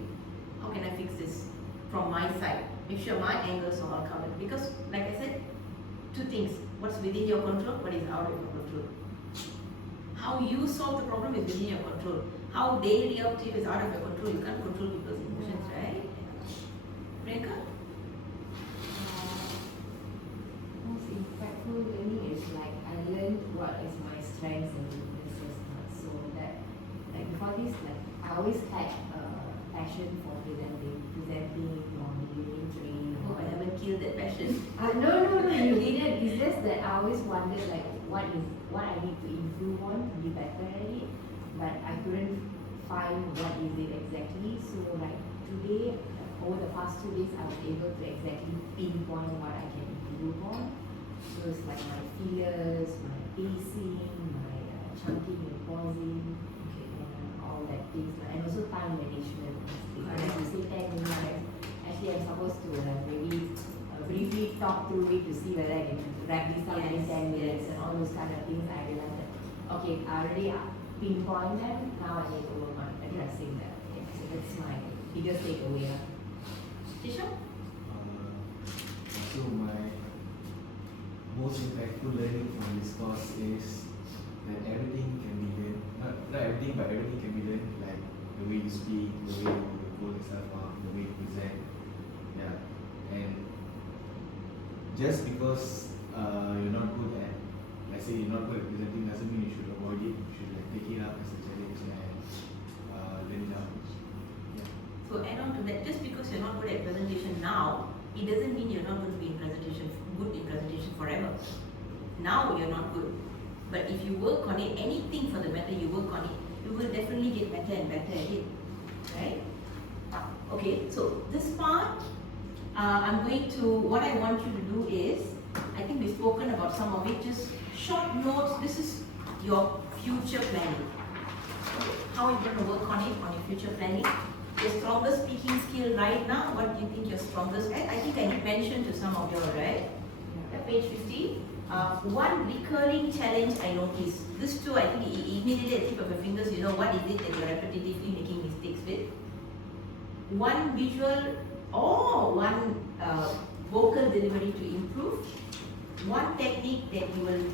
how can I fix this from my side? Make sure my angles are all covered. Because, like I said, two things: what's within your control, what is out of your control. How you solve the problem is within your control. How they react to you is out of your control. You can't control people's emotions, right? Priyanka? Most impactful learning is like I learned what is my strengths and weaknesses. So that, like before this, like I always had a passion for presenting or giving training. Oh, I haven't killed that passion. No, you didn't. It's just that I always wondered like what I need to improve on to be better at it, but I couldn't find what is it exactly. So like today, over the past 2 days, I was able to exactly pinpoint what I can improve on. So it's like my feelers, my pacing, my chunking and pausing, and all that things, and also time management. Like you say 10 minutes, actually I'm supposed to maybe briefly talk through it to see whether I can wrap this up in 10 minutes and all those kind of things. I realized that, okay, I already pinpoint them, now I need to work on addressing them. Okay, so that's my biggest takeaway. Tisha? So my most impactful learning from this course is that everything can be learned. Not everything, but everything can be learned. Like the way you speak, the way you hold yourself up, the way you present. Yeah. And just because you're not good at, let's say you're not good at presenting, doesn't mean you should avoid it. You should like take it up as a challenge and learn it out. Yeah. So add on to that, just because you're not good at presentation now, it doesn't mean you're not going to be good in presentation forever. Now you're not good. But if you work on it, anything for the matter, you work on it, you will definitely get better and better at it. Right? Okay, so this part, what I want you to do is, I think we've spoken about some of it, just short notes. This is your future planning. How you're going to work on it, on your future planning. Your strongest speaking skill right now, what do you think your strongest at? I think I mentioned to some of you, right? Page 50. One recurring challenge I noticed. This too, I think immediately at the tip of your fingers, you know what is it that you're repetitively making mistakes with. One visual or one vocal delivery to improve. One technique that you will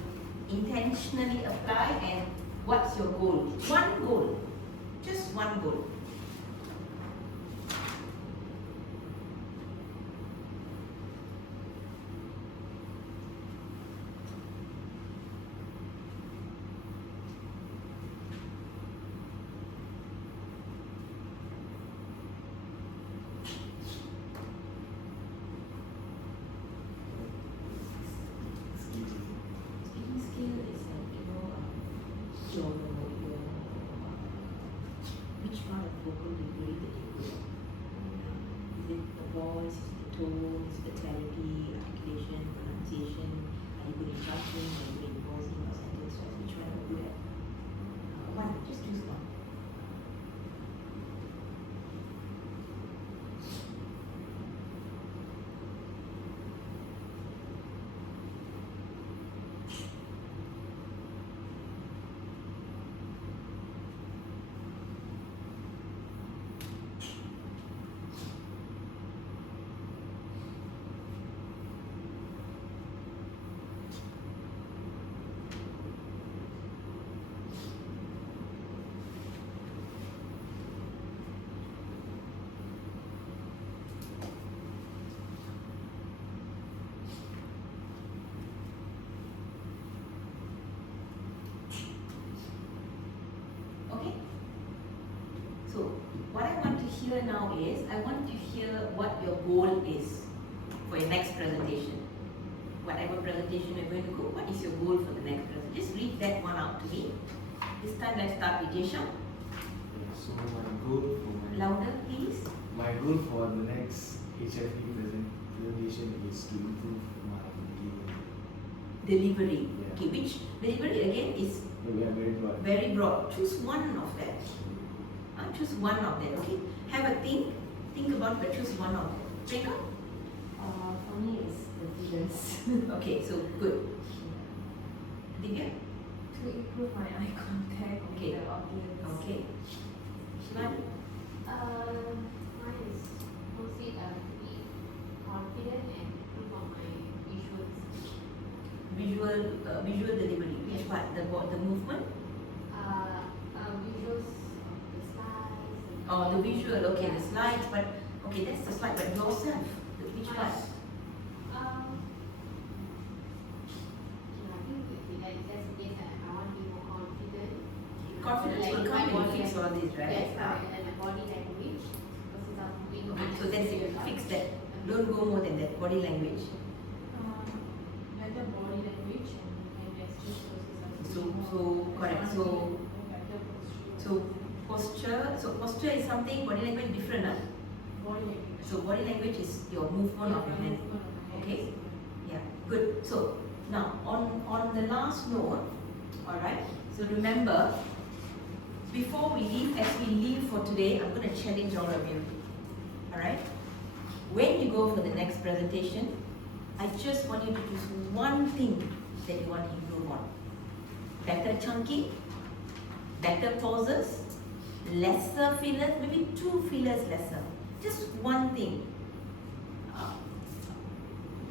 intentionally apply, and what's your goal? One goal. Just one goal. Which part of vocal delivery that you good at? Is it the voice, is it the tone, is it the clarity, articulation, pronunciation? Are you good in jumping? Are you good in pausing or sentence? Which one are you good at? One, just choose one. hear now is, I want to hear what your goal is for your next presentation. Whatever presentation you're going to go, what is your goal for the next presentation? Just read that one out to me. This time let's start with Jesha. So my goal for Louder, please. my goal for the next HFD presentation is to improve my Delivery. Yeah. Okay, which delivery again is we are very broad. very broad. Choose one of them. Choose one of them, okay? Have a think about but choose one of them. Reka? For me, it's the figures. Okay, so good. Divya? To improve my eye contact Okay. with the audience. Okay. Shivani? Mine is mostly to be confident and improve on my visuals. Visual delivery. Which part? The movement? Visuals of the slides. Oh, the visual. Okay, the slides. But okay, that's the slide. But yourself, which part? I think that's the case that I want to be more confident. Confidence Like will my come when you body fix all this, right? Yes, correct. And my body language. Because since I'm moving Okay, much so that's it. Fix that. Don't go more than that. Body language. Better body language and gestures versus So correct. So better posture. posture is something. Body language different, huh? Body language. So body language is your movement of your hand. Okay. Yeah. Good. So now on the last note, all right. So remember, before we leave, as we leave for today, I'm going to challenge all of you. All right. When you go for the next presentation, I just want you to choose one thing that you want to improve on. Better chunking, better pauses, lesser fillers, maybe 2 fillers lesser. Just one thing.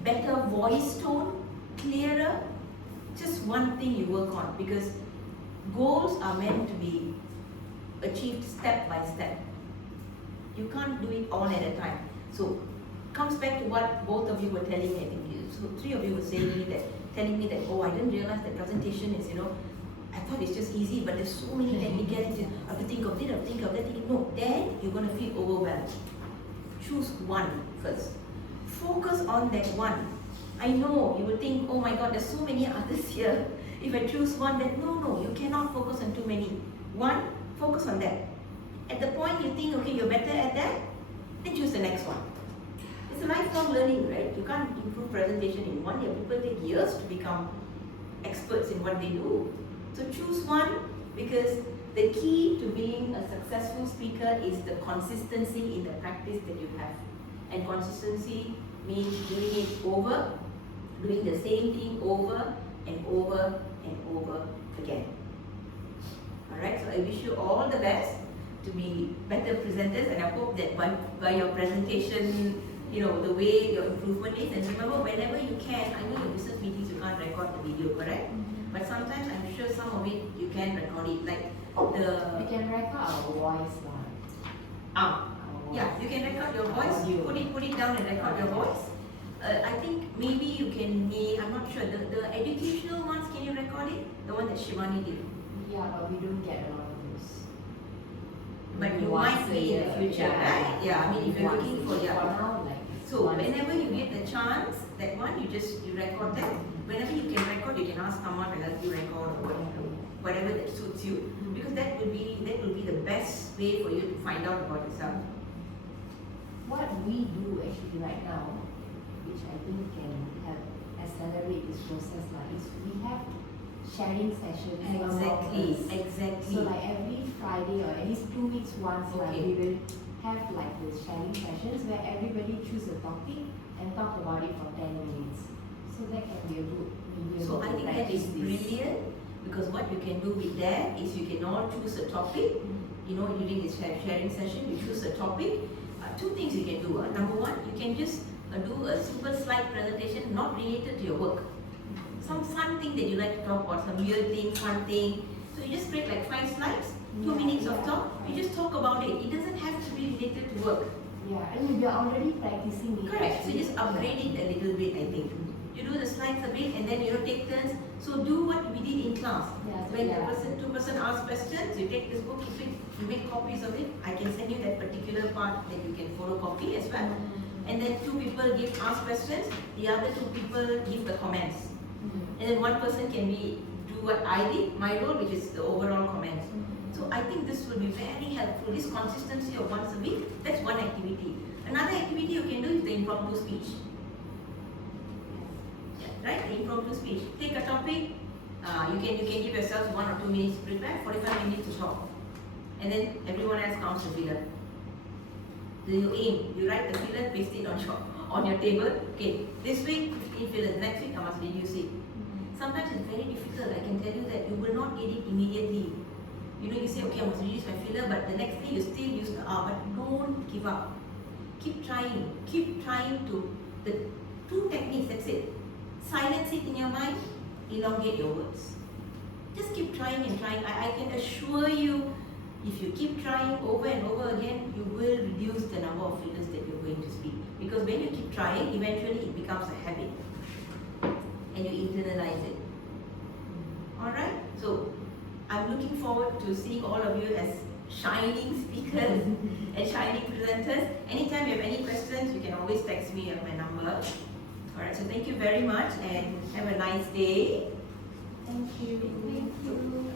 Better voice tone, clearer. Just one thing you work on, because goals are meant to be achieved step by step. You can't do it all at a time. So comes back to what both of you were telling me. I think so 3 of you were telling me that, oh, I didn't realize that presentation is, I thought it's just easy, but there's so many technicalities. I have to think of this, I have to think of that. No, then you're going to feel overwhelmed. Choose one first. Focus on that one. I know you will think, oh my God, there's so many others here. If I choose one, then no, you cannot focus on too many. One, focus on that. At the point you think, okay, you're better at that, then choose the next one. It's a lifelong learning, right? You can't improve presentation in 1 year. People take years to become experts in what they do. So choose one, because the key to being a successful speaker is the consistency in the practice that you have. And consistency means doing it over, doing the same thing over and over and over again. Alright, so I wish you all the best to be better presenters, and I hope that by your presentation, the way your improvement is. And remember, whenever you can, I know your business meetings you can't record the video, correct? But sometimes I'm sure some of it you can record it, like We can record our voice now. Yeah, you can record your voice. Put it down and record your voice. I think maybe you can. I'm not sure. The educational ones, can you record it? The one that Shivani did. Yeah, but we don't get a lot of those. But you Once might a be in year, the future, right? Yeah, I mean, if you're once looking a for year. yeah. now, like So once whenever a you year. get the chance, that one you record that. Whenever you can record, you can ask someone to help you record or whatever that suits you, because that will be the best way for you to find out about yourself. What we do actually right now, which I think can help accelerate this process, is we have sharing sessions among us. Exactly. So like every Friday or at least 2 weeks once, Okay. we will have like the sharing sessions where everybody choose a topic and talk about it for 10 minutes. So that can be a good medium. So I to think that is practice this. brilliant, because what you can do with that is you can all choose a topic. During this sharing session, you choose a topic. 2 things you can do. Number one, you can just do a super slide presentation not related to your work. Some fun thing that you like to talk about, some weird thing, fun thing. So you just create like 5 slides, 2 minutes of talk. You just talk about it. It doesn't have to be related to work. Yeah, and we are already practicing it. Correct. So actually. just upgrade it a little bit, I think. you do the slides a bit, and then take turns. So do what we did in class. Yeah, so When yeah. two person asks questions, you take this book, keep it, you make copies of it. I can send you that particular part that you can photocopy as well. And then two people ask questions, the other two people give the comments. And then one person can do what I did, my role, which is the overall comments. So I think this will be very helpful. This consistency of once a week, that's one activity. Another activity you can do is the impromptu speech. Right? The impromptu speech. Take a topic, you can give yourself 1 or 2 minutes to prepare, 45 minutes to talk. And then everyone else counts the filler. So you aim, you write the filler, paste it on your table. Okay, this week 15 fillers, next week I must reduce it. Sometimes it's very difficult, I can tell you that you will not get it immediately. You say, okay, I must reduce my filler, but the next day you still use the R, but don't give up. Keep trying to, the 2 techniques, that's it. Silence it in your mind, elongate your words. Just keep trying and trying. I can assure you, if you keep trying over and over again, you will reduce the number of fillers that you're going to speak. Because when you keep trying, eventually it becomes a habit. And you internalize it. Alright? So, I'm looking forward to seeing all of you as shining speakers and shining presenters. Anytime you have any questions, you can always text me at my number. Alright, so thank you very much and have a nice day. Thank you. Thank you.